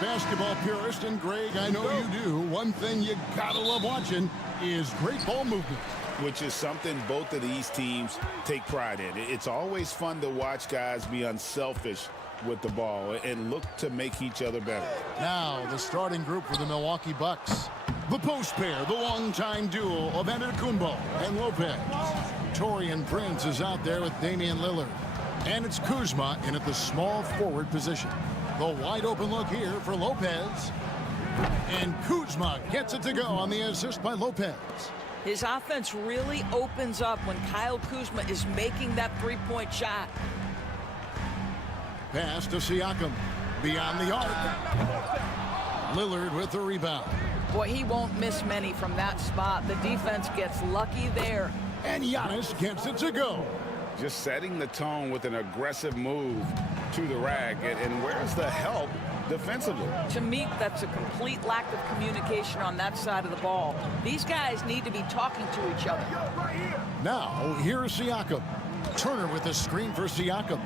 Basketball purist, and Greg, I know you do. One thing you gotta love watching is great ball movement. Which is something both of these teams take pride in. It's always fun to watch guys be unselfish with the ball and look to make each other better. Now, the starting group for the Milwaukee Bucks. The post pair, the longtime duo of Antetokounmpo and Lopez. Taurean Prince is out there with Damian Lillard. And it's Kuzma in at the small forward position. The wide open look here for Lopez. And Kuzma gets it to go on the assist by Lopez. His offense really opens up when Kyle Kuzma is making that three-point shot. Pass to Siakam. Beyond the arc. Lillard with the rebound. Boy, he won't miss many from that spot. The defense gets lucky there. And Giannis gets it to go. Just setting the tone with an aggressive move to the rack. And where's the help defensively? To me, that's a complete lack of communication on that side of the ball. These guys need to be talking to each other. Now, here's Siakam. Turner with the screen for Siakam.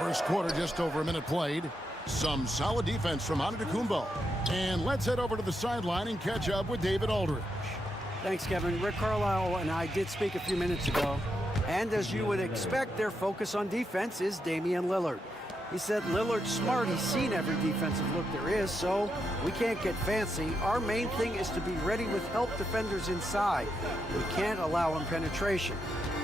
First quarter, just over a minute played. Some solid defense from Antetokounmpo. And let's head over to the sideline and catch up with David Aldridge. Thanks, Kevin. Rick Carlisle and I did speak a few minutes ago. And as you would expect, their focus on defense is Damian Lillard. He said Lillard's smart. He's seen every defensive look there is, so we can't get fancy. Our main thing is to be ready with help defenders inside. We can't allow him penetration.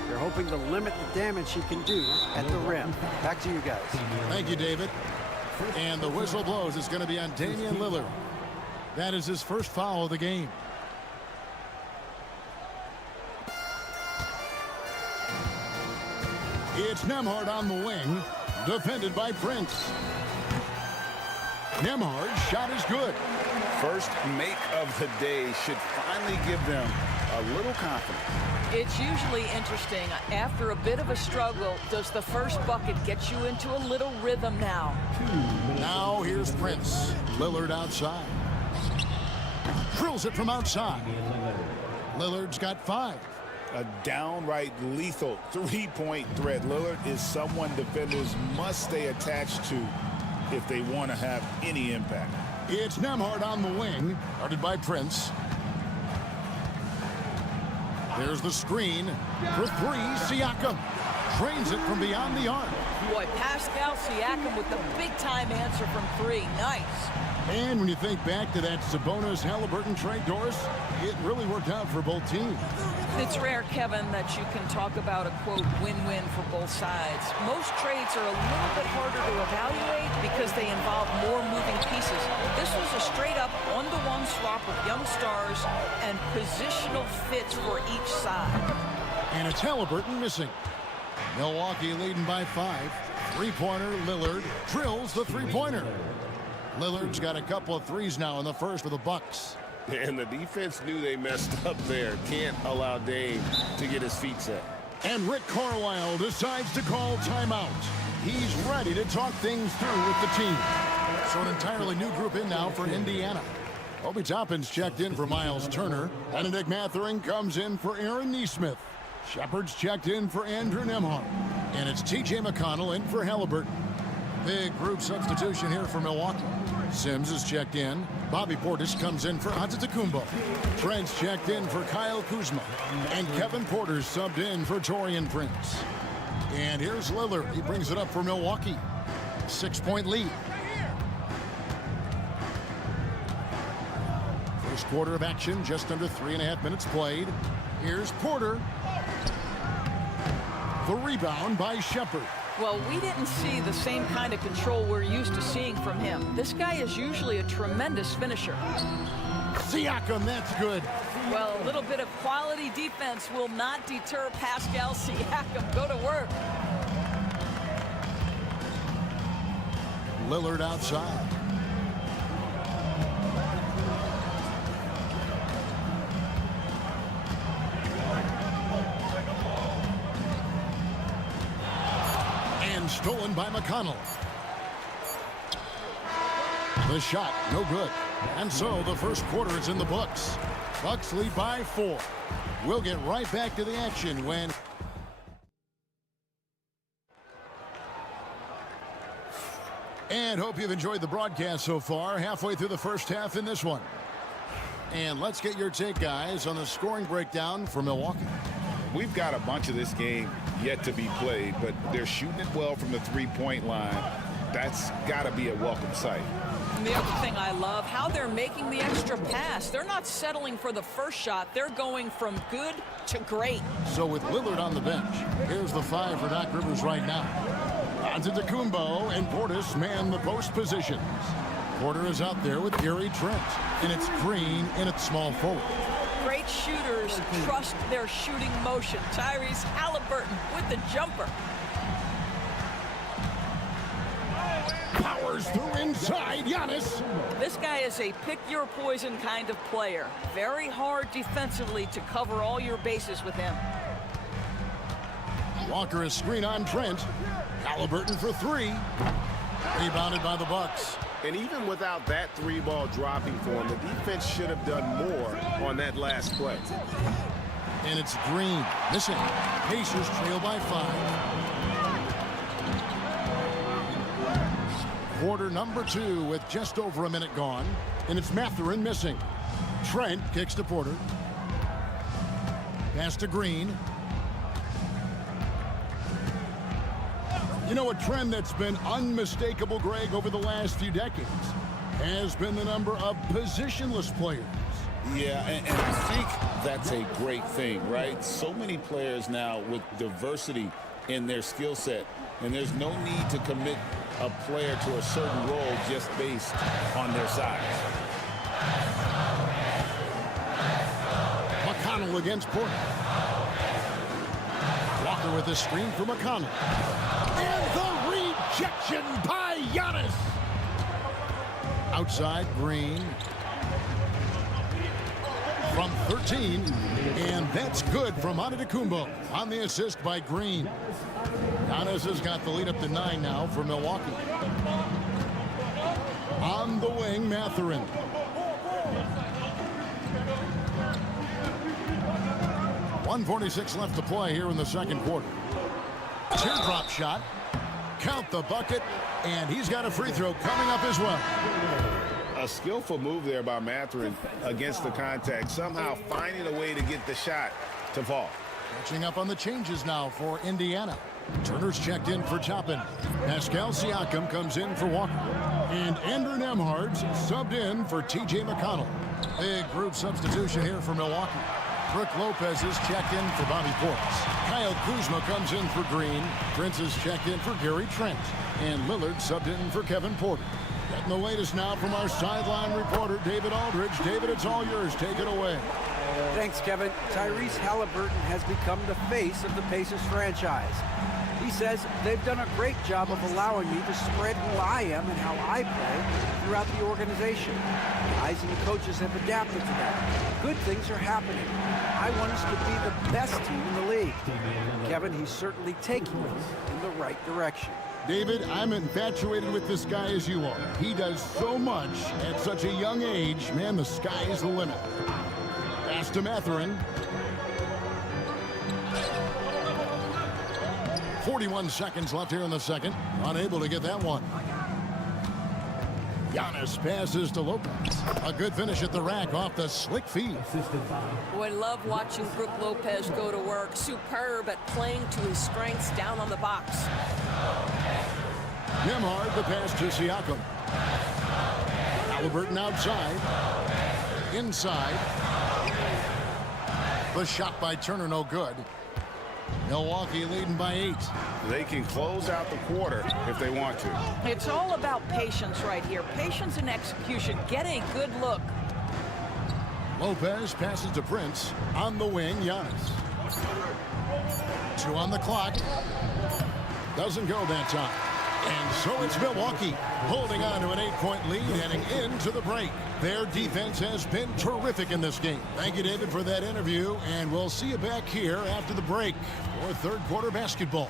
They're hoping to limit the damage he can do at the rim. Back to you guys. Thank you, David. And the whistle blows. It's going to be on Damian Lillard. That is his first foul of the game. It's Nembhard on the wing, defended by Prince. Nembhard's shot is good. First make of the day should finally give them a little confidence. It's usually interesting. After a bit of a struggle, does the first bucket get you into a little rhythm now? Now here's Prince. Lillard outside. Drills it from outside. Lillard's got 5. A downright lethal three-point threat. Lillard is someone defenders must stay attached to if they want to have any impact. It's Nembhard on the wing, guarded by Prince. There's the screen for 3. Siakam drains it from beyond the arc. Boy, Pascal Siakam with the big-time answer from 3. Nice. And when you think back to that Sabonis-Halliburton trade, Doris, it really worked out for both teams. It's rare, Kevin, that you can talk about a, quote, win-win for both sides. Most trades are a little bit harder to evaluate because they involve more moving pieces. This was a straight-up one-to-one swap of young stars and positional fits for each side. And it's Halliburton missing. Milwaukee leading by 5. Three-pointer, Lillard drills the three-pointer. Lillard's got a couple of threes now in the first for the Bucks. And the defense knew they messed up there. Can't allow Dame to get his feet set. And Rick Carlisle decides to call timeout. He's ready to talk things through with the team. So an entirely new group in now for Indiana. Obi Toppin's checked in for Miles Turner. Benedict Mathurin comes in for Aaron Nesmith. Shepard's checked in for Andrew Nembhard. And it's T.J. McConnell in for Halliburton. Big group substitution here for Milwaukee. Sims is checked in. Bobby Portis comes in for Antetokounmpo. Trent's checked in for Kyle Kuzma. And Kevin Porter's subbed in for Taurean Prince. And here's Lillard. He brings it up for Milwaukee. 6-point lead. First quarter of action, just under 3.5 minutes played. Here's Porter. The rebound by Shepard. Well, we didn't see the same kind of control we're used to seeing from him. This guy is usually a tremendous finisher. Siakam, that's good. Well, a little bit of quality defense will not deter Pascal Siakam. Go to work. Lillard outside. Stolen by McConnell. The shot, no good. And so the first quarter is in the books. Bucks lead by 4. We'll get right back to the action when... And hope you've enjoyed the broadcast so far. Halfway through the first half in this one. And let's get your take, guys, on the scoring breakdown for Milwaukee. We've got a bunch of this game yet to be played, but they're shooting it well from the three-point line. That's got to be a welcome sight. And the other thing I love, how they're making the extra pass. They're not settling for the first shot. They're going from good to great. So with Lillard on the bench, here's the 5 for Doc Rivers right now. Antetokounmpo and Portis man the post positions. Porter is out there with Gary Trent, and it's Green in at small forward. Great shooters trust their shooting motion. Tyrese Halliburton with the jumper. Powers through inside, Giannis. This guy is a pick-your-poison kind of player. Very hard defensively to cover all your bases with him. Walker is screen on Trent. Halliburton for 3. Rebounded by the Bucks. And even without that 3-ball dropping for him, the defense should have done more on that last play. And it's Green missing. Pacers trail by 5. Quarter number 2 with just over a minute gone. And it's Mathurin missing. Trent kicks to Porter. Pass to Green. You know, a trend that's been unmistakable, Greg, over the last few decades has been the number of positionless players. Yeah, and I think that's a great thing, right? So many players now with diversity in their skill set, and there's no need to commit a player to a certain role just based on their size. McConnell against Porter. After with a screen from McConnell. And the rejection by Giannis. Outside, Green. From 13. And that's good from Antetokounmpo on the assist by Green. Giannis has got the lead up to 9 now for Milwaukee. On the wing, Mathurin. .146 left to play here in the second quarter. Teardrop shot. Count the bucket. And he's got a free throw coming up as well. A skillful move there by Mathurin against the contact. Somehow finding a way to get the shot to fall. Catching up on the changes now for Indiana. Turner's checked in for Toppin. Pascal Siakam comes in for Walker. And Andrew Nembhard's subbed in for T.J. McConnell. Big group substitution here for Milwaukee. Brook Lopez is checked in for Bobby Portis. Kyle Kuzma comes in for Green. Prince is checked in for Gary Trent. And Lillard subbed in for Kevin Porter. Getting the latest now from our sideline reporter, David Aldridge. David, it's all yours. Take it away. Thanks, Kevin. Tyrese Halliburton has become the face of the Pacers franchise. He says they've done a great job of allowing me to spread who I am and how I play throughout the organization. Guys and the coaches have adapted to that. Good things are happening. I want us to be the best team in the league. Kevin, he's certainly taking us in the right direction. David, I'm infatuated with this guy as you are. He does so much at such a young age. Man, the sky is the limit. Pass to Mathurin. 41 seconds left here in the second. Unable to get that one. Giannis passes to Lopez. A good finish at the rack off the slick feed. Boy, love watching Brook Lopez go to work. Superb at playing to his strengths down on the box. Nembhard, the pass to Siakam. Halliburton outside. Inside. The shot by Turner, no good. Milwaukee leading by 8. They can close out the quarter if they want to. It's all about patience right here. Patience and execution. Get a good look. Lopez passes to Prince. On the wing, Giannis. 2 on the clock. Doesn't go that time. And so it's Milwaukee holding on to an 8-point lead heading into the break. Their defense has been terrific in this game. Thank you, David, for that interview, and we'll see you back here after the break for third quarter basketball.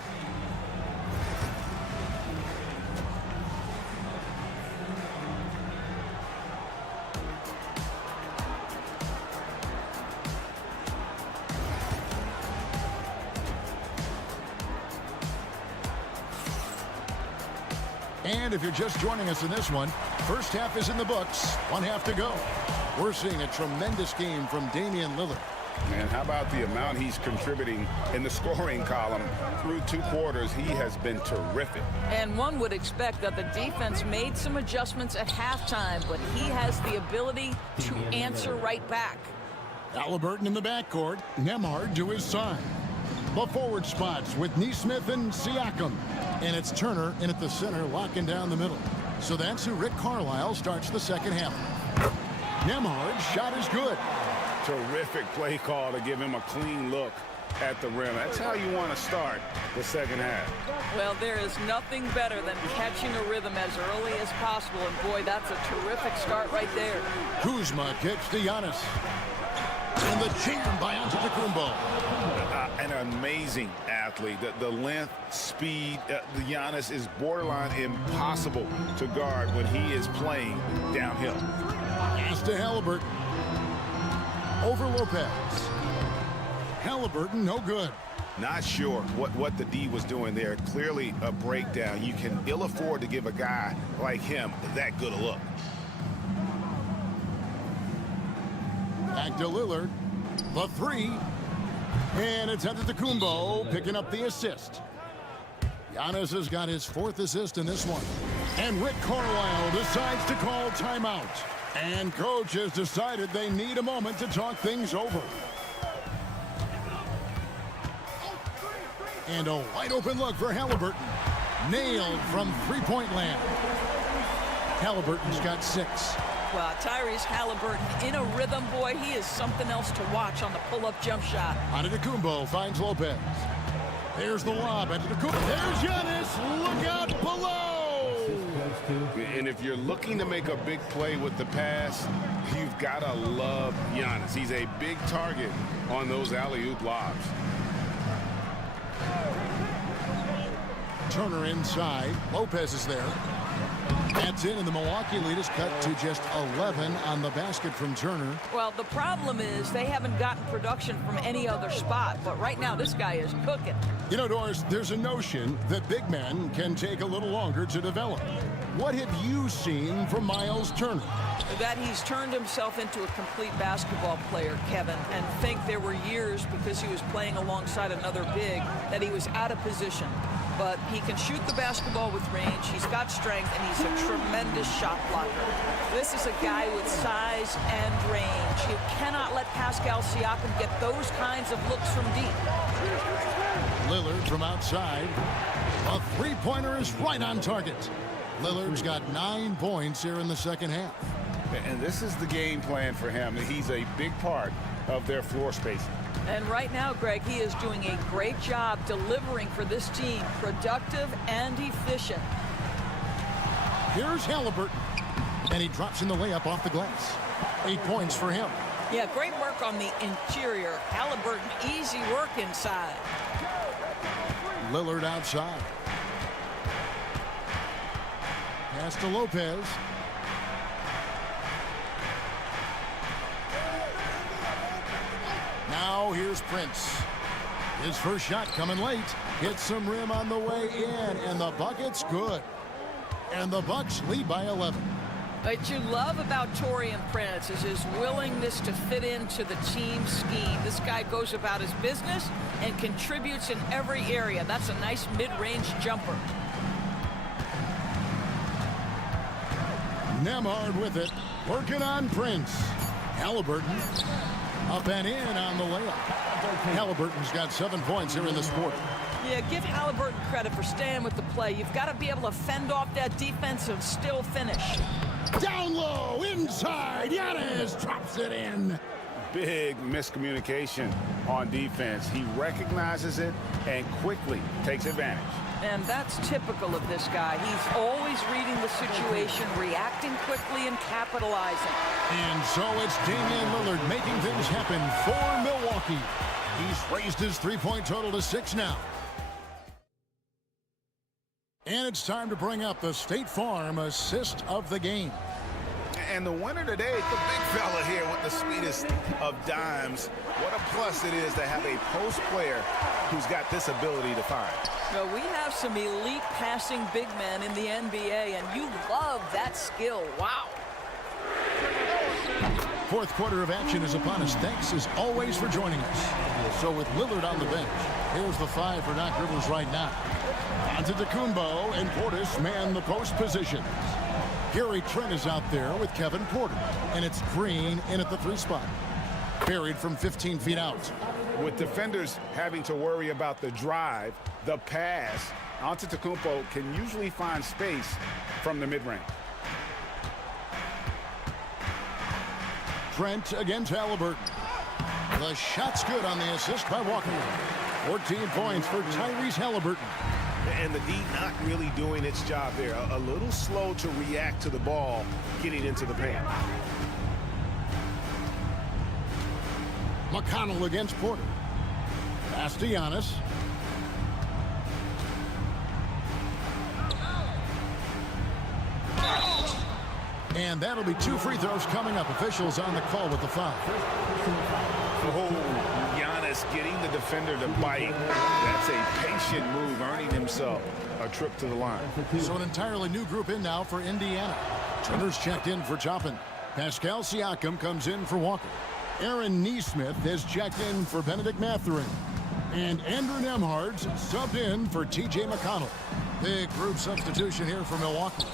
And if you're just joining us in this one, first half is in the books. 1 half to go. We're seeing a tremendous game from Damian Lillard. And how about the amount he's contributing in the scoring column through 2 quarters? He has been terrific. And one would expect that the defense made some adjustments at halftime, but he has the ability to answer right back. Halliburton in the backcourt. Nembhard to his side. The forward spots with Nesmith and Siakam. And it's Turner in at the center, locking down the middle. So that's who Rick Carlisle starts the second half. Nembhard's shot is good. Terrific play call to give him a clean look at the rim. That's how you want to start the second half. Well, there is nothing better than catching a rhythm as early as possible. And boy, that's a terrific start right there. Kuzma kicks to Giannis. And the jam by Antetokounmpo. An amazing athlete. The length, speed, the Giannis is borderline impossible to guard when he is playing downhill. Pass to Halliburton. Over Lopez. Halliburton, no good. Not sure what the D was doing there. Clearly a breakdown. You can ill afford to give a guy like him that good a look. Back to Lillard. The 3. And it's Antetokounmpo picking up the assist. Giannis has got his 4th assist in this one. And Rick Carlisle decides to call timeout. And coach has decided they need a moment to talk things over. And a wide open look for Halliburton. Nailed from 3-point land. Halliburton's got 6. Wow, Tyrese Halliburton in a rhythm, boy. He is something else to watch on the pull-up jump shot. Antetokounmpo finds Lopez. There's the lob into the court. There's Giannis. Look out below. And if you're looking to make a big play with the pass, you've got to love Giannis. He's a big target on those alley-oop lobs. Turner inside. Lopez is there. That's in, and the Milwaukee lead is cut to just 11 on the basket from Turner. Well, the problem is they haven't gotten production from any other spot, but right now this guy is cooking. You know, Doris, there's a notion that big men can take a little longer to develop. What have you seen from Miles Turner? That he's turned himself into a complete basketball player, Kevin, and think there were years because he was playing alongside another big that he was out of position. But he can shoot the basketball with range, he's got strength, and he's a tremendous shot blocker. This is a guy with size and range. You cannot let Pascal Siakam get those kinds of looks from deep. Lillard from outside. A three-pointer is right on target. Lillard's got 9 points here in the second half. And this is the game plan for him. He's a big part of their floor spacing. And right now, Greg, he is doing a great job delivering for this team, productive and efficient. Here's Halliburton, and he drops in the layup off the glass. 8 points for him. Yeah, great work on the interior. Halliburton, easy work inside. Lillard outside. Pass to Lopez. Now here's Prince. His first shot coming late. Hits some rim on the way in, and the bucket's good. And the Bucks lead by 11. What you love about Taurean Prince is his willingness to fit into the team scheme. This guy goes about his business and contributes in every area. That's a nice mid-range jumper. Nembhard with it, working on Prince. Halliburton up and in on the layup. Halliburton's got 7 points here in this quarter. Yeah, give Halliburton credit for staying with the play. You've got to be able to fend off that defense and still finish. Down low, inside, Giannis drops it in. Big miscommunication on defense. He recognizes it and quickly takes advantage. And that's typical of this guy. He's always reading the situation, reacting quickly, and capitalizing. And so it's Damian Lillard making things happen for Milwaukee. He's raised his three-point total to 6 now. And it's time to bring up the State Farm assist of the game. And the winner today, the big fella here with the sweetest of dimes. What a plus it is to have a post player who's got this ability to find. Well, we have some elite passing big men in the NBA, and you love that skill. Wow. Fourth quarter of action is upon us. Thanks, as always, for joining us. So with Lillard on the bench, here's the 5 for Doc Rivers right now. Antetokounmpo and Portis man the post position. Gary Trent is out there with Kevin Porter, and it's Green in at the 3 spot. Buried from 15 feet out. With defenders having to worry about the drive, the pass, Antetokounmpo can usually find space from the mid-range. Trent against Halliburton. The shot's good on the assist by Walker. 14 points for Tyrese Halliburton. And the D not really doing its job there. A little slow to react to the ball getting into the paint. McConnell against Porter. Pass to Giannis. And that'll be 2 free throws coming up. Officials on the call with the foul. Oh, Giannis getting the defender to bite. That's a patient move, earning himself a trip to the line. So an entirely new group in now for Indiana. Turner's checked in for Toppin. Pascal Siakam comes in for Walker. Aaron Nesmith has checked in for Benedict Mathurin. And Andrew Nembhard's subbed in for T.J. McConnell. Big group substitution here for Milwaukee.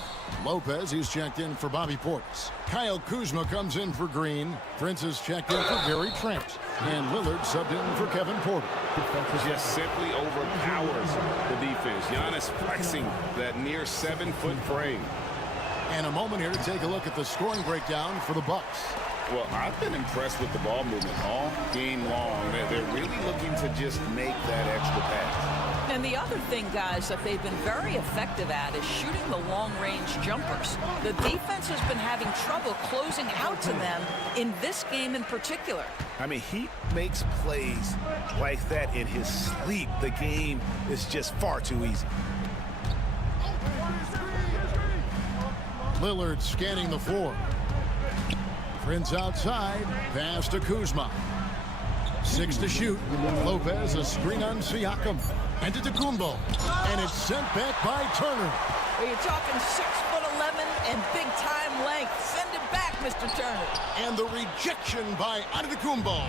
Lopez, he's checked in for Bobby Portis. Kyle Kuzma comes in for Green. Prince is checked in for Gary Trent. And Lillard subbed in for Kevin Porter. Just simply overpowers the defense. Giannis flexing that near 7-foot frame. And a moment here to take a look at the scoring breakdown for the Bucks. Well, I've been impressed with the ball movement all game long. They're really looking to just make that extra pass. And the other thing, guys, that they've been very effective at is shooting the long-range jumpers. The defense has been having trouble closing out to them in this game in particular. I mean, he makes plays like that in his sleep. The game is just far too easy. Lillard scanning the floor. Prince outside. Pass to Kuzma. 6 to shoot. Lopez a screen on Siakam. And to Kumbo. And it's sent back by Turner. Well, you're talking 6'11" and big-time length. Send it back, Mr. Turner. And the rejection by Antetokounmpo.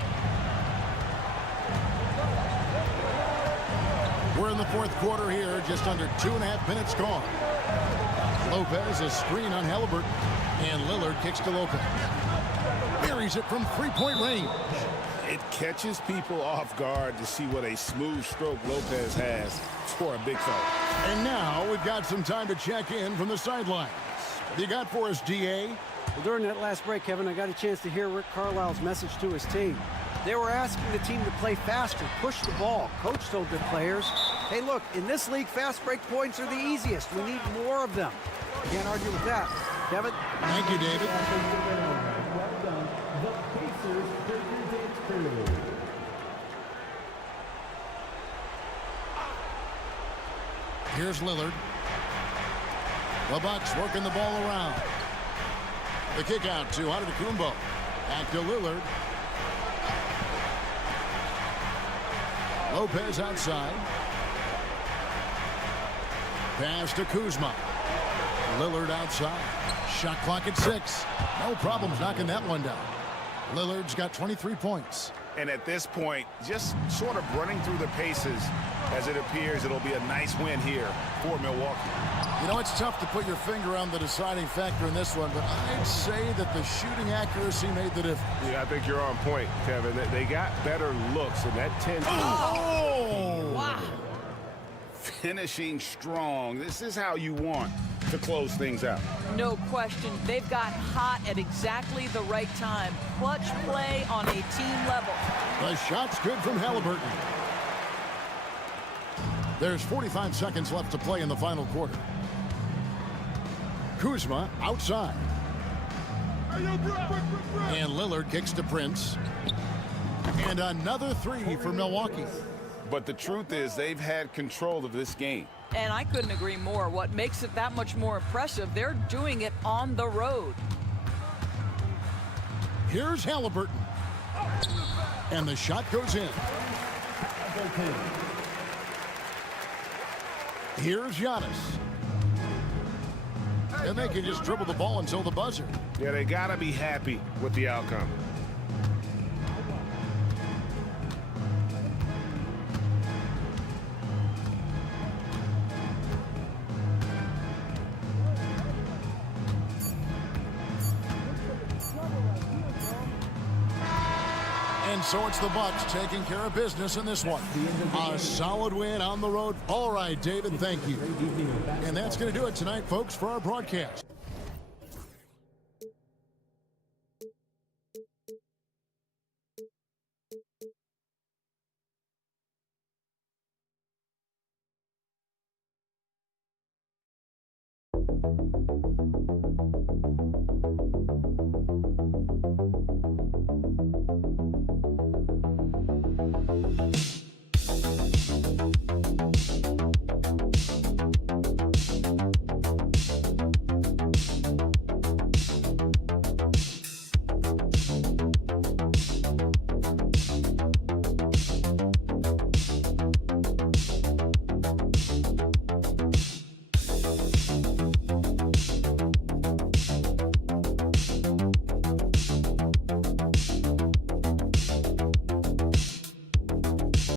We're in the fourth quarter here, just under 2.5 minutes gone. Lopez a screen on Halliburton. And Lillard kicks to Lopez. Buries it from three-point range. It catches people off guard to see what a smooth stroke Lopez has for a big fella. And now we've got some time to check in from the sidelines. What you got for us, D.A.? Well, during that last break, Kevin, I got a chance to hear Rick Carlisle's message to his team. They were asking the team to play faster, push the ball. Coach told the players, hey, look, in this league, fast break points are the easiest. We need more of them. Can't argue with that. Kevin? Thank you, David. Well done. The Pacers figured it through. Here's Lillard. The Bucks working the ball around. The kick out to Antetokounmpo. Back to Lillard. Lopez outside. Pass to Kuzma. Lillard outside. Shot clock at 6. No problems knocking that one down. Lillard's got 23 points. And at this point, just sort of running through the paces, as it appears it'll be a nice win here for Milwaukee. You know, it's tough to put your finger on the deciding factor in this one, but I'd say that the shooting accuracy made the difference. Yeah, I think you're on point, Kevin. They got better looks, and that tends to... Oh! Wow. Finishing strong. This is how you want to close things out. No question. They've got hot at exactly the right time. Clutch play on a team level. The shot's good from Halliburton. There's 45 seconds left to play in the final quarter. Kuzma outside. And Lillard kicks to Prince. And another 3 for Milwaukee. But the truth is they've had control of this game. And I couldn't agree more. What makes it that much more impressive, they're doing it on the road. Here's Halliburton. And the shot goes in. Here's Giannis. And they can just dribble the ball until the buzzer. Yeah, they got to be happy with the outcome. And so it's the Bucks taking care of business in this one. A solid win on the road. All right, David, thank you. And that's going to do it tonight, folks, for our broadcast.